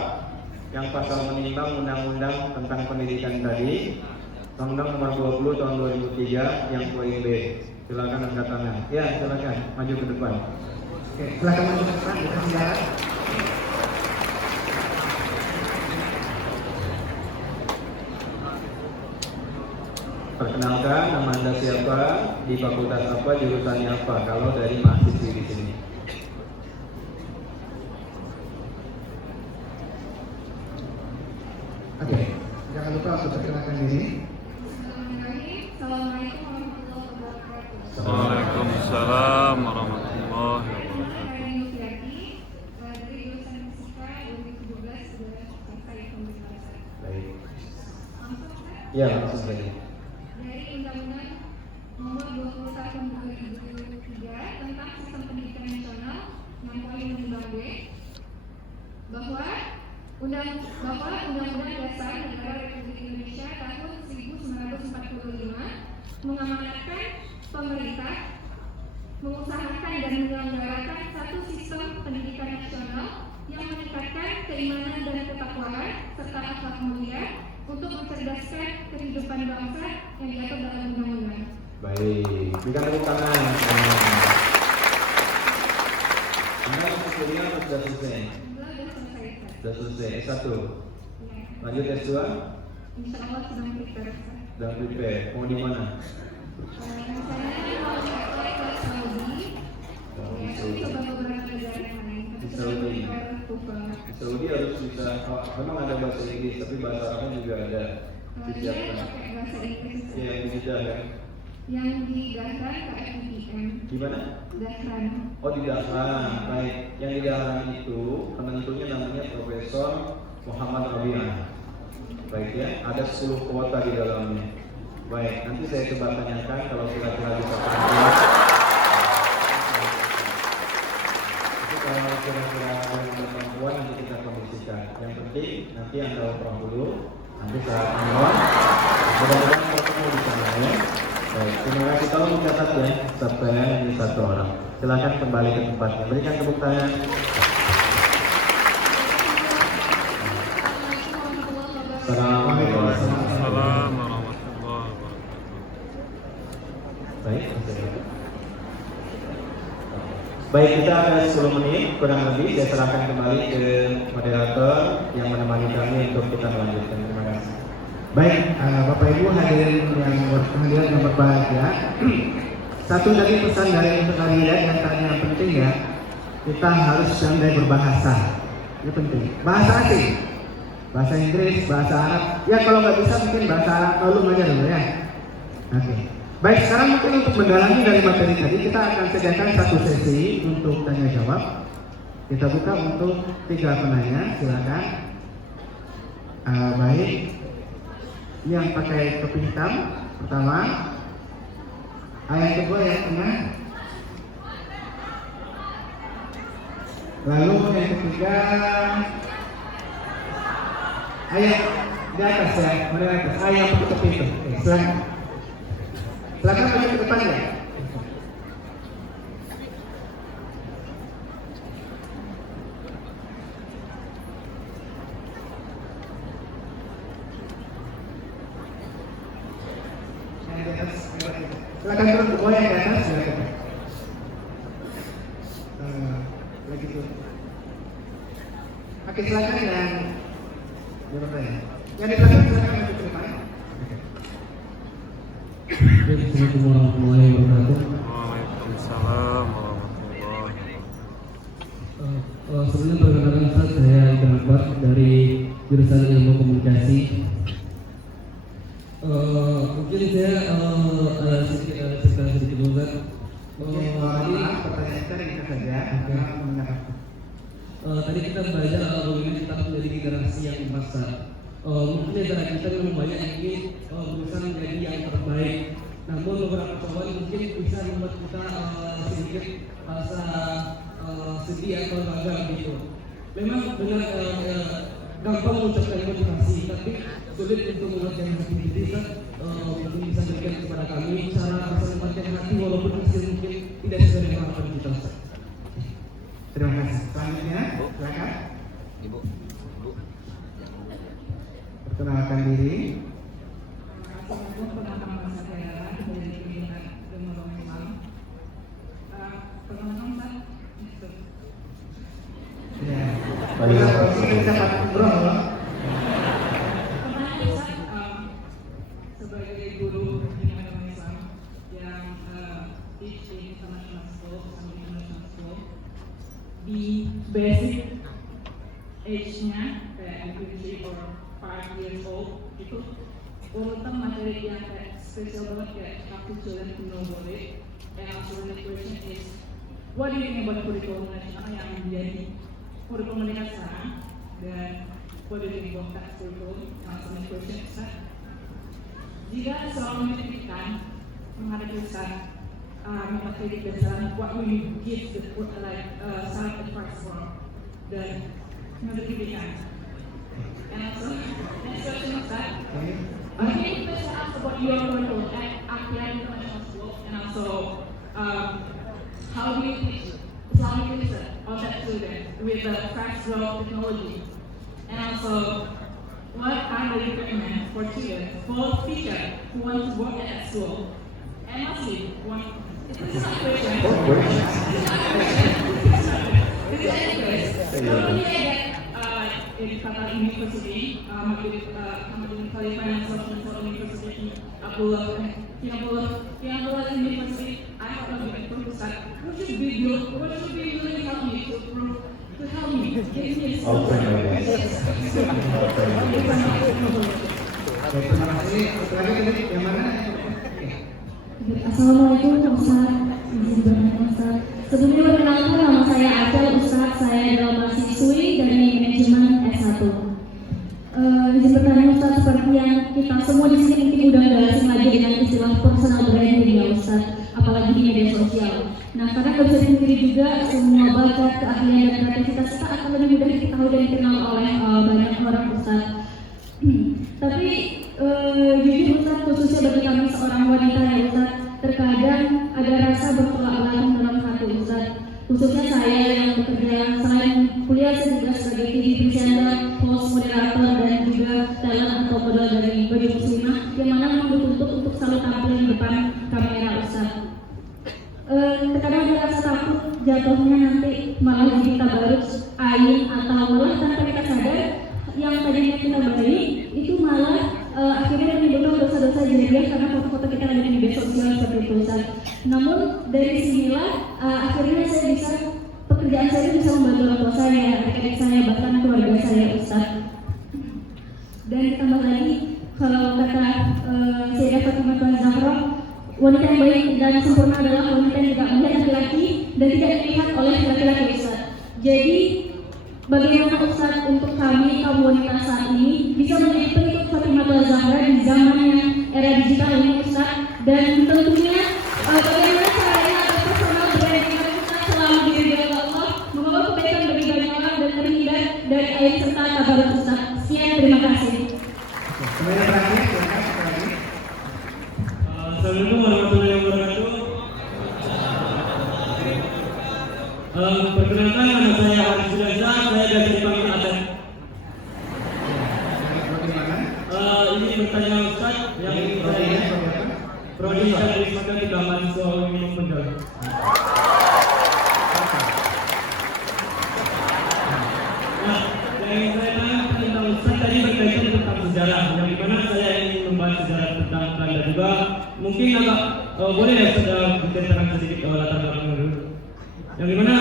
yang pasal menimbang undang-undang tentang pendidikan tadi, Undang-Undang Nomor 20 Tahun 2003 yang poin B. Silakan angkat tangan. Ya, silakan maju ke depan. Oke, silakan maju ke depan, dikasih jalan. Perkenalkan, nama Anda siapa, di fakultas apa, jurusannya apa, kalau dari mahasiswa di sini. Oke, jangan lupa untuk perkenalkan diri. Assalamualaikum warahmatullahi wabarakatuh. Waalaikumsalam warahmatullahi wabarakatuh. Dari jurusan Fisika 2017 sudah selesai pembahasan. Baik. Langsung Pak? Ya, langsung saja. Dari Undang-Undang Nomor 20 Tahun 2003 tentang Sistem Pendidikan Nasional yang poin 5B bahwa Undang-Undang Dasar Negara Republik Indonesia tahun 1945 mengamanatkan pemerintah mengusahakan dan menyelenggarakan satu sistem pendidikan nasional yang meningkatkan keimanan dan ketakwaan serta akhlak mulia untuk mencerdaskan kehidupan bangsa yang diatur dalam undang-undang. Baik, berikan tepuk tangan. Anda masuk kuliah atau sudah selesai? Sudah selesai, Pak. Sudah selesai, S1. Ya. Lanjut S2, Insya Allah sedang prepare, Pak. dan prepare. Mau di mana? Rencananya mau apply ke Saudi, ya, tapi coba beberapa negara yang lain. Tapi Di sedang Saudi. prepare untuk banget. Di Saudi harus bisa, memang ada bahasa Inggris, tapi bahasa Arabnya juga ada Dia disiapkan. pakai bahasa Inggris. Ya, yang di Jeddah kan? Yang di Dahran KFUGM. Di mana? Dahran. Oh, di Dahlan. Baik, yang di Dahlan itu penentunya namanya Profesor Muhammad Rabi'ah. Baik ya, ada 10 kuota di dalamnya. Baik, nanti saya coba tanyakan kalau kira-kira bisa terjadi. Tapi kalau kira-kira ada perempuan nanti kita kondisikan. Yang penting nanti Anda operasi dulu, nanti saat mengulang. Mudah-mudahan ketemu di sana ya. Baik, terima kasih. Tolong dicatat ya, sampai ini 1 orang. Silakan kembali ke tempatnya. Berikan tepuk tangan. Assalamualaikum warahmatullahi Waalaikumsalam warahmatullahi wabarakatuh. Baik, baik, kita ada 10 menit kurang lebih. Saya serahkan kembali ke moderator yang menemani kami untuk kita melanjutkan. Terima kasih. Baik, Bapak Ibu hadirin yang berbahagia. Satu dari pesan dari kalian yang tadi yang penting ya, kita harus pandai berbahasa. Ini penting. Bahasa asing, bahasa Inggris, bahasa Arab. Ya kalau nggak bisa mungkin bahasa Arab dulu aja dulu ya. Oke. Baik, sekarang mungkin untuk mendalami dari materi tadi kita akan sediakan satu sesi untuk tanya jawab. Kita buka untuk 3 penanya, silakan. Baik. Yang pakai topi hitam pertama, yang kedua yang tengah, lalu yang ketiga ayat di atas ya, di atas ayat pakai topi itu. Silakan, silakan maju ke depan ya. Silakan turun ke bawah yang di atas, silakan. Lagi turun. Oke, silakan yang di belakang. Yang di belakang silakan maju ke depan. Assalamualaikum warahmatullahi wabarakatuh. Waalaikumsalam warahmatullahi wabarakatuh. Sebelumnya perkenalkan Ustaz, saya Ikan Akbar dari jurusan Ilmu Komunikasi. Mungkin saya cerita sedikit dulu Ustaz. Maaf, pertanyaan kita ringkas saja. Tadi kita belajar bagaimana kita menjadi generasi yang emas. Mungkin negara kita memang banyak yang ingin berusaha menjadi yang terbaik. Namun beberapa cobaan mungkin bisa membuat kita sedikit rasa sedih atau gagal gitu. Memang benar gampang mengucapkan motivasi, tapi sulit untuk mengerjakan hati kita. Mungkin bisa berikan kepada kami cara menempatkan hati walaupun hasil mungkin tidak sesuai dengan harapan kita. Terima kasih. Selanjutnya, silakan. Ibu. Perkenalkan diri. Ya. Kita dapat ngobrol. Sebagai guru di agama Islam yang teach di international school, di basic age-nya kayak 3 or 5 years old itu urutan materi yang kayak spesial banget kayak how to children to know about it. And also the question is, what do you think about kurikulum nasional yang menjadi kurikulum mereka sekarang, dan what do you think about that kurikulum? Also the question is that jika seorang pendidikan menghadapi materi dasar, what will you give the saran advice for the pendidikan? And also, next question is that can you please ask about your curriculum at Akyar International School, and also how do you teach Islamic research on that student with the fast growth technology, and also what kind of recommend for students, for teachers who want to work at that school? And lastly, this is a question. This is a question. Normally I get in Qatar University, Hamad Financial University, Abdullah University, I have a big professor. What should be really help me to help me give me a Terima kasih. Yang mana? Assalamualaikum Ustaz. Sebelumnya perkenalkan, nama saya Acel Ustaz. Saya adalah mahasiswi dari manajemen S1. Izin bertanya Ustaz, seperti yang kita semua di sini mungkin udah nggak asing lagi dengan istilah personal branding ya Ustaz, apalagi di media sosial. Nah, karena nggak bisa dipungkiri juga semua bakat, keahlian dan kreativitas kita akan lebih mudah diketahui dan dikenal oleh banyak orang Ustaz. Tapi jujur Ustaz, khususnya bagi kami seorang wanita ya Ustaz, terkadang ada rasa bertolak belakang dalam hati Ustaz. sebagai muslimah yang mana memang dituntut untuk selalu tampil di depan kamera Ustaz. Terkadang ada rasa takut jatuhnya nanti malah jadi tabarut ain atau malah tanpa kita sadar yang tadinya kita baik itu malah akhirnya menimbulkan dosa-dosa jahiliyah karena foto-foto kita ada di media sosial seperti itu Ustaz. Namun dari sinilah akhirnya saya bisa pekerjaan saya bisa membantu orang tua saya, adik-adik saya, bahkan keluarga saya Ustaz. Dan ditambah lagi kalau kata Sayyidah Fatimah Zahra, wanita yang baik dan sempurna adalah wanita yang tidak melihat laki-laki dan tidak dilihat oleh laki-laki Ustaz. Jadi bagaimana Ustaz untuk kami kaum wanita saat ini bisa menjadi pengikut Fatimah Zahra di zaman yang era digital ini Ustaz, dan tentunya bagaimana caranya agar personal branding Ustaz selalu diridhoi Allah, membawa kebaikan bagi banyak orang dan terhindar dari air serta tabarut Ustaz. Sekian, terima kasih. Kemudian terakhir, silakan lagi. Assalamualaikum warahmatullahi wabarakatuh. Perkenalkan, nama saya Haris Sudansa, saya dari dipanggil Adan. Bagaimana? Ini bertanya Ustaz yang Prodinya seperti apa? Prodi saya dirismakan di kamar soal minum penjual. Nah, yang saya tanya tentang Ustaz tadi berkaitan tentang sejarah, yang dimana saya ingin membahas sejarah tentang Belanda juga. Mungkin agak boleh ya sudah diceritakan sedikit latar belakang dulu. Yang dimana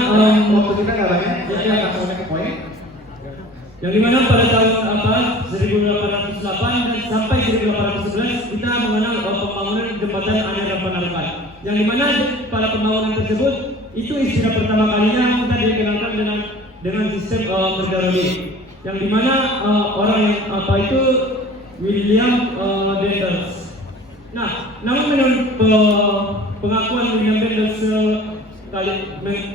Waktu kita nggak banyak, jadi langsung ke poin. yang dimana pada tahun 1808 dan sampai 1811 kita mengenal pembangunan jembatan Anyar dan Panarakan. Yang dimana pada pembangunan tersebut itu istilah pertama kalinya kita dikenalkan dengan sistem berdarodi. Yang dimana orang yang itu William Dendels. Nah, namun menurut pengakuan William Dendels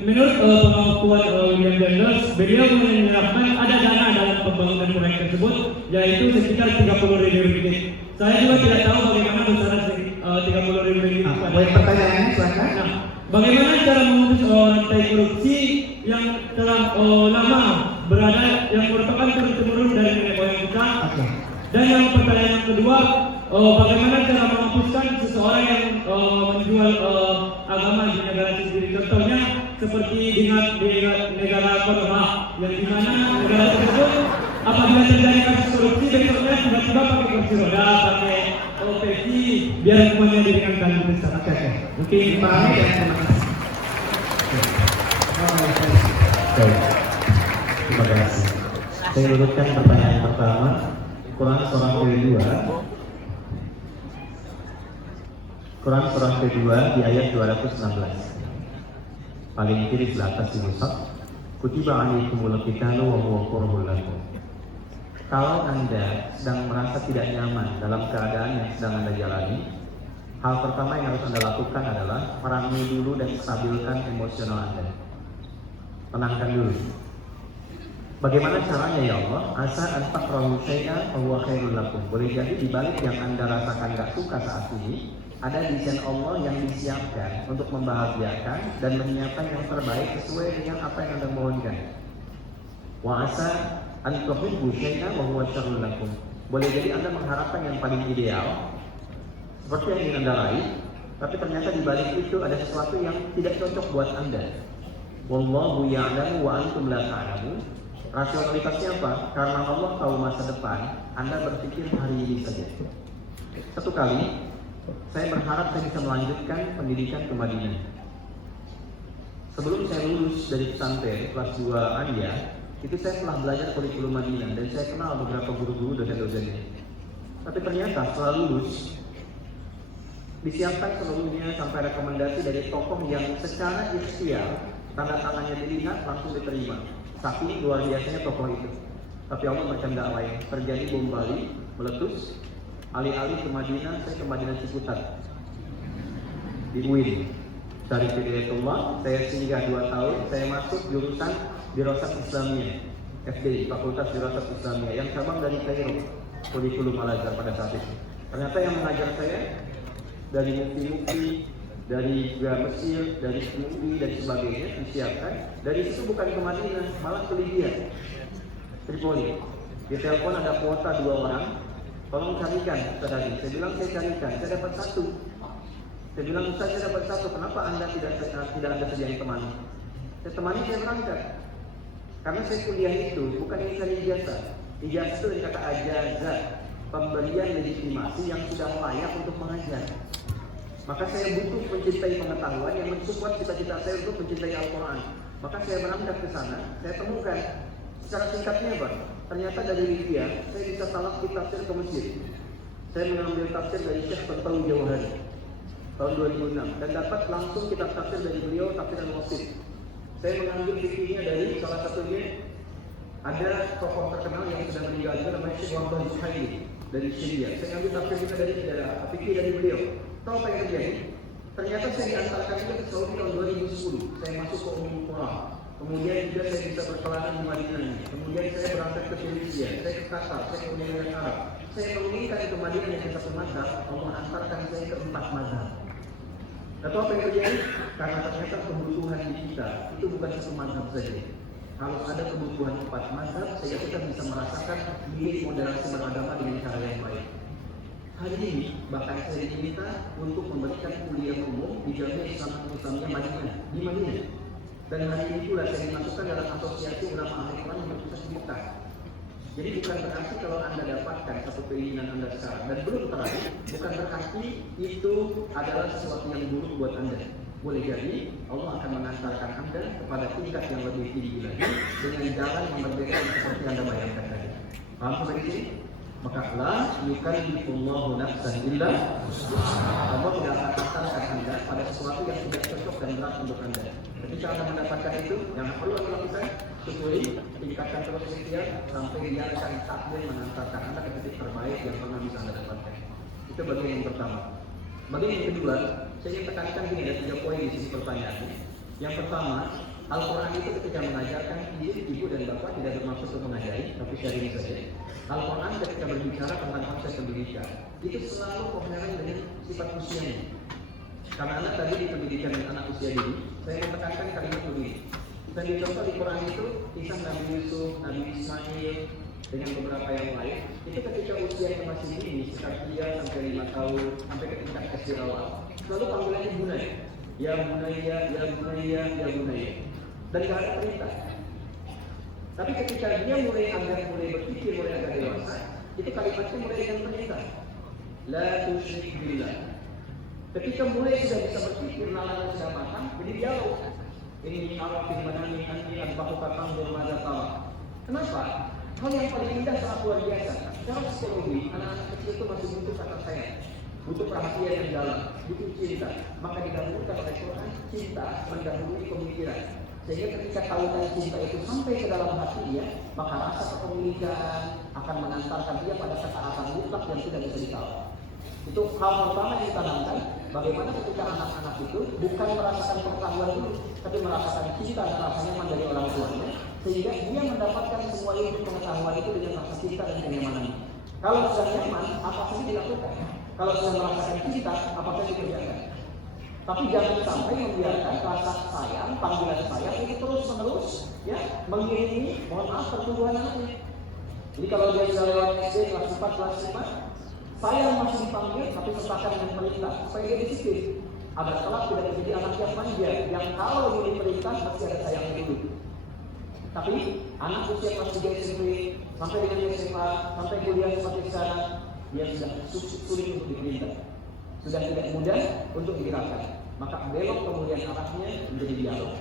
menurut pengakuan William Dendels, beliau menyerahkan ada dana dalam pembangunan proyek tersebut, yaitu sekitar 30.000 ringgit. Saya juga tidak tahu bagaimana besaran 30.000 ringgit. Poin pertanyaannya, silakan. Nah, bagaimana cara memutus rantai korupsi yang telah lama berada, yang merupakan turun-temurun dari nenek moyang kita? Oke. Dan yang pertanyaan yang kedua, bagaimana cara menghapuskan seseorang yang menjual agama di negara sendiri? Contohnya seperti di negara Korea, yang dimana negara tersebut apabila terjadi kasus korupsi besoknya tiba-tiba pakai kursi roda, pakai peci, biar semuanya diringankan besar. Oke. Mungkin Dipahami ya, terima kasih. Baik. Terima kasih. Saya urutkan pertanyaan pertama. Quran surah kedua. Quran surah kedua di ayat 216. Paling kiri sebelah atas di mushaf. Kutiba alaikumul qitalu wa huwa kurhul lakum. Kalau Anda sedang merasa tidak nyaman dalam keadaan yang sedang Anda jalani, hal pertama yang harus Anda lakukan adalah perangi dulu dan stabilkan emosional Anda. Tenangkan dulu. Bagaimana caranya ya Allah? Asa an takrahu syai'an fa huwa khairul lakum. Boleh jadi di balik yang Anda rasakan gak suka saat ini, ada desain Allah yang disiapkan untuk membahagiakan dan menyiapkan yang terbaik sesuai dengan apa yang Anda mohonkan. Wa asa an tuhibbu syai'an wa huwa syarrul lakum. Boleh jadi Anda mengharapkan yang paling ideal seperti yang ingin Anda raih, tapi ternyata di balik itu ada sesuatu yang tidak cocok buat Anda. Wallahu ya'lamu wa antum la ta'lamun. Rasionalitasnya apa? Karena Allah tahu masa depan, Anda berpikir hari ini saja. Satu kali, saya berharap saya bisa melanjutkan pendidikan ke Madinah. Sebelum saya lulus dari pesantren kelas 2 Anja, itu saya telah belajar kurikulum Madinah dan saya kenal beberapa guru-guru dosen-dosennya. Tapi ternyata setelah lulus, disiapkan seluruhnya sampai rekomendasi dari tokoh yang secara ikhtiar, tanda tangannya dilihat langsung diterima. Saking luar biasanya tokoh itu. Tapi Allah macam gak lain. Terjadi bom Bali, meletus. Alih-alih ke Madinah, saya ke Madinah Ciputat di UIN. Dari Hidayatullah, saya singgah 2 tahun. Saya masuk jurusan Dirasat Islamiyah, FDI, Fakultas Dirasat Islamiyah, yang cabang dari Kairo, kurikulum Al-Azhar pada saat itu. Ternyata yang mengajar saya dari mufti-mufti, dari Mesir, dari Mufti dan sebagainya disiapkan. Dari situ bukan ke Madinah, malah ke Libya, Tripoli. Di telepon ada kuota 2 orang, tolong carikan tadi. Saya bilang saya carikan, saya dapat 1. Saya bilang Ustaz, saya dapat 1. Kenapa Anda tidak ada sedia yang temani? Saya temani, saya berangkat. Karena saya kuliah itu bukan insan ijazah. Ijazah itu dari kata ajazah, pemberian legitimasi yang sudah layak untuk mengajar. Maka saya butuh mencintai pengetahuan yang mensupport cita-cita saya untuk mencintai Al-Quran. Maka saya berangkat ke sana, saya temukan secara singkatnya Pak, ternyata dari Libya saya bisa talaqi tafsir ke Mesir. Saya mengambil tafsir dari Syekh Tantawi Jauhari tahun 2006 dan dapat langsung kitab tafsir dari beliau, tafsir Al-Wasit. Saya mengambil fikihnya dari salah satunya ada tokoh terkenal yang sudah meninggal juga namanya Syekh Wahbah Zuhaili dari Syria. Saya ambil tafsir kita dari fikih dari beliau. Tahu apa yang terjadi? Ternyata saya diantarkan juga ke Saudi tahun 2010. Saya masuk ke Qura. Kemudian juga saya bisa berkelana di Madinah. Kemudian saya berangkat ke Tunisia, saya ke Qatar, saya ke Uni Emirat Arab. Saya menginginkan ke Madinah yang satu mazhab, Allah antarkan saya ke 4 mazhab. Atau apa yang terjadi? Karena ternyata kebutuhan di kita itu bukan satu mazhab saja. Kalau ada kebutuhan 4 mazhab, saya kita bisa merasakan diri moderasi beragama dengan cara yang baik. Hari ini bahkan saya diminta untuk memberikan kuliah umum di Jamiah Islamiyah Madinah di Madinah. Dan hari ini pula saya dimasukkan dalam asosiasi ulama ahli Quran yang berpusat di Mekah. Jadi bukan berarti kalau Anda dapatkan satu keinginan Anda sekarang dan belum terakhir, bukan berarti itu adalah sesuatu yang buruk buat Anda. Boleh jadi Allah akan mengantarkan Anda kepada tingkat yang lebih tinggi lagi dengan jalan yang berbeda seperti Anda bayangkan tadi. Paham sampai sini? Maka la yukallifullahu nafsan illa Allah tidak akan mengantarkan Anda pada sesuatu yang tidak cocok dan berat untuk Anda. Ketika Anda mendapatkan itu, yang perlu Anda lakukan syukuri, tingkatkan terus ikhtiar sampai biarkan takdir mengantarkan Anda ke titik terbaik yang pernah bisa Anda dapatkan. Itu bagian yang pertama. Bagian yang kedua, saya ingin tekankan gini, ada 3 poin di sisi pertanyaannya. Yang pertama, Al-Quran itu ketika mengajarkan ibu dan bapak tidak bermaksud untuk mengajari, tapi sharing saja. Al-Quran ketika berbicara tentang konsep pendidikan, itu selalu koheren dengan sifat usianya. Karena anak tadi di pendidikan dengan anak usia dini, saya menekankan kalimat begini. Dan dicontoh di Quran itu, kisah Nabi Yusuf, Nabi Ismail, dengan beberapa yang lain, itu ketika usianya masih dini, sekitar 3 sampai 5 tahun, sampai ke tingkat SD awal, lalu panggilannya Bunaya. Ya Bunaya, ya Bunaya, ya Bunaya. Dan tidak ada perintah. Tapi ketika dia mulai berpikir, mulai agak dewasa, itu kalimatnya mulai dengan perintah. La tusyrik billah. Ketika mulai sudah bisa berpikir, nalar sudah matang, jadi dialog. Ini arafin manani anti anbahu katang bermada tawa. Kenapa? Hal yang paling indah sangat luar biasa. Secara psikologi, anak-anak kecil itu masih butuh kata sayang, butuh perhatian yang dalam, butuh cinta. Maka didahulukan oleh Quran, cinta mendahului pemikiran. Sehingga ketika tautan cinta itu sampai ke dalam hatinya, maka rasa kepemilikan akan mengantarkan dia pada ketaatan mutlak yang tidak bisa ditawar. Itu hal pertama yang ditanamkan. Bagaimana ketika anak-anak itu bukan merasakan pengetahuan dulu, tapi merasakan cinta dan rasa nyaman dari orang tuanya, sehingga dia mendapatkan semua ilmu pengetahuan itu dengan rasa cinta dan kenyamanan. Kalau sudah nyaman, apa saja dilakukan. Kalau sudah merasakan cinta, apa saja dikerjakan. Tapi jangan sampai membiarkan rasa sayang, panggilan sayang ini terus-menerus ya mengiringi, mohon maaf, pertumbuhan anaknya. Jadi kalau dia sudah lewat SD kelas 4, kelas 5, sayang masih dipanggil, tapi sertakan dengan perintah supaya dia disiplin. Agar kelak tidak menjadi anak yang manja, yang kalau boleh perintah pasti ada sayangnya dulu. Tapi anak usia kelas 3 SMP sampai dengan SMA, sampai kuliah seperti sekarang, dia sudah sulit untuk diperintah, sudah tidak mudah untuk digerakkan. Maka belok kemudian arahnya menjadi dialog,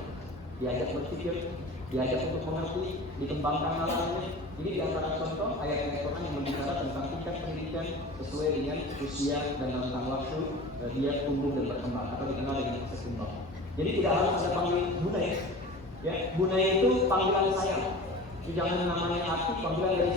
diajak berpikir, diajak untuk mengerti, dikembangkan nalarnya. Ini di antara contoh ayat Al-Quran yang berbicara tentang tingkat pendidikan sesuai dengan usia dan rentang waktu dia tumbuh dan berkembang atau dikenal dengan proses kembang. Jadi tidak harus ada panggil Bunaya. Ya, Bunaya itu panggilan sayang. Jangan namanya arti panggilan dari